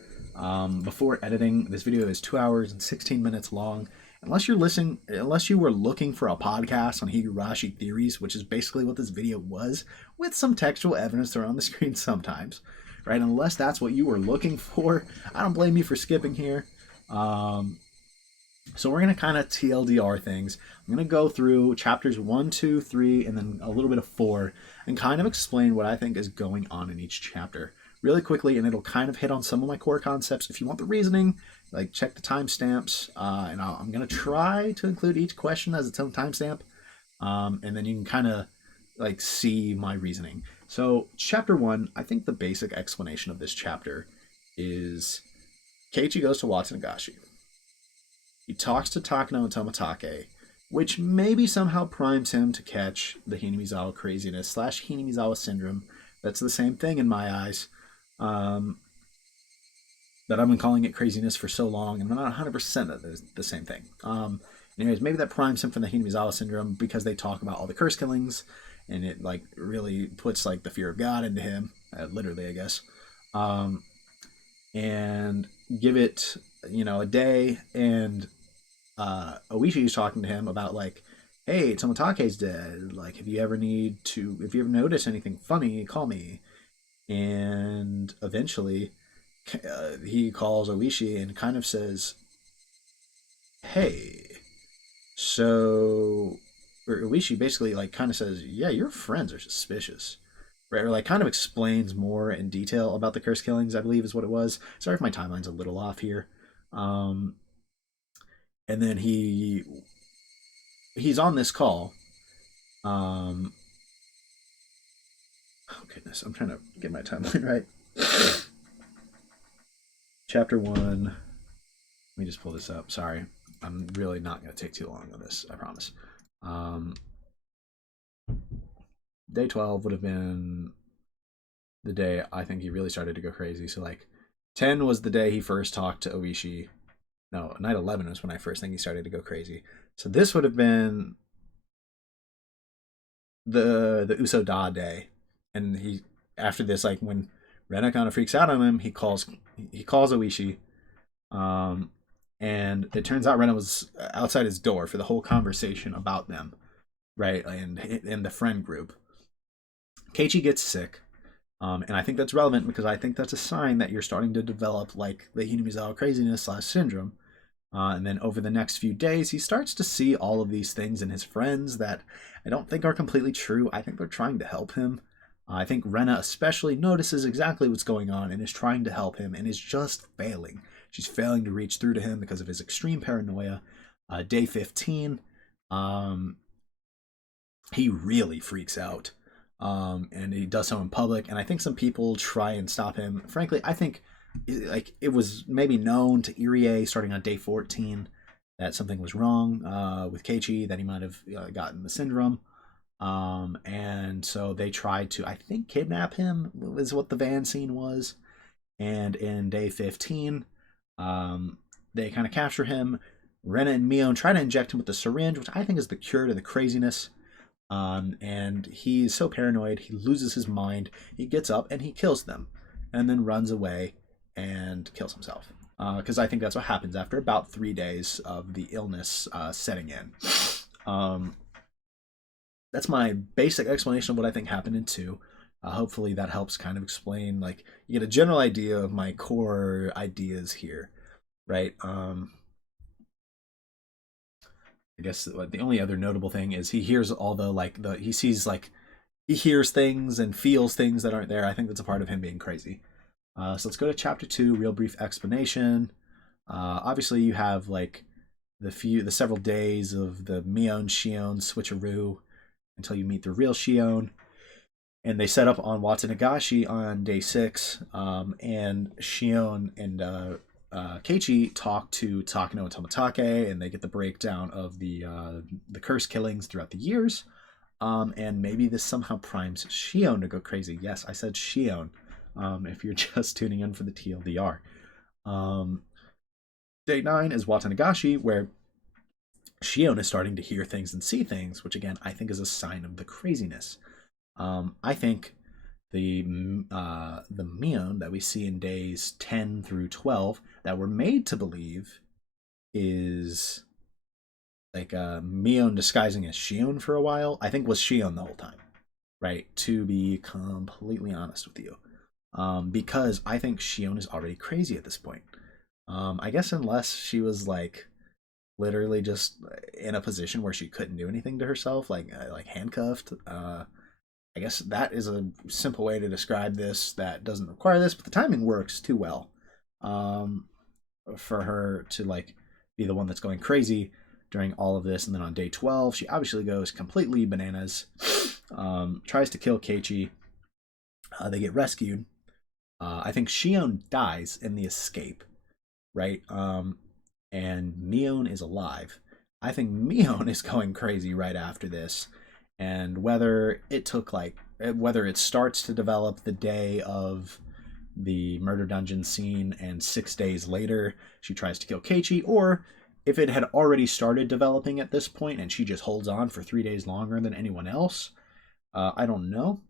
Before editing, this video is 2 hours and 16 minutes long. Unless you were looking for a podcast on Higurashi theories, which is basically what this video was, with some textual evidence thrown on the screen sometimes, right? Unless that's what you were looking for, I don't blame you for skipping here. So we're gonna kind of TLDR things. I'm gonna go through chapters 1, 2, 3, and then a little bit of 4, and kind of explain what I think is going on in each chapter really quickly, and it'll kind of hit on some of my core concepts. If you want the reasoning, like check the timestamps, and I'm gonna try to include each question as its own timestamp, and then you can kind of like see my reasoning. So chapter 1, I think the basic explanation of this chapter is Keiichi goes to Watsunagashi. He talks to Takano and Tomatake, which maybe somehow primes him to catch the Hinamizawa craziness / Hinamizawa syndrome. That's the same thing in my eyes. That I've been calling it craziness for so long, and I'm not 100% that it's the same thing. Anyways, maybe that primes him from the Hinamizawa syndrome because they talk about all the curse killings, and it like really puts like the fear of God into him, literally, I guess. And give it, a day, and Oishi's talking to him about like, hey, Tomotake's dead. Like, if you ever notice anything funny, call me. And eventually, he calls Oishi and kind of says, hey, so, or Oishi basically like kind of says, yeah, your friends are suspicious. Right, or like kind of explains more in detail about the curse killings, I believe is what it was. Sorry if my timeline's a little off here. And then he's on this call. Oh goodness, I'm trying to get my timeline right. Chapter 1. Let me just pull this up. Sorry, I'm really not going to take too long on this. I promise. day 12 would have been the day I think he really started to go crazy. So like 10 was the day he first talked to Oishi. No, night 11 was when I first think he started to go crazy. So this would have been the Uso day. And he after this, like when Rena kind of freaks out on him, he calls Oishi. Um and it turns out Rena was outside his door for the whole conversation about them, right? And in the friend group. Keiichi gets sick. And I think that's relevant because I think that's a sign that you're starting to develop like the Hinamizawa craziness / syndrome. And then over the next few days, he starts to see all of these things in his friends that I don't think are completely true. I think they're trying to help him. I think Rena especially notices exactly what's going on and is trying to help him and is just failing. She's failing to reach through to him because of his extreme paranoia. Day 15, um, he really freaks out. And he does so in public. And I think some people try and stop him. Frankly, I think like it was maybe known to Irie starting on day 14 that something was wrong with Keiichi, that he might have gotten the syndrome. And so they tried to, I think, kidnap him, was what the van scene was. And in day 15, they kind of capture him. Rena and Mion try to inject him with the syringe, which I think is the cure to the craziness. And he's so paranoid, he loses his mind. He gets up and he kills them, and then runs away and kills himself. Because I think that's what happens after about 3 days of the illness setting in. That's my basic explanation of what I think happened in 2. Hopefully that helps kind of explain, like, you get a general idea of my core ideas here, right? I guess the only other notable thing is he hears all he sees he hears things and feels things that aren't there. I think that's a part of him being crazy. So let's go to chapter 2, real brief explanation. Obviously you have like the several days of the Mion Shion switcheroo until you meet the real Shion. And they set up on Watanagashi on day 6, and Shion and Keiichi talk to Takano and Tomitake, and they get the breakdown of the curse killings throughout the years. And maybe this somehow primes Shion to go crazy. Yes, I said Shion. If you're just tuning in for the TLDR. Day 9 is Watanagashi, where Shion is starting to hear things and see things, which again I think is a sign of the craziness. I think the Mion that we see in days 10 through 12 that we're made to believe is like Mion disguising as Shion for a while, I think was Shion the whole time, right? To be completely honest with you. Because I think Shion is already crazy at this point. I guess unless she was like literally just in a position where she couldn't do anything to herself, like handcuffed. I guess that is a simple way to describe this that doesn't require this, but the timing works too well for her to like be the one that's going crazy during all of this. And then on day 12, she obviously goes completely bananas, tries to kill Keiichi. They get rescued. I think Shion dies in the escape, right? And Mion is alive. I think Mion is going crazy right after this. And whether it starts to develop the day of the murder dungeon scene and 6 days later she tries to kill Keiichi, or if it had already started developing at this point and she just holds on for 3 days longer than anyone else, I don't know.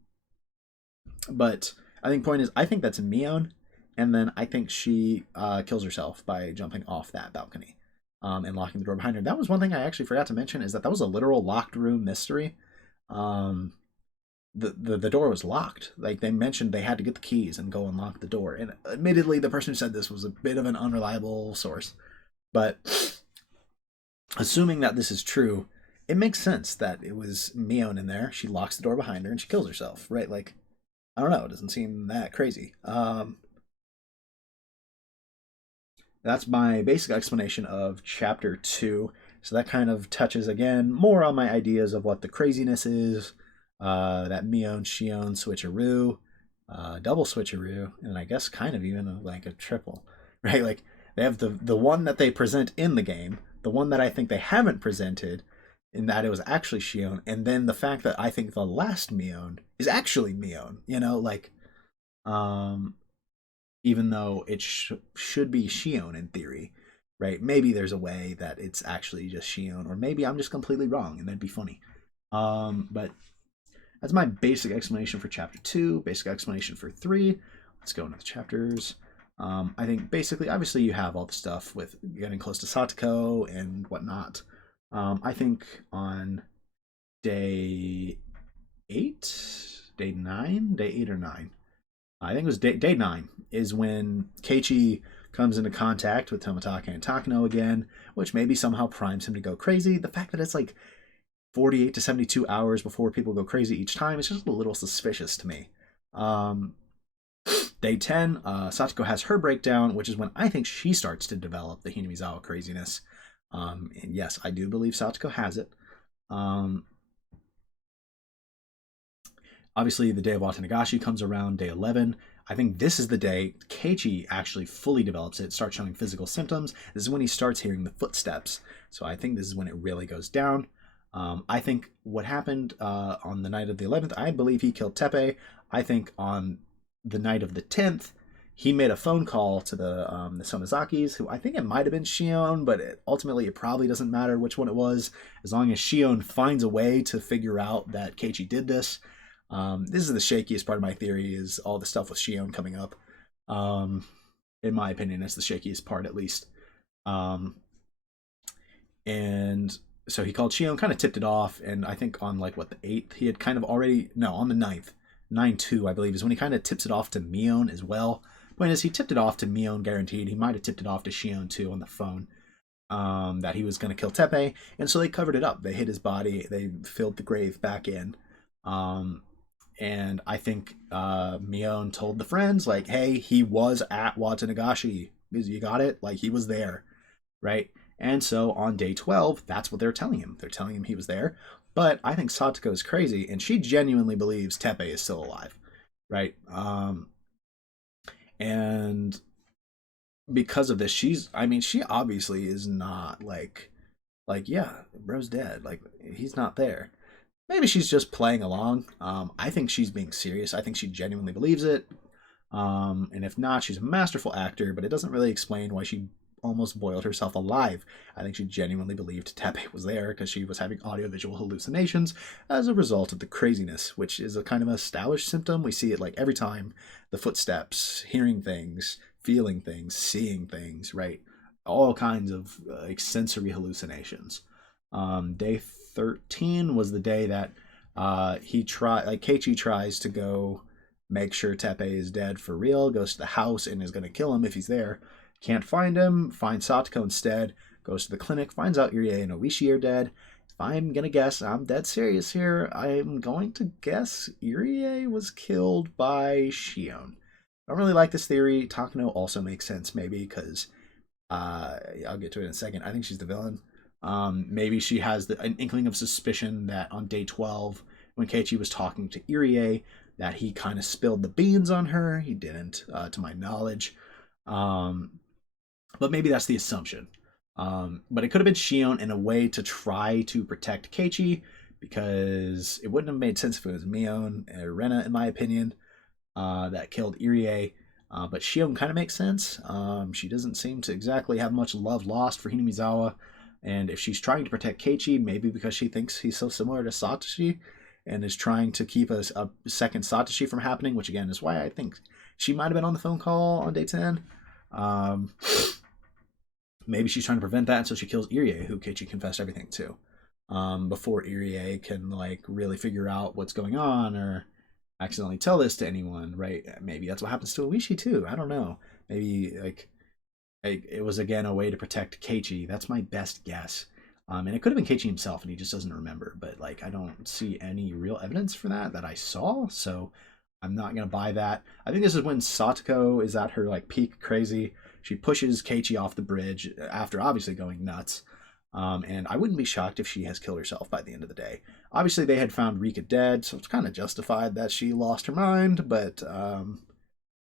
But I think point is, I think that's Mion, and then I think she kills herself by jumping off that balcony and locking the door behind her. That was one thing I actually forgot to mention, is that was a literal locked room mystery. The door was locked. Like, they mentioned they had to get the keys and go unlock the door. And admittedly, the person who said this was a bit of an unreliable source. But assuming that this is true, it makes sense that it was Mion in there. She locks the door behind her and she kills herself, right? Like, I don't know. It doesn't seem that crazy. That's my basic explanation of chapter 2. So that kind of touches, again, more on my ideas of what the craziness is, that Mion, Shion switcheroo, double switcheroo, and I guess kind of even like a triple, right? Like, they have the one that they present in the game, the one that I think they haven't presented, in that it was actually Shion, and then the fact that I think the last Mion is actually Mion, like, um, even though it should be Shion in theory, right? Maybe there's a way that it's actually just Shion, or maybe I'm just completely wrong, and that'd be funny. But that's my basic explanation for chapter 2, basic explanation for 3. Let's go into the chapters. I think basically, obviously, you have all the stuff with getting close to Satoko and whatnot. I think on day 8, day 9, day 8 or 9, I think it was day 9, is when Keiichi comes into contact with Tomitaka and Takano again, which maybe somehow primes him to go crazy. The fact that it's like 48 to 72 hours before people go crazy each time is just a little suspicious to me. Day 10, Satoko has her breakdown, which is when I think she starts to develop the Hinamizawa craziness. And yes, I do believe Satoko has it. Obviously, the day of Watanagashi comes around day 11. I think this is the day Keiichi actually fully develops it, starts showing physical symptoms. This is when he starts hearing the footsteps. So I think this is when it really goes down. I think what happened on the night of the 11th, I believe he killed Teppei. I think on the night of the 10th, he made a phone call to the Sonozakis, who I think it might have been Shion, but ultimately it probably doesn't matter which one it was, as long as Shion finds a way to figure out that Keiichi did this. This is the shakiest part of my theory, is all the stuff with Shion coming up. In my opinion, that's the shakiest part, at least. And so he called Shion, kind of tipped it off, and I think on like, what, the 8th, he had kind of already, no, on the 9th, 9-2, I believe, is when he kind of tips it off to Mion as well. Point is, he tipped it off to Mion guaranteed. He might have tipped it off to Shion too on the phone, that he was going to kill Teppei, and so they covered it up. They hid his body, they filled the grave back in. And I think Mion told the friends, like, hey, he was at Watanagashi. You got it? Like, he was there, right? And so on day 12, that's what they're telling him. They're telling him he was there. But I think Satoko is crazy, and she genuinely believes Teppei is still alive, right? And because of this, she obviously is not like, yeah, bro's dead. Like, he's not there. Maybe she's just playing along. I think she's being serious. I think she genuinely believes it. And if not, she's a masterful actor, but it doesn't really explain why she almost boiled herself alive. I think she genuinely believed Teppei was there because she was having audiovisual hallucinations as a result of the craziness, which is a kind of established symptom. We see it like every time: the footsteps, hearing things, feeling things, seeing things, right? All kinds of sensory hallucinations. Day 13 was the day that Keiichi tries to go make sure Teppei is dead for real, goes to the house and is going to kill him if he's there. Can't find him, finds Satoko instead, goes to the clinic, finds out Irie and Oishi are dead. If I'm going to guess, I'm dead serious here, I'm going to guess Irie was killed by Shion. I don't really like this theory. Takano also makes sense, maybe, because I'll get to it in a second. I think she's the villain. Maybe she has an inkling of suspicion that on day 12, when Keiichi was talking to Irie, that he kind of spilled the beans on her. He didn't, to my knowledge. But maybe that's the assumption. But it could have been Shion in a way to try to protect Keiichi, because it wouldn't have made sense if it was Mion or Rena, in my opinion, that killed Irie. But Shion kind of makes sense. She doesn't seem to exactly have much love lost for Hinamizawa. And if she's trying to protect Keiichi, maybe because she thinks he's so similar to Satoshi and is trying to keep a second Satoshi from happening, which again is why I think she might have been on the phone call on day 10. Maybe she's trying to prevent that, and so she kills Irie, who Keiichi confessed everything to, before Irie can like really figure out what's going on or accidentally tell this to anyone, right? Maybe that's what happens to Oishi too. I don't know. Maybe like it was again a way to protect Keiichi. That's my best guess. And it could have been Keiichi himself, and he just doesn't remember. But like, I don't see any real evidence for that I saw, so I'm not gonna buy that. I think this is when Satoko is at her like peak crazy. She pushes Keiichi off the bridge after obviously going nuts. And I wouldn't be shocked if she has killed herself by the end of the day. Obviously, they had found Rika dead, so it's kind of justified that she lost her mind. But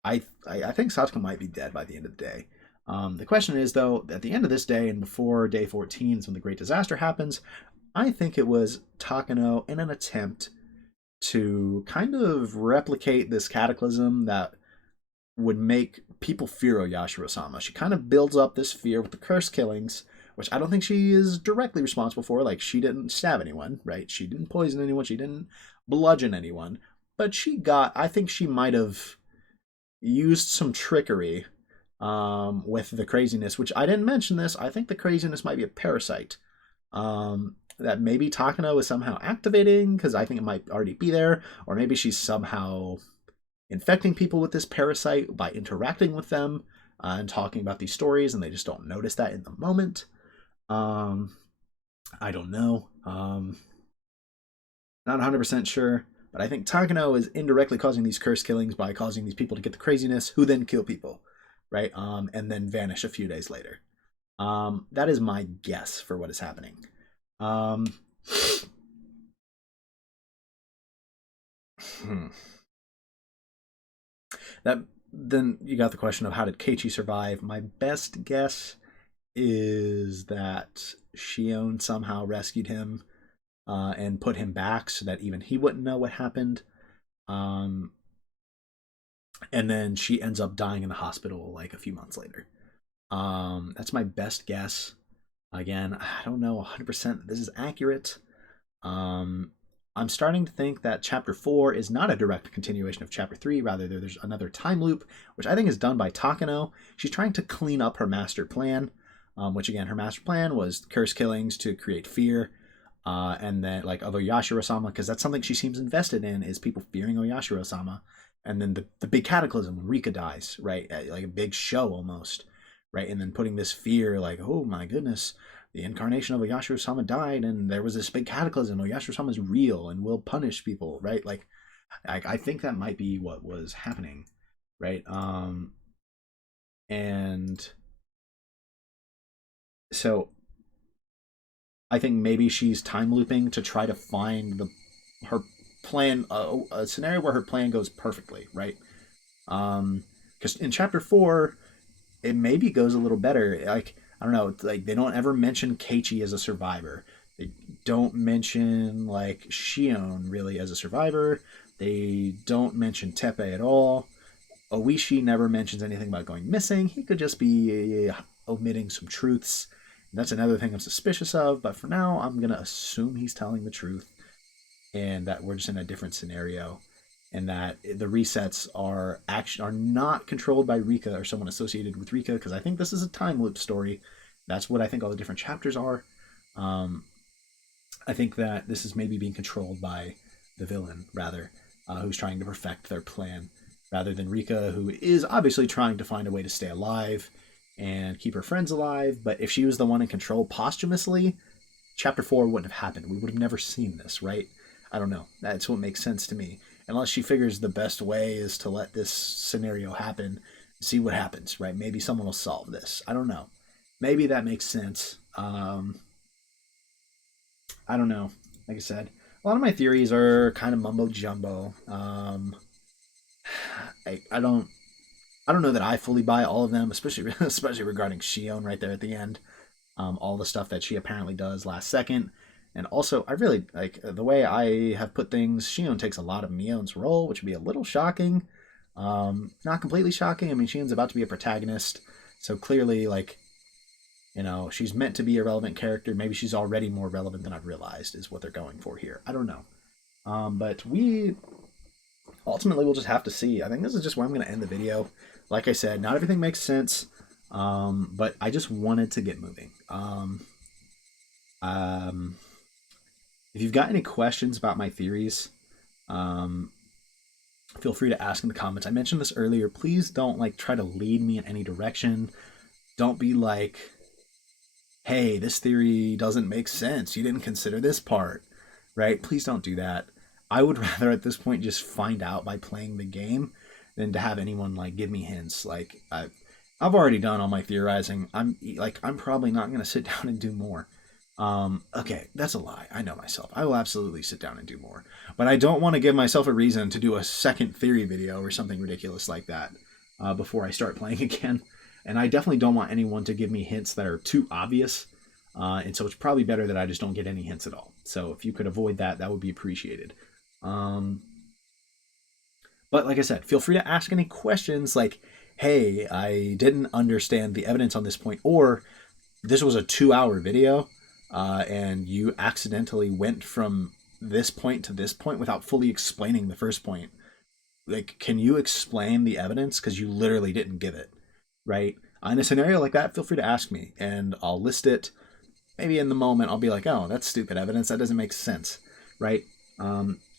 I think Satoko might be dead by the end of the day. The question is, though, at the end of this day and before day 14 is when the Great Disaster happens, I think it was Takano in an attempt to kind of replicate this cataclysm that would make people fear Oyashiro-sama. She kind of builds up this fear with the curse killings, which I don't think she is directly responsible for. Like, she didn't stab anyone, right? She didn't poison anyone. She didn't bludgeon anyone. But I think she might have used some trickery with the craziness, which I didn't mention this. I think the craziness might be a parasite. That maybe Takano is somehow activating, because I think it might already be there, or maybe she's somehow infecting people with this parasite by interacting with them and talking about these stories, and they just don't notice that in the moment. I don't know. Not 100% sure, but I think Takano is indirectly causing these curse killings by causing these people to get the craziness, who then kill people, right? And then vanish a few days later. That is my guess for what is happening. That then you got the question of how did Keiichi survive? My best guess is that Shion somehow rescued him and put him back so that even he wouldn't know what happened. And then she ends up dying in the hospital like a few months later. That's my best guess. Again, I don't know 100% that this is accurate. I'm starting to think that Chapter 4 is not a direct continuation of Chapter 3. Rather, there's another time loop, which I think is done by Takano. She's trying to clean up her master plan, which, again, her master plan was curse killings to create fear, and then, like, of Oyashiro-sama, because that's something she seems invested in, is people fearing Oyashiro-sama. And then the big cataclysm when Rika dies, right? Like a big show almost, right? And then putting this fear, like, oh my goodness, the incarnation of Oyashiro-sama died, and there was this big cataclysm. Oyashiro-sama is real and will punish people, right? Like, I think that might be what was happening, right? And so I think maybe she's time looping to try to find her plan, a scenario where her plan goes perfectly, right? Because in Chapter 4, it maybe goes a little better. Like, I don't know, like, they don't ever mention Keiichi as a survivor. They don't mention, like, Shion really as a survivor. They don't mention Teppei at all. Oishi never mentions anything about going missing. He could just be omitting some truths. And that's another thing I'm suspicious of, but for now, I'm going to assume he's telling the truth and that we're just in a different scenario, and that the resets are not controlled by Rika or someone associated with Rika, because I think this is a time loop story. That's what I think all the different chapters are. I think that this is maybe being controlled by the villain, rather, who's trying to perfect their plan, rather than Rika, who is obviously trying to find a way to stay alive and keep her friends alive. But if she was the one in control posthumously, Chapter 4 wouldn't have happened. We would have never seen this, right? I don't know. That's what makes sense to me. Unless she figures the best way is to let this scenario happen, see what happens, right? Maybe someone will solve this. I don't know. Maybe that makes sense. I don't know. Like I said, a lot of my theories are kind of mumbo jumbo. I don't know that I fully buy all of them, especially regarding Shion right there at the end. All the stuff that she apparently does last second. And also, I really like the way I have put things. Shion takes a lot of Mion's role, which would be a little shocking. Not completely shocking. I mean, Shion's about to be a protagonist, so clearly, like, she's meant to be a relevant character. Maybe she's already more relevant than I've realized, is what they're going for here. I don't know. But we ultimately will just have to see. I think this is just where I'm going to end the video. Like I said, not everything makes sense, but I just wanted to get moving. If you've got any questions about my theories, feel free to ask in the comments. I mentioned this earlier. Please don't try to lead me in any direction. Don't be like, hey, this theory doesn't make sense. You didn't consider this part, right? Please don't do that. I would rather at this point just find out by playing the game than to have anyone give me hints. I've already done all my theorizing. I'm probably not going to sit down and do more. Okay, that's a lie. I know myself. I will absolutely sit down and do more. But I don't want to give myself a reason to do a second theory video or something ridiculous like that before I start playing again. And I definitely don't want anyone to give me hints that are too obvious. And so it's probably better that I just don't get any hints at all. So if you could avoid that, that would be appreciated. Um, but like I said, feel free to ask any questions like, hey, I didn't understand the evidence on this point, or this was a 2 hour video and you accidentally went from this point to this point without fully explaining the first point. Like, can you explain the evidence? Because you literally didn't give it, right? In a scenario like that, feel free to ask me and I'll list it. Maybe in the moment I'll be like, oh, that's stupid evidence. That doesn't make sense, right?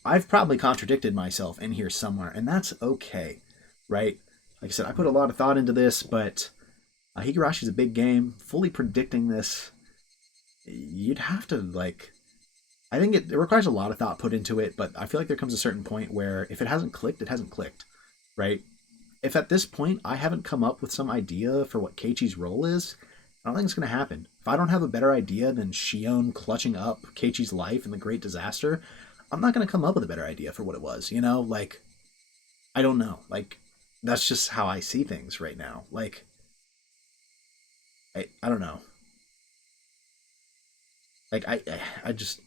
I've probably contradicted myself in here somewhere, and that's okay, right? Like I said, I put a lot of thought into this, but Higurashi is a big game. Fully predicting this, you'd have to like. I think it requires a lot of thought put into it, but I feel like there comes a certain point where if it hasn't clicked, it hasn't clicked, right? If at this point I haven't come up with some idea for what Keiichi's role is, I don't think it's going to happen. If I don't have a better idea than Shion clutching up Keiichi's life in the Great Disaster, I'm not going to come up with a better idea for what it was, you know? Like, I don't know. Like, that's just how I see things right now. Like, I don't know. Like, I just,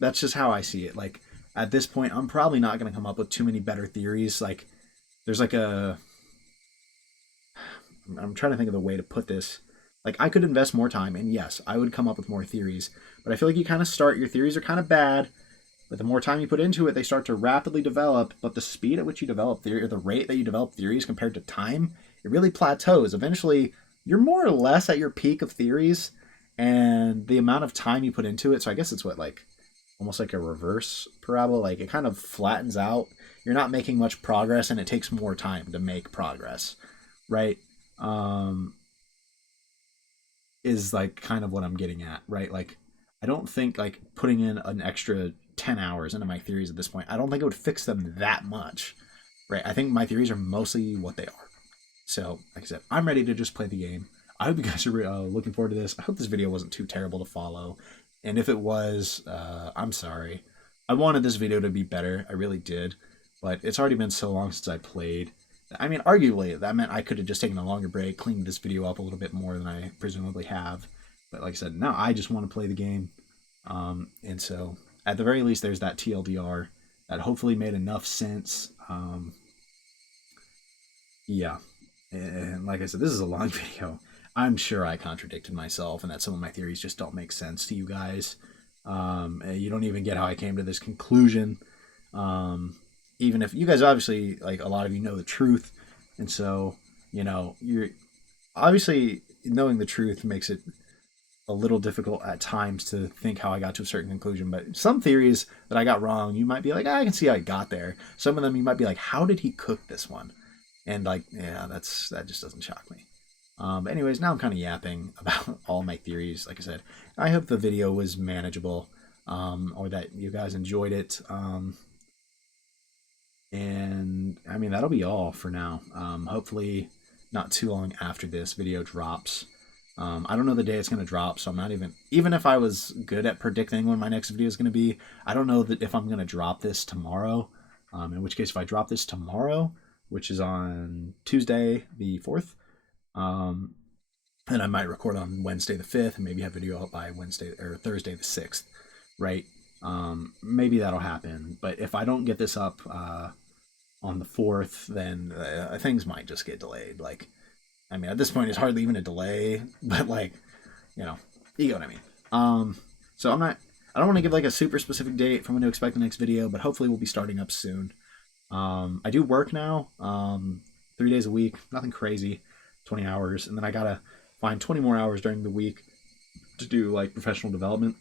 that's just how I see it. Like, at this point, I'm probably not going to come up with too many better theories. Like, there's like a, I'm trying to think of the way to put this. Like, I could invest more time, and yes, I would come up with more theories. But I feel like you kind of start, your theories are kind of bad, but the more time you put into it, they start to rapidly develop. But the speed at which you develop theory, or the rate that you develop theories compared to time, it really plateaus. Eventually, you're more or less at your peak of theories, and the amount of time you put into it. So I guess it's what, like, almost like a reverse parabola. Like, it kind of flattens out. You're not making much progress, and it takes more time to make progress, right? Um, is like kind of what I'm getting at, right? Like, I don't think like putting in an extra 10 hours into my theories at this point, I don't think it would fix them that much, right? I think my theories are mostly what they are. So, like I said, I'm ready to just play the game. I hope you guys are looking forward to this. I hope this video wasn't too terrible to follow. And if it was, I'm sorry. I wanted this video to be better. I really did. But it's already been so long since I played. I mean, arguably, that meant I could have just taken a longer break, cleaned this video up a little bit more than I presumably have. But like I said, now I just want to play the game. And so, at the very least, there's that TLDR that hopefully made enough sense. Yeah. And like I said, this is a long video. I'm sure I contradicted myself and that some of my theories just don't make sense to you guys. You don't even get how I came to this conclusion. Even if you guys obviously, like, a lot of you know the truth. And so, you know, you're obviously knowing the truth makes it a little difficult at times to think how I got to a certain conclusion. But some theories that I got wrong, you might be like, I can see how I got there. Some of them you might be like, how did he cook this one? And like, yeah, that just doesn't shock me. But anyways, now I'm kind of yapping about all my theories. Like I said, I hope the video was manageable, or that you guys enjoyed it. And I mean, that'll be all for now. Hopefully not too long after this video drops. I don't know the day it's going to drop, so I'm not even if I was good at predicting when my next video is going to be, I don't know that if I'm going to drop this tomorrow. In which case, if I drop this tomorrow, which is on Tuesday the 4th, and I might record on Wednesday the 5th and maybe have video out by Wednesday or Thursday the 6th, right? Maybe that'll happen. But if I don't get this up on the 4th, then things might just get delayed. Like, I mean, at this point, it's hardly even a delay, but like, you know, you get what I mean. So I don't want to give like a super specific date for when to expect the next video, but hopefully we'll be starting up soon. I do work now, 3 days a week, nothing crazy, 20 hours. And then I gotta find 20 more hours during the week to do like professional development.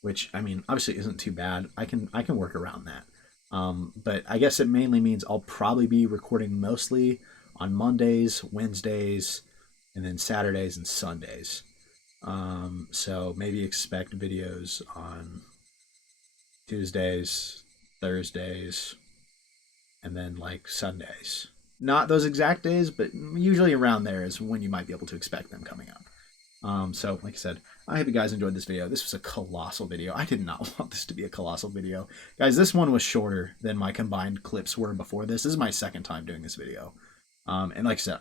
Which, I mean, obviously isn't too bad. I can work around that. But I guess it mainly means I'll probably be recording mostly on Mondays, Wednesdays, and then Saturdays and Sundays. So maybe expect videos on Tuesdays, Thursdays, and then like Sundays. Not those exact days, but usually around there is when you might be able to expect them coming up. So, like I said, I hope you guys enjoyed this video. This was a colossal video. I did not want this to be a colossal video. Guys, this one was shorter than my combined clips were before this. This is my second time doing this video. And like I said,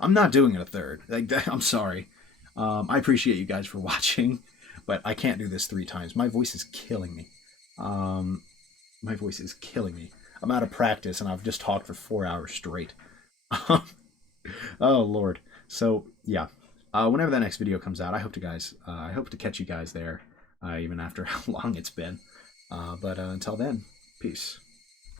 I'm not doing it a third. Like, I'm sorry. I appreciate you guys for watching, but I can't do this 3 times. My voice is killing me. My voice is killing me. I'm out of practice, and I've just talked for 4 hours straight. Oh Lord. So yeah, whenever that next video comes out, I hope to catch you guys there, even after how long it's been. But until then, peace.